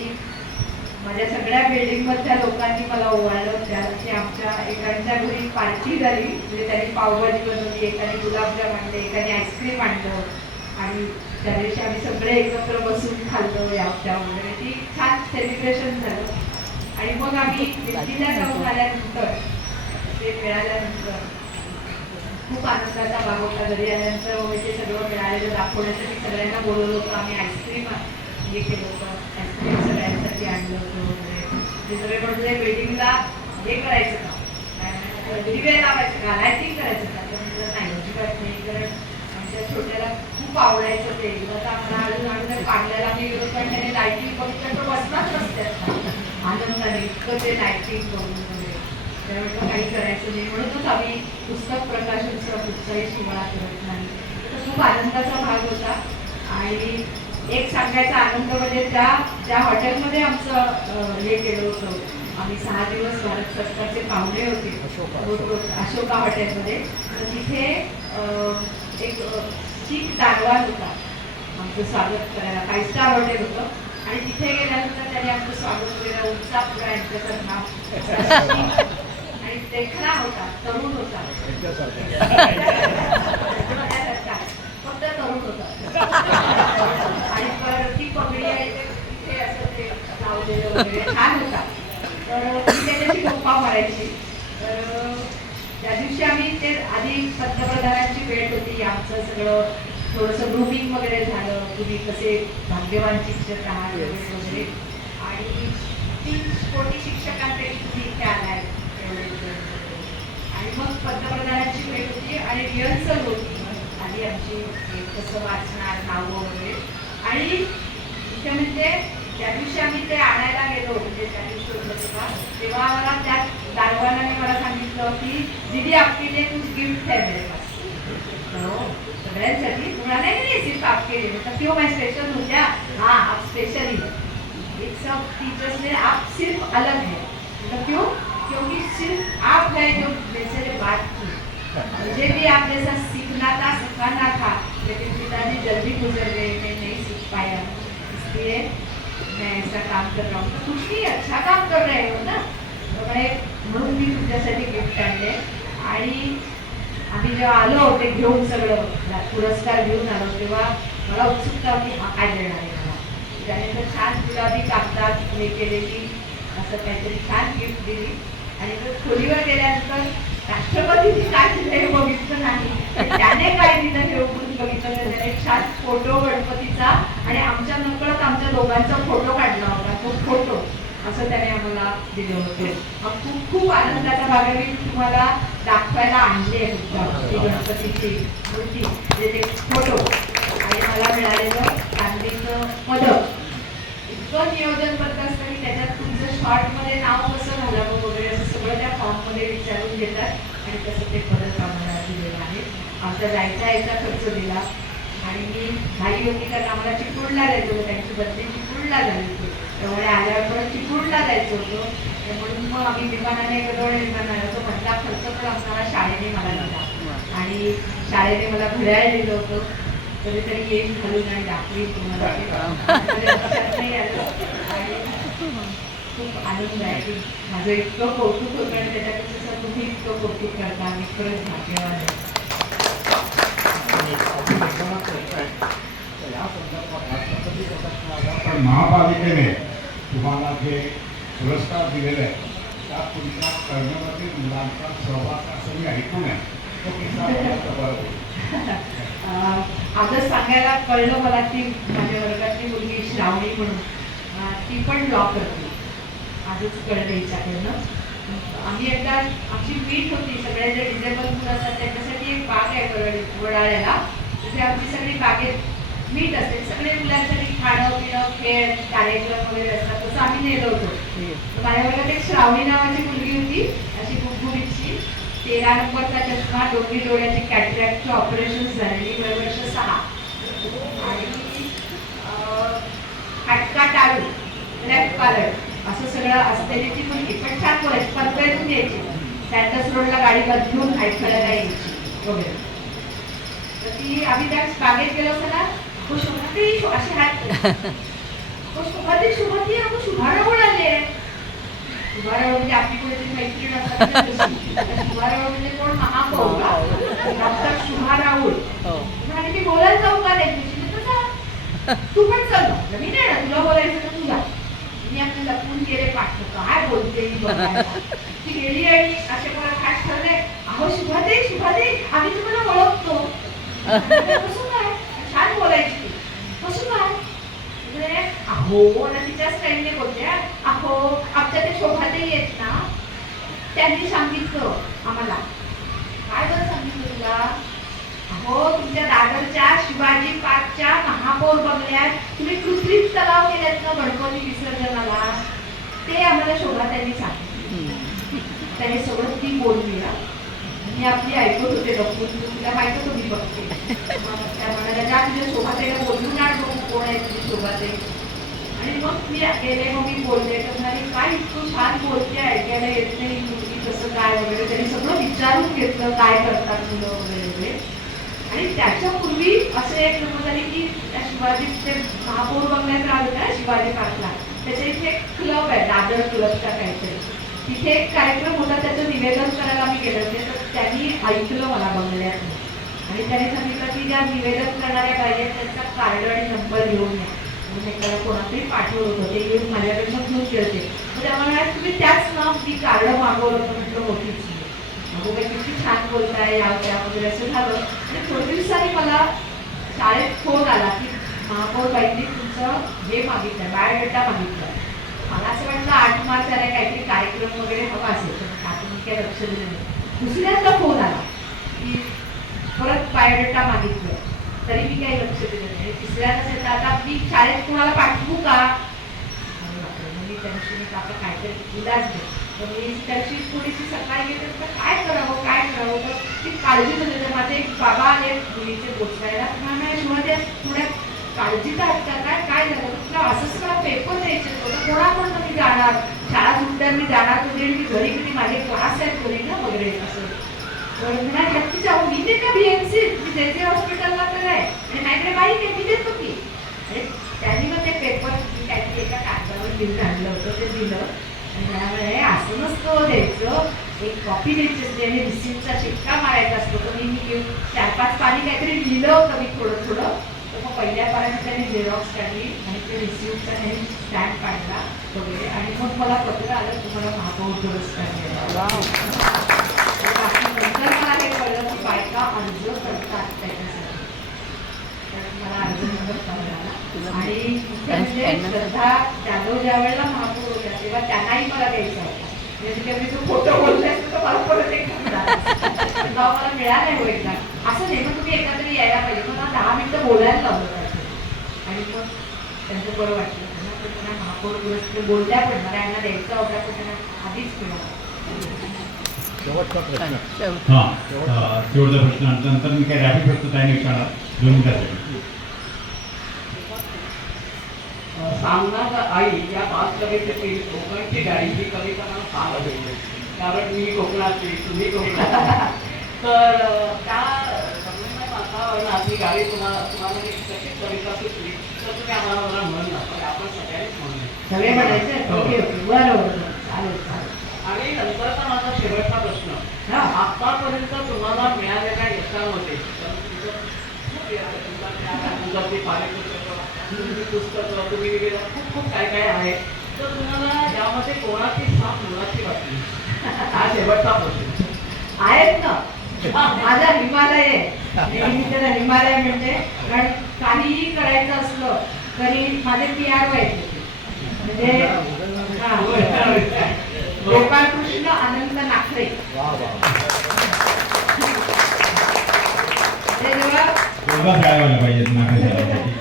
माझ्या सगळ्या बिल्डिंगमधल्या लोकांनी मला ओवाळलं. त्याची आमच्या एकांच्या घरी पार्टी झाली, म्हणजे त्यांनी पावभाजी बनवली, एकाने गुलाबजाम आणले, एकाने आईस्क्रीम आणलं आणि त्या दिवशी आम्ही सगळे एकत्र बसून खाल्लं याच्या वगैरे. ती छान सेलिब्रेशन झालं. आणि मग आम्ही दिल्लीला जाऊन आल्यानंतर ते मिळाल्यानंतर खूप आनंदाचा भाग होता. घरी आल्यानंतर मग ते सगळं मिळालेलं दाखवण्यासाठी सगळ्यांना बोलवलं होतं. आम्ही आईस्क्रीम हे केलं होतं, आईस्क्रीम सगळ्यांसाठी आणलं होतं वगैरे. ते सगळे म्हणजे बिल्डिंगला हे करायचं का, दिवे लावायचं का, लायटिंग करायचं का, तर म्हटलं नाही अजिबात नाही, कारण आमच्या छोट्याला खूप आवडायचं ते. तर आम्हाला अजून पाडल्याला मी गेलो पण त्याने लायटिंग बघितलं तर बसलाच रस्त्यात आनंदाने, इतकं ते लायटिंग बघून वगैरे. त्यामुळे काही करायचं नाही, म्हणूनच आम्ही पुस्तक प्रकाशनचा कुठचाही सोहळा करत नाही. तर खूप आनंदाचा भाग होता. आणि एक सांगायचा आनंद म्हणजे त्या हॉटेलमध्ये आमचं हे केलं होतं. आम्ही 6 दिवस भारत सरकारचे पाहुणे होते अशोका हॉटेलमध्ये. तर तिथे एक शीख दारवान होता आमचं स्वागत करायला. 5 स्टार हॉटेल होतं आणि तिथे गेल्यानंतर त्याने आमचं स्वागत केलं. उंचा पुरा यांच्याचं नाव आणि देखणा होता, तरुण होता, फक्त तरुण होता. आणि ती पगडी आहे तिथे असं ते लावलेलं वगैरे छान होता. तर ती त्याच्याशी गप्पा मारायची. तर त्या दिवशी आम्ही ते आधी पंतप्रधानांची भेट होती, आमचं सगळं थोडंसं ग्रुमिंग वगैरे झालं, तुम्ही कसे भाग्यवान शिक्षक आहात वगैरे. आणि 3 कोटी शिक्षकांपैकी तुम्ही इथे आलाय आणि मग पंतप्रधानांची भेट होती आणि रिहर्सल होती आधी आमची, कसं वाचणार नावं वगैरे. आणि इथे म्हणजे त्या दिवशी आम्ही ते आणायला गेलो, म्हणजे त्या दिवशी होतं तेव्हा मला त्या दारवानाने मला सांगितलं की दीदी आपके लिए कुछ गिफ्ट है मेरे पास. सगळ्यांसाठी तुम्हाला नाही सिर्फ आपके लिए. मतलब क्यों मैं स्पेशल हूँ क्या? हाँ आप स्पेशल ही है. एक सब टीचर्स ने आप सिर्फ अलग है. मतलब क्यों? क्योंकि सिर्फ आप है जो मेरे से बात की. मुझे भी आप जैसा सीखना था, सिखाना था, लेकिन पिताजी जल्दी गुजर गए, मैं नहीं सीख पाया, इसलिए मैं ऐसा काम कर रहा हूँ. कुछ भी अच्छा काम कर रहे हो ना. म्हणून मी तुमच्यासाठी गिफ्ट आणले. आणि आम्ही जेव्हा आलो ते घेऊन सगळं पुरस्कार घेऊन आलो तेव्हा मला उत्सुकता होती हा काय देणार आहे मला. त्यानंतर छान गुलाबी कागदात हे केलेली असं काहीतरी छान गिफ्ट दिली. आणि जर खोलीवर गेल्यानंतर राष्ट्रपतींनी काय दिलं हे बघितलं नाही, त्याने काय दिलं हे बघितलं. त्याने छान फोटो गणपतीचा आणि आमच्या नकळत आमच्या दोघांचा फोटो काढला होता. तो फोटो असं त्याने आम्हाला दिलं होतं. खूप खूप आनंदाचा भाग आहे. मी तुम्हाला दाखवायला आणले गणपतीची मूर्ती, ते फोटो आणि मला मिळालेलं चांदीचं पदक. इतकं नियोजनबद्ध असतं की त्याच्यात तुमचं शॉर्टमध्ये नाव कसं घालावं वगैरे असं सगळं त्या फॉर्ममध्ये विचारून घेतात आणि तसं ते पदक आम्हाला दिलेलं आहे. आमचा जायचा यायचा खर्च दिला. आणि मी घाई होती कारण आम्हाला चिपळूणला जायचं होतं, त्यांची बदली चिपळूणला झाली होती, त्यामुळे आल्यावर परत चिपळूणला जायचं होतं. म्हणून मग आम्ही विमानाने गडोळ विमानाने तो म्हटला खर्च पण आम्हाला शाळेने मला दिला आणि शाळेने मला घड्याळ दिलं होतं. कधीतरी येईल घालून आणि दाखवीन तुम्हाला ते. लक्षात नाही आलं आणि खूप आनंद आहे की माझं इतकं कौतुक होतं आणि त्याच्यापेक्षा तुम्ही इतकं कौतुक करता. मी खरंच भाग्यवान आहे. या संदर्भात राष्ट्रपती प्रदर्शन आला, पण महापालिकेने तुम्हाला जे पुरस्कार दिलेले आहेत त्यात तुमच्या कर्णवती मुलांचा सहभाग असं मी ऐकून आहे. तो किस्सा बोलायचा बरं होईल. आजच सांगायला कळलं मला की माझ्या वर्गातली मुलगी श्रावणी म्हणून ती पण लॉ करते. आजच कळलं हिच्याकडनं. आम्ही एकदा आमची मीट होती, सगळे जे डिझेबल मुलं असतात त्यांच्यासाठी एक बाग आहे वडाळ्याला, तिथे आमची सगळी बागेत मीट असते, सगळे मुलांसाठी खाणं पिणं खेळ कार्यक्रम वगैरे असतात, तसं आम्ही नेलो होतो. माझ्या वर्गात एक श्रावणी नावाची मुलगी होती, अशी गुबगुबीची, 13 नंबरचा चष्मा, दोन्ही डोळ्याची कॅटरॅक्टची ऑपरेशन झालेली, वर्ष 6 आणि हटका टाळू ब्लॅक पालट असं सगळं असलेली ती मुलगी, पण छान बोलायची, परपेरून यायची, सॅन्डस रोडला गाडी बदलून ऐकायला यायची वगैरे. तर ती आम्ही त्या बागेत गेलो असतो ना, शुभाती अशी हात शुभाती शुभाती आपण शुभारावळ आले. शुभारावळ म्हणजे आपली कोणीतरी मैत्रीण असतात. शुभारावळ म्हणजे कोण? महापौर डॉक्टर शुभा राहुल. आणि ती बोलायला जाऊ का नाही, तू पण चल मी नाही ना तुला बोलायचं तर तू जा. मी आपले लपून गेले पाठ काय बोलते ती गेली आणि असे मला खास ठरले, अहो शुभाते शुभाते आम्ही तुम्हाला ओळखतो. कसं काय? छान बोलायची. कसं काय? अहो ना तिच्या स्टाईलने बोलते, अहो आमच्या ते शोभाते येत ना, त्यांनी सांगितलं आम्हाला. काय बरं सांगितलं तुला? अहो तुमच्या दादरच्या शिवाजी पार्कच्या महापौर बंगल्यात तुम्ही कृत्रिम तलाव केल्यात ना गणपती विसर्जनाला, ते आम्हाला शोभा त्यांनी सांगितलं. त्याने सगळं ती बोलली. मी आपली ऐकत होते डॉक्टर, तुला माहिती होती बघते. त्या म्हणाल्या जा तुझ्या शोभाताईला बोलून आण बघू कोण आहे तुझी शोभाताई. आणि मग मी गेले, मग मी बोलले तर म्हणाले काय इतकं छान बोलते, ऐकायला येत नाही मुलगी कसं काय वगैरे. त्यांनी सगळं विचारून घेतलं काय करतात मुलं वगैरे वगैरे. आणि त्याच्यापूर्वी असं एक गमत झाली की त्या शिवाजी ते महापौर बंगल्यात राहत ना शिवाजी पार्कला, त्याच्या इथे एक क्लब आहे दादर क्लबचा काहीतरी, तिथे एक कार्यक्रम होता, त्याचं निवेदन करायला आम्ही गेले होते. तर त्यांनी ऐकलं मला बंगल्यात आणि त्यांनी सांगितलं की ज्या निवेदन करणाऱ्या पाहिजे त्यांचा कार्ड आणि नंबर घेऊन या. म्हणून एखादा कोणातरी पाठवलं होतं, ते घेऊन माझ्याकडनं घेऊन गेले. मग त्यामुळे तुम्ही त्याच नाव ती कार्ड मागवलं होतं. म्हटलं मोठीच अगो बाई किती छान बोलताय या त्या वगैरे असं झालं. आणि थोड्या दिवसांनी मला शाळेत फोन आला की महापौर बाईंनी तुमचं हे मागितलं, बायोडेटा मागितलं. मला असं वाटलं 8 मार्च आला काहीतरी कार्यक्रम वगैरे हवा असेल, तर आपण काय लक्ष दिलं नाही. दुसऱ्यांदा फोन आला की परत बायोडेटा मागितलं, तरी मी काही लक्ष दिलं नाही. तिसऱ्यांदा असेल तर आता मी शाळेत कुणाला पाठवू का? मी त्यांची मी आता काहीतरी इलाज नाही. तर मी त्याची थोडीशी सकाळी येते तर काय करावं काय करावं, तर ती काळजी होते. माझे एक बाबा आले मुलीचे बोचवायला, नाही शिवाय थोड्या काळजीचा हटका काय काय झालं तुला असंच मला पेपर द्यायचे होतं, कोणाकडनं मी जाणार, शाळा सुटल्यावर मी जाणार होते, मी घरी किती माझे क्लास आहेत घरी ना वगैरे असं. तर म्हणा नक्की जाऊ मी ते का BMC मी जे जे हॉस्पिटलला तर आहे आणि नाहीकडे बाई काय मी देत होती. आणि त्यांनी मग ते पेपर मी काहीतरी एका कागदावर घेऊन आणलं होतं, ते दिलं. आणि त्यामुळे असं नसतं द्यायचं, एक कॉपी द्यायची असते आणि रिसिप्टचा शिक्का मारायचा असतो. तर मी घेऊन 4-5 पाणी काहीतरी लिहिलं होतं मी थोडं थोडं. तर मग पहिल्या पाण्यात त्यांनी झेरॉक्स काढली आणि ते रिसिप्टचा त्यांनी स्टॅम्प काढला वगैरे. आणि मग मला पत्र आलं तुम्हाला महापौर पुरस्कार मिळाला. नंतर मला हे कळलं की बायका अर्ज करतात त्याच्यासाठी. तर मला अर्ज नंबर मिळाला. आणि म्हणजे श्रद्धा जाधव ज्या वेळेला महापौर होत्या तेव्हा त्यांनाही मला द्यायचा होता. म्हणजे मी तो फोटो बोलले असतो तर मला परत एक मला मिळालं हो एकदा. असं नाही मग तुम्ही एकदा तरी यायला पाहिजे. मला 10 मिनिटं बोलायला लावलं पाहिजे. आणि मग त्यांचं बरं वाटलं त्यांना, तर त्यांना महापौर पुरस्कार बोलल्या पण मला यांना द्यायचा होता तर त्यांना आधीच मिळाला. शेवटचा प्रश्न हां शेवटचा प्रश्न आणि नंतर मी काय रॅपिड प्रश्न त्याने विचारणार 2 मिनिटासाठी. सामना आई या 5 कवितेतील कोकणची गाडी ही कविता मला फार आवडली. कारण मी कोकणातली, तुम्ही कोकणात. तर त्या संगमनेर वातावरणात ही गाडी तुम्हाला कशी कविता सुचली तर तुम्ही आम्हाला मला म्हणून पण आपण सगळ्यांनीच म्हणूया. सगळे म्हणायचे हो. ओके ओके बरोबर चालेल चालेल. आणि नंतरचा माझा शेवटचा प्रश्न आतापर्यंत तुम्हाला मिळालेल्या यशामध्ये तुमचं पारितोषिकं, तुमची पुस्तकं, तुम्ही लिहिलेलं खूप खूप काय काय आहे. तर तुम्हाला यामध्ये कोणाची साथ मुलाची वाटली? हा शेवटचा प्रश्न. आहेत ना माझा हिमालय आहे. नेहमी त्याला हिमालय म्हणते कारण काहीही करायचं असलं तरी माझे PR व्हायचे म्हणजे गोपाळकृष्ण अनंत नाखरे. ते जेव्हा दोघं खेळायला पाहिजेत ना खेळायसाठी.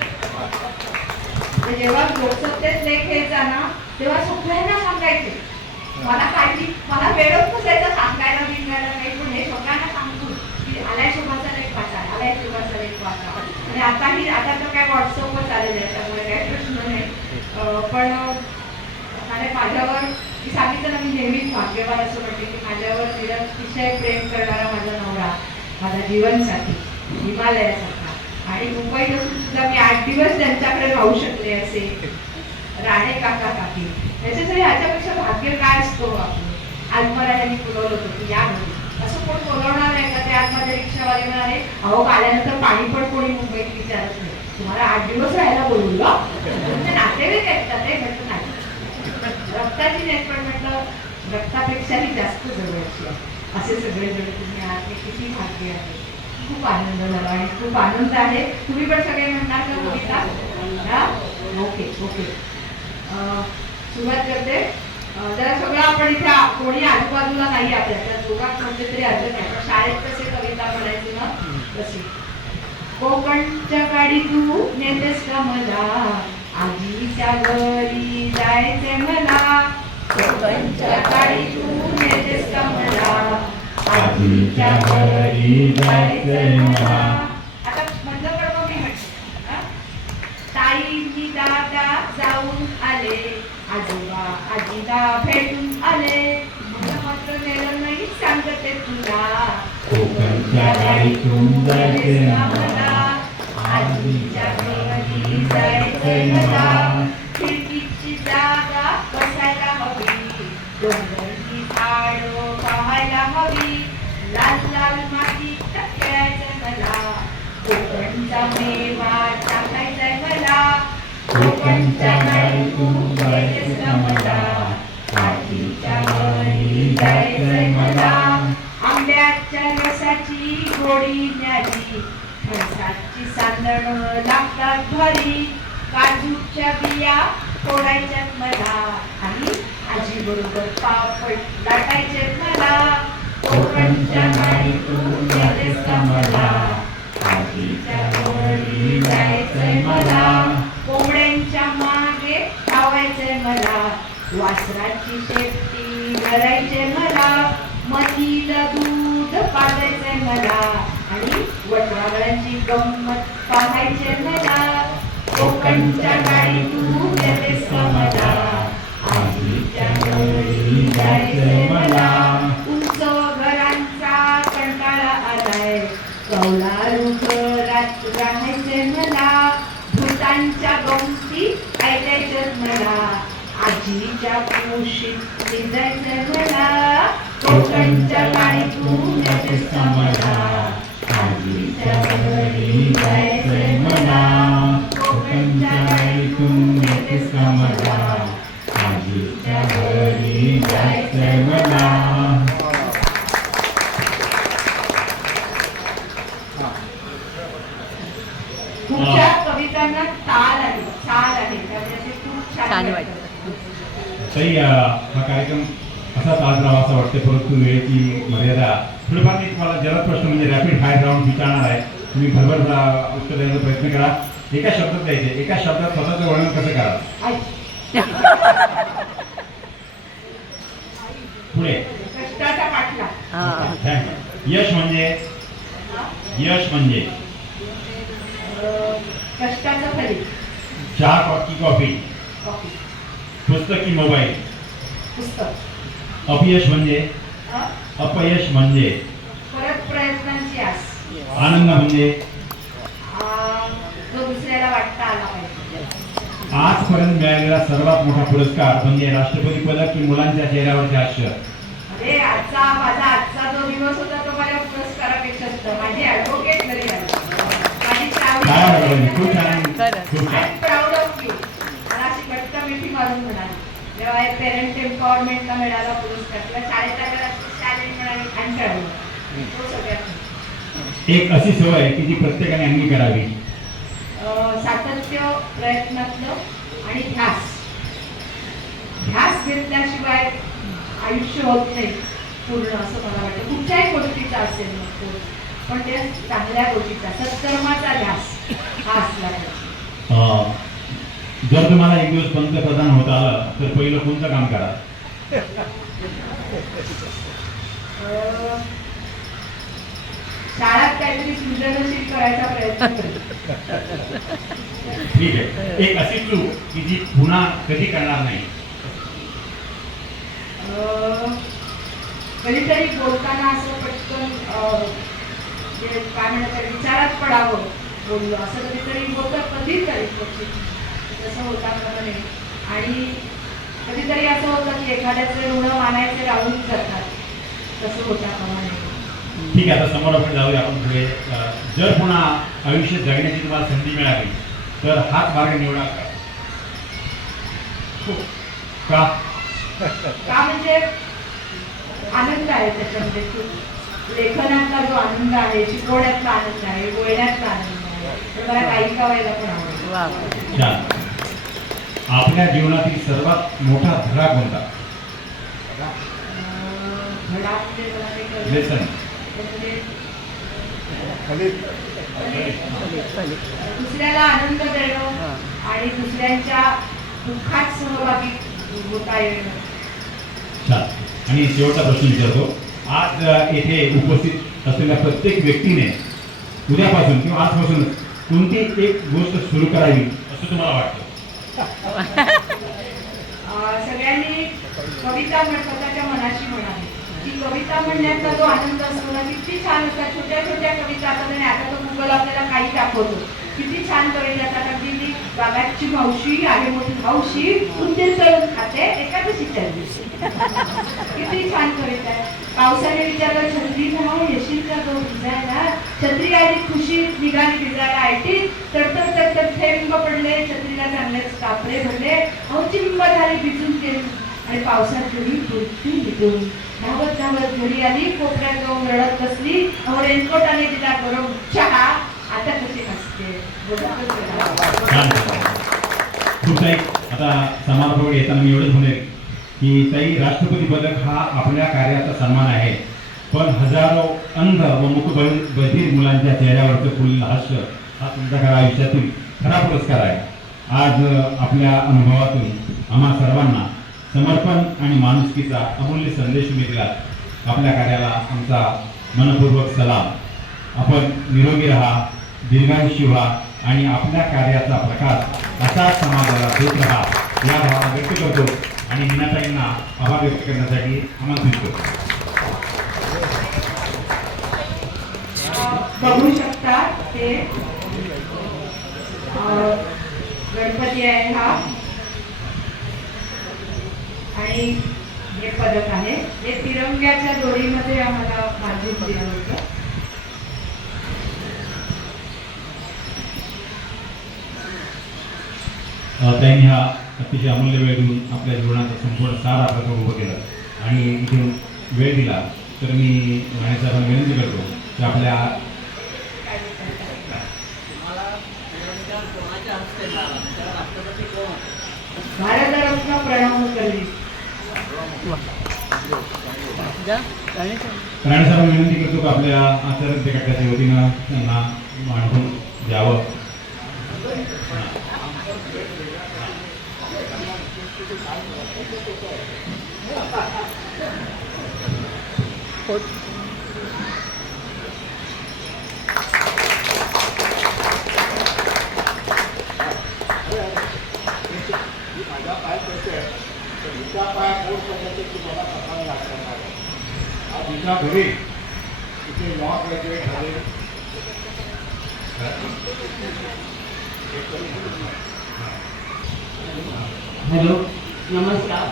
ते जेव्हा लोकसत्तेत लेख यायचा ना तेव्हा सगळ्यांना सांगायचे. मला वेळच नसायचं सांगायला बिंगायला काही पण हे सगळ्यांना सांगतो की आलाय शोभाचा लेख वाचा, आलाय शोभाचा लेख वाचा. आणि आता तर काय व्हॉट्सअपवर चालेल आहे त्यामुळे काही प्रश्न नाही. पण माझ्यावर मी सांगितलं ना मी नेहमीच भाग्यवान असं म्हणते की माझ्यावर निरतिशय प्रेम करणारा माझा नवरा, माझा जीवनसाथी हिमालयासारखा. आणि मुंबईत असून सुद्धा मी 8 दिवस त्यांच्याकडे राहू शकले असे राणे काका काकी. त्याच्यासाठी ह्याच्यापेक्षा भाग्य काय असतो आपण. आज मला त्यांनी बोलवलं होतं की या घरी. असं कोण बोलवणार नाही का? ते आज माझे रिक्षावाले म्हणाले अहो आल्यानंतर पाणी पण कोणी मुंबईत विचारत नाही, तुम्हाला 8 दिवस राहायला बोलवलं. म्हणजे नातेवाईक आहेत का ते? म्हटलं नाही रक्ताची नाही पण म्हटलं रक्तापेक्षाही जास्त जवळची आहे. असे सगळेजण तुम्ही आहात हे किती भाग्य आहे. खूप आनंद झाला आणि खूप आनंद आहे. तुम्ही पण सगळे म्हणणार का कविता? ओके ओके सुरुवात करते. जरा सगळं आपण इथे कोणी आजूबाजूला नाही आपल्या त्या दोघात म्हणजे तरी अर्थ नाही पण शाळेत कसे कविता म्हणायची ना तशी. कोकणच्या गाडी तू नेतेस का मला, आजीच्या घरी जायचे मला. कोकणच्या गाडी तू नेतेस का मला, आजीच्या घरी जायचे मला. आता म्हणलं पण मग मी म्हणते ताई दादा जाऊन आले, आजोबा आजीला भेटून आले. मला मात्र नेलं नाही सांगते तुला, कोकणच्या गाडीतून जायचे मला, आजीच्या घरी जायचे मला. खिडकीची जागा बसायला हवी, डोंगरची झाडं पाहायला हवी, लाल लाल मातीत खेळायचं मला, कोकणचा मेवा टाकायचाय मला. कोकणच्या गाडीतून जायचंय का मला, आजीच्या घरी जायचंय मला. आंब्याच्या रसाची गोडी न्यारी, फणसाची सांदण लागतात भारी, काजूच्या बिया फोडायच्यात मला आणि आजी बरोबर पापड लाटायचे मला. कोकणच्या गाडीतून जायचंय का मला, आजीच्या घरी जायचंय मला. कोंबड्यांच्या मागे धावायचंय मला, वासराची शेपटी धरायचे मला, म्हशीला दूध पाजायचंय मला आणि वटवाघळाची गंमत पाहायचे मला. कोकणच्या गाडीतून येतेस का मला, आजीच्या घरी जायचंय मला. उंच घरांचा कंटाळा आलाय, कौलारू घरात राहायचंय मला. भूतांच्या गमती ऐकायच्यात मला, आजीच्या कुशीत निजायचंय मला. कोकणच्या गाडीतून येतेस का मला, आजीच्या घरी जायचंय मला. कोकणच्या गाडीतून येतेस का मला, आजीच्या घरी जायचंय मला. तुमच्या कवितांना ताल आहे, चाल आहे, त्यामुळे ते खूप छान वाटतं. ताई हा कार्यक्रम असाच आज राहावा असं वाटतं, परंतु वेळेची मर्यादा. थोडीफार मी तुम्हाला जरा प्रश्न म्हणजे रॅपिड फायर राऊंड विचारणार आहे. तुम्ही भरभर उत्तर द्यायचा प्रयत्न करा. एका शब्दात द्यायचे, एका शब्दात स्वतःचं वर्णन कसं करा. पुढे कष्टाचा पाठला. थँक्यू. यश म्हणजे यश म्हणजे कष्टाचं फलित. चहा की कॉफी, कॉफी. पुस्तक की मोबाईल. पुस्तक. अपयश म्हणजे अ, अपयश म्हणजे परत प्रयत्नांची आस. आनंद म्हणजे जो दुसऱ्याला वाटता आला पाहिजे. आजपर्यंत मिळालेला सर्वात मोठा पुरस्कार म्हणजे राष्ट्रपती पदक की मुलांच्या चेहऱ्यावरचे हास्य. अरे आजचा जो दिवस होता तो माझ्या पुरस्कारापेक्षा सुद्धा माझी ऍडव्होकेट घरी आली. माझी काय आवडलं? खूप छान, खूप आय छान. Am proud of you. मला अशी घट्ट मिठी मारून म्हणाली जेव्हा पेरेंट एम्पॉवरमेंटला मिळाला पुरस्कार किंवा शाळेच्या शाळेत मिळाली आणि कळवलं तो सगळ्यात एक अशी सवय की जी प्रत्येकाने अंगी करावी. सातत्य, प्रयत्नातलं आणि ध्यास. ध्यास घेतल्याशिवाय आयुष्य होत नाही पूर्ण असं मला वाटतं. कुठल्याही गोष्टीचा असेल मग तो, पण ते चांगल्या गोष्टीचा सत्कर्माचा ध्यास हा असला पाहिजे. जर तुम्हाला एक दिवस पंतप्रधान होता आलं तर पहिलं कोणतं काम करा? शाळेत काहीतरी सृजनशील करायचा प्रयत्न करेल. ठीक आहे. एक अशी चूक की जी पुन्हा कधी करणार नाही. कधीतरी बोलताना असं पटकन काय म्हणतात विचारात पडावं बोललो असं कधीतरी होतं. कधीतरी तसं होता कामा नये. आणि कधीतरी असं होतं की एखाद्याचे ऋण मानायचे राहून जातात. तसं होता कामा नये. ठीक आहे. आता समोर आपण जाऊया. आपण पुढे जर पुन्हा आयुष्य जगण्याची तुम्हाला संधी मिळाली तर हाच मार्ग निवडा का? का म्हणजे आनंद आहे त्याच्यामध्ये. लेखनातला जो आनंद आहे, शिकवण्यातला आनंद आहे, बोलण्यातला आनंद आहे. तर मला गायिका व्हायला पण आवडतं. छान. आपल्या जीवनातील सर्वात मोठा धडा कोणता? धडा म्हणजे मला ते कळलं. लेसन. दुसऱ्याला आनंद देणं आणि दुसऱ्यांच्या दुःखात सहभागी होता येणं. छान. आणि शेवटचा प्रश्न विचारतो. आज येथे उपस्थित असलेल्या प्रत्येक व्यक्तीने उद्यापासून किंवा आजपासून कोणती एक गोष्ट सुरू करावी असं तुम्हाला वाटतं? सगळ्यांनी कविता स्वतःच्या मनाशी म्हणावी. ती कविता म्हणण्याचा जो आनंद असतो ना किती छान असतात. छोट्या छोट्या कविता असतात आणि आता तो गुगल आपल्याला काही दाखवतो. किती छान कविता असतात. अगदी ती बाबाची मावशी आहे मोठी मावशी उंदीर तळून खाते एकादशीच्या दिवशी. किती छान कविता आहे. पावसाने विचारलं छत्री घालून येशील का तो भिजायला. छत्री आली खुशी निघाली भिजायला. आयटी तडतड तडतड थेंब पडले छत्रीला चांगलेच कापडे भरले. चिंब झाली भिजून गेली आणि पावसात घरी बुरती निघून धावत धावत घरी आली. कोपऱ्यात जाऊन रडत बसली. रेनकोटाने दिला गरम चहा. आता कशी असते खूप ताई. आता समारोपावर येताना मी एवढंच म्हणेल की ताई राष्ट्रपती पदक हा आपल्या कार्याचा सन्मान आहे. पण हजारो अंध व मूकबधिर मुलांच्या चेहऱ्यावरचं फुललेलं हास्य हा तुमच्या खऱ्या आयुष्यातील खरा पुरस्कार आहे. आज आपल्या अनुभवातून आम्हा सर्वांना समर्पण आणि माणुसकीचा अमूल्य संदेश तुम्ही दिलात. आपल्या कार्याला आमचा मनपूर्वक सलाम. आपण निरोगी राहा, दीर्घायुषी व्हा आणि आपल्या कार्याचा प्रकाश असाच समाजाला देत राहा या भावना व्यक्त करतो आणि मीनाताईंना आभार व्यक्त करण्यासाठी आमंत्रित करतो. बघू शकता ते गणपती आहे हा आणि हे पदक आहे. हे तिरंग्याच्या दोरीमध्ये आम्हाला बांधून दिलं होतं. त्यांनी हा अतिशय अमूल्य वेळ देऊन आपल्या जीवनाचा संपूर्ण सार आपल्याकडे उभं केलं आणि इथे वेळ दिला तर मी साहेबांना विनंती करतो की आपल्या भारतरत्न प्रणव मुखर्जी. राणेसाहेबांना विनंती करतो की आपल्या आचार्य कट्ट्याच्या वतीनं त्यांना मांडून द्यावं. मी माझा पाय करते तर हिचा पाय पोट करण्याचे की मला सकाळी लागणार आहे. आज हिच्या घरी तिथे लॉ ग्रॅज्युएट झाले हॅलो नमस्कार.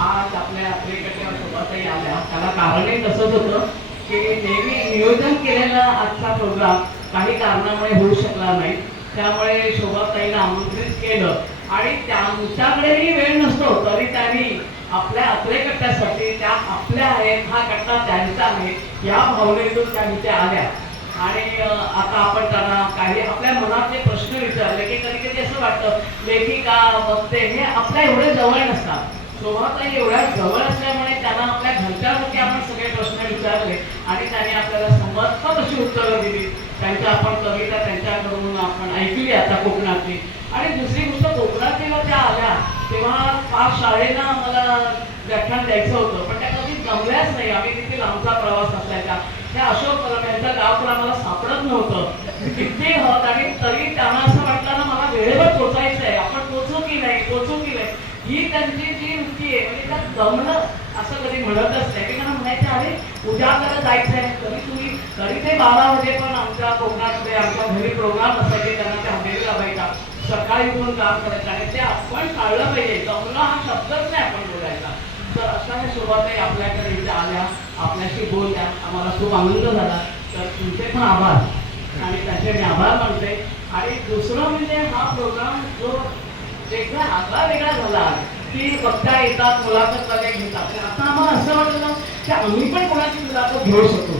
आज आपल्या यात्रेकडे सोबतही आल्या त्याला कारणही तसंच होतं की नेहमी नियोजन केलेला आजचा प्रोग्राम काही कारणामुळे होऊ शकला नाही. त्यामुळे शोभाताईला आमंत्रित केलं आणि त्यांच्याकडेही वेळ नसतो तरी त्यांनी आपल्या अत्रे कट्ट्यासाठी त्या आपल्या आहेत हा कट्टा त्यांचा आहे या भावनेतून त्या इथे आल्या. आणि आता आपण त्यांना काही आपल्या मनातले प्रश्न विचारले की कधी कधी असं वाटतं लेखिका वक्ते हे आपल्या एवढे जवळ नसतात. शोभाताई एवढ्या जवळ असल्यामुळे त्यांना आपल्या घरच्यासाठी आपण सगळे प्रश्न विचारले आणि त्यांनी आपल्याला समर्पक अशी उत्तरं दिली. त्यांच्या आपण कविता त्यांच्याकडून आपण ऐकली आता कोकणातली. आणि दुसरी गोष्ट कोकणात जेव्हा त्या आल्या तेव्हा फार शाळेनं आम्हाला व्याख्यान द्यायचं होतं पण त्या कधी जमल्याच नाही. आम्ही तिथे लांबचा प्रवास असायचा. त्या अशोक कलम यांचं गाव तर आम्हाला सापडत नव्हतं किती हत आणि तरी त्यांना असं वाटलं ना मला वेळेवर पोचायचं आहे आपण पोचू की नाही ही त्यांची जी वृत्ती आहे म्हणजे त्यात जमणं असं कधी म्हणतच नाही. की त्यांना म्हणायचं अरे उद्या आपल्याला जायचं आहे तरी ते 12 वाजे पण आमच्या कोकणामध्ये आमच्या घरी प्रोग्राम असायचे त्यांना त्या हजेरी लावायचा सकाळी उठून काम करायचं आणि ते आपण टाळलं पाहिजे. जमणं हा शब्दच नाही आपण बोलायचा. तर अशा शोभाताई आपल्याकडे इथे आल्या आपल्याशी बोलल्या आम्हाला खूप आनंद झाला. तर तुमचे पण आभार आणि त्यांचे मी आभार मानते. आणि दुसरं म्हणजे हा प्रोग्राम जो वेगळा झाला की बघता येतात मुलाखत वगैरे घेतात. आता आम्हाला असं वाटलं की आम्ही पण कोणाची मुलाखत घेऊ शकतो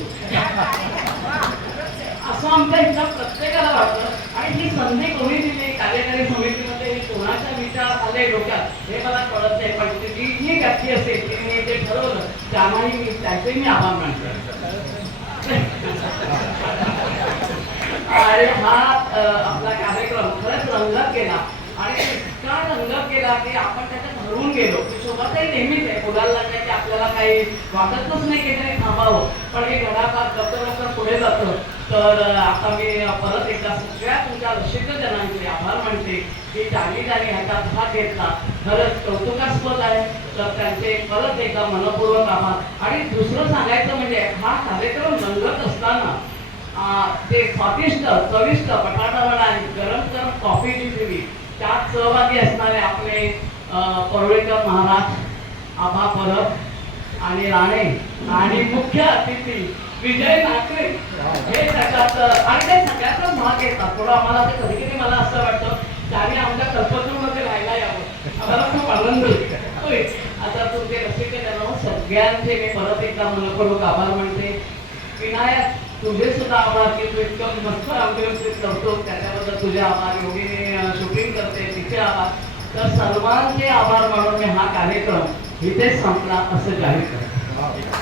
असं आमच्या इथं प्रत्येकाला वाटतं. आणि ही संधी कोणी दिली कार्यकारी समितीमध्ये कोणाचा विचार आले डोक्यात हे मला कळत नाही. पण जी व्यक्ती असेल तिने जे ठरवलं त्यामुळे त्याचे मी आभार मानतो. आणि हा आपला कार्यक्रम खरंच रंगत गेला आणि इतका रंगत गेला की आपण त्याच्यात हरवून गेलो. शोभाताई नेहमीच आहे बोलायला लागल्या की आपल्याला काही वाटतच नाही की नाही थांबावं पण हे घरात लवकर पुढे जातं. तर आता मी परत एकदा सगळ्या तुमच्या रसिक जनांचे आभार मानते की ज्यांनी ह्याच्यात भाग घेतला खरंच कौतुकास्पद आहे. तर त्यांचे परत एकदा मनपूर्वक आभार. आणि दुसरं सांगायचं म्हणजे हा कार्यक्रम रंगत असताना ते स्वादिष्ट चविष्ट बटाटावडा आणि गरम कॉफी जी दिली त्यात सहभागी असणारे आपले परुळेकर महाराज आभा परब आणि राणे आणि मुख्य अतिथी विजय नाकरे हे त्याच्यात आणि ते सगळ्यातच भाग घेतात. थोडं आम्हाला ते कधी कधी मला असं वाटतं त्याने आमच्या कल्पतरूमध्ये राहायला यावं आम्हाला खूप आनंद होईल. आता तुमचे रसिक जन सगळ्यांचे मी परत एकदा मनपूर्वक आभार मानते. विनायक तुझे सुद्धा आभार की तू इतकं मस्त आमच्याविषयी करतो त्याच्याबद्दल तुझे आभार. योगीने शूटिंग करते तिचे आभार. तर सर्वांचे आभार मानून मी हा कार्यक्रम इथेच संपला असं जाहीर करतो.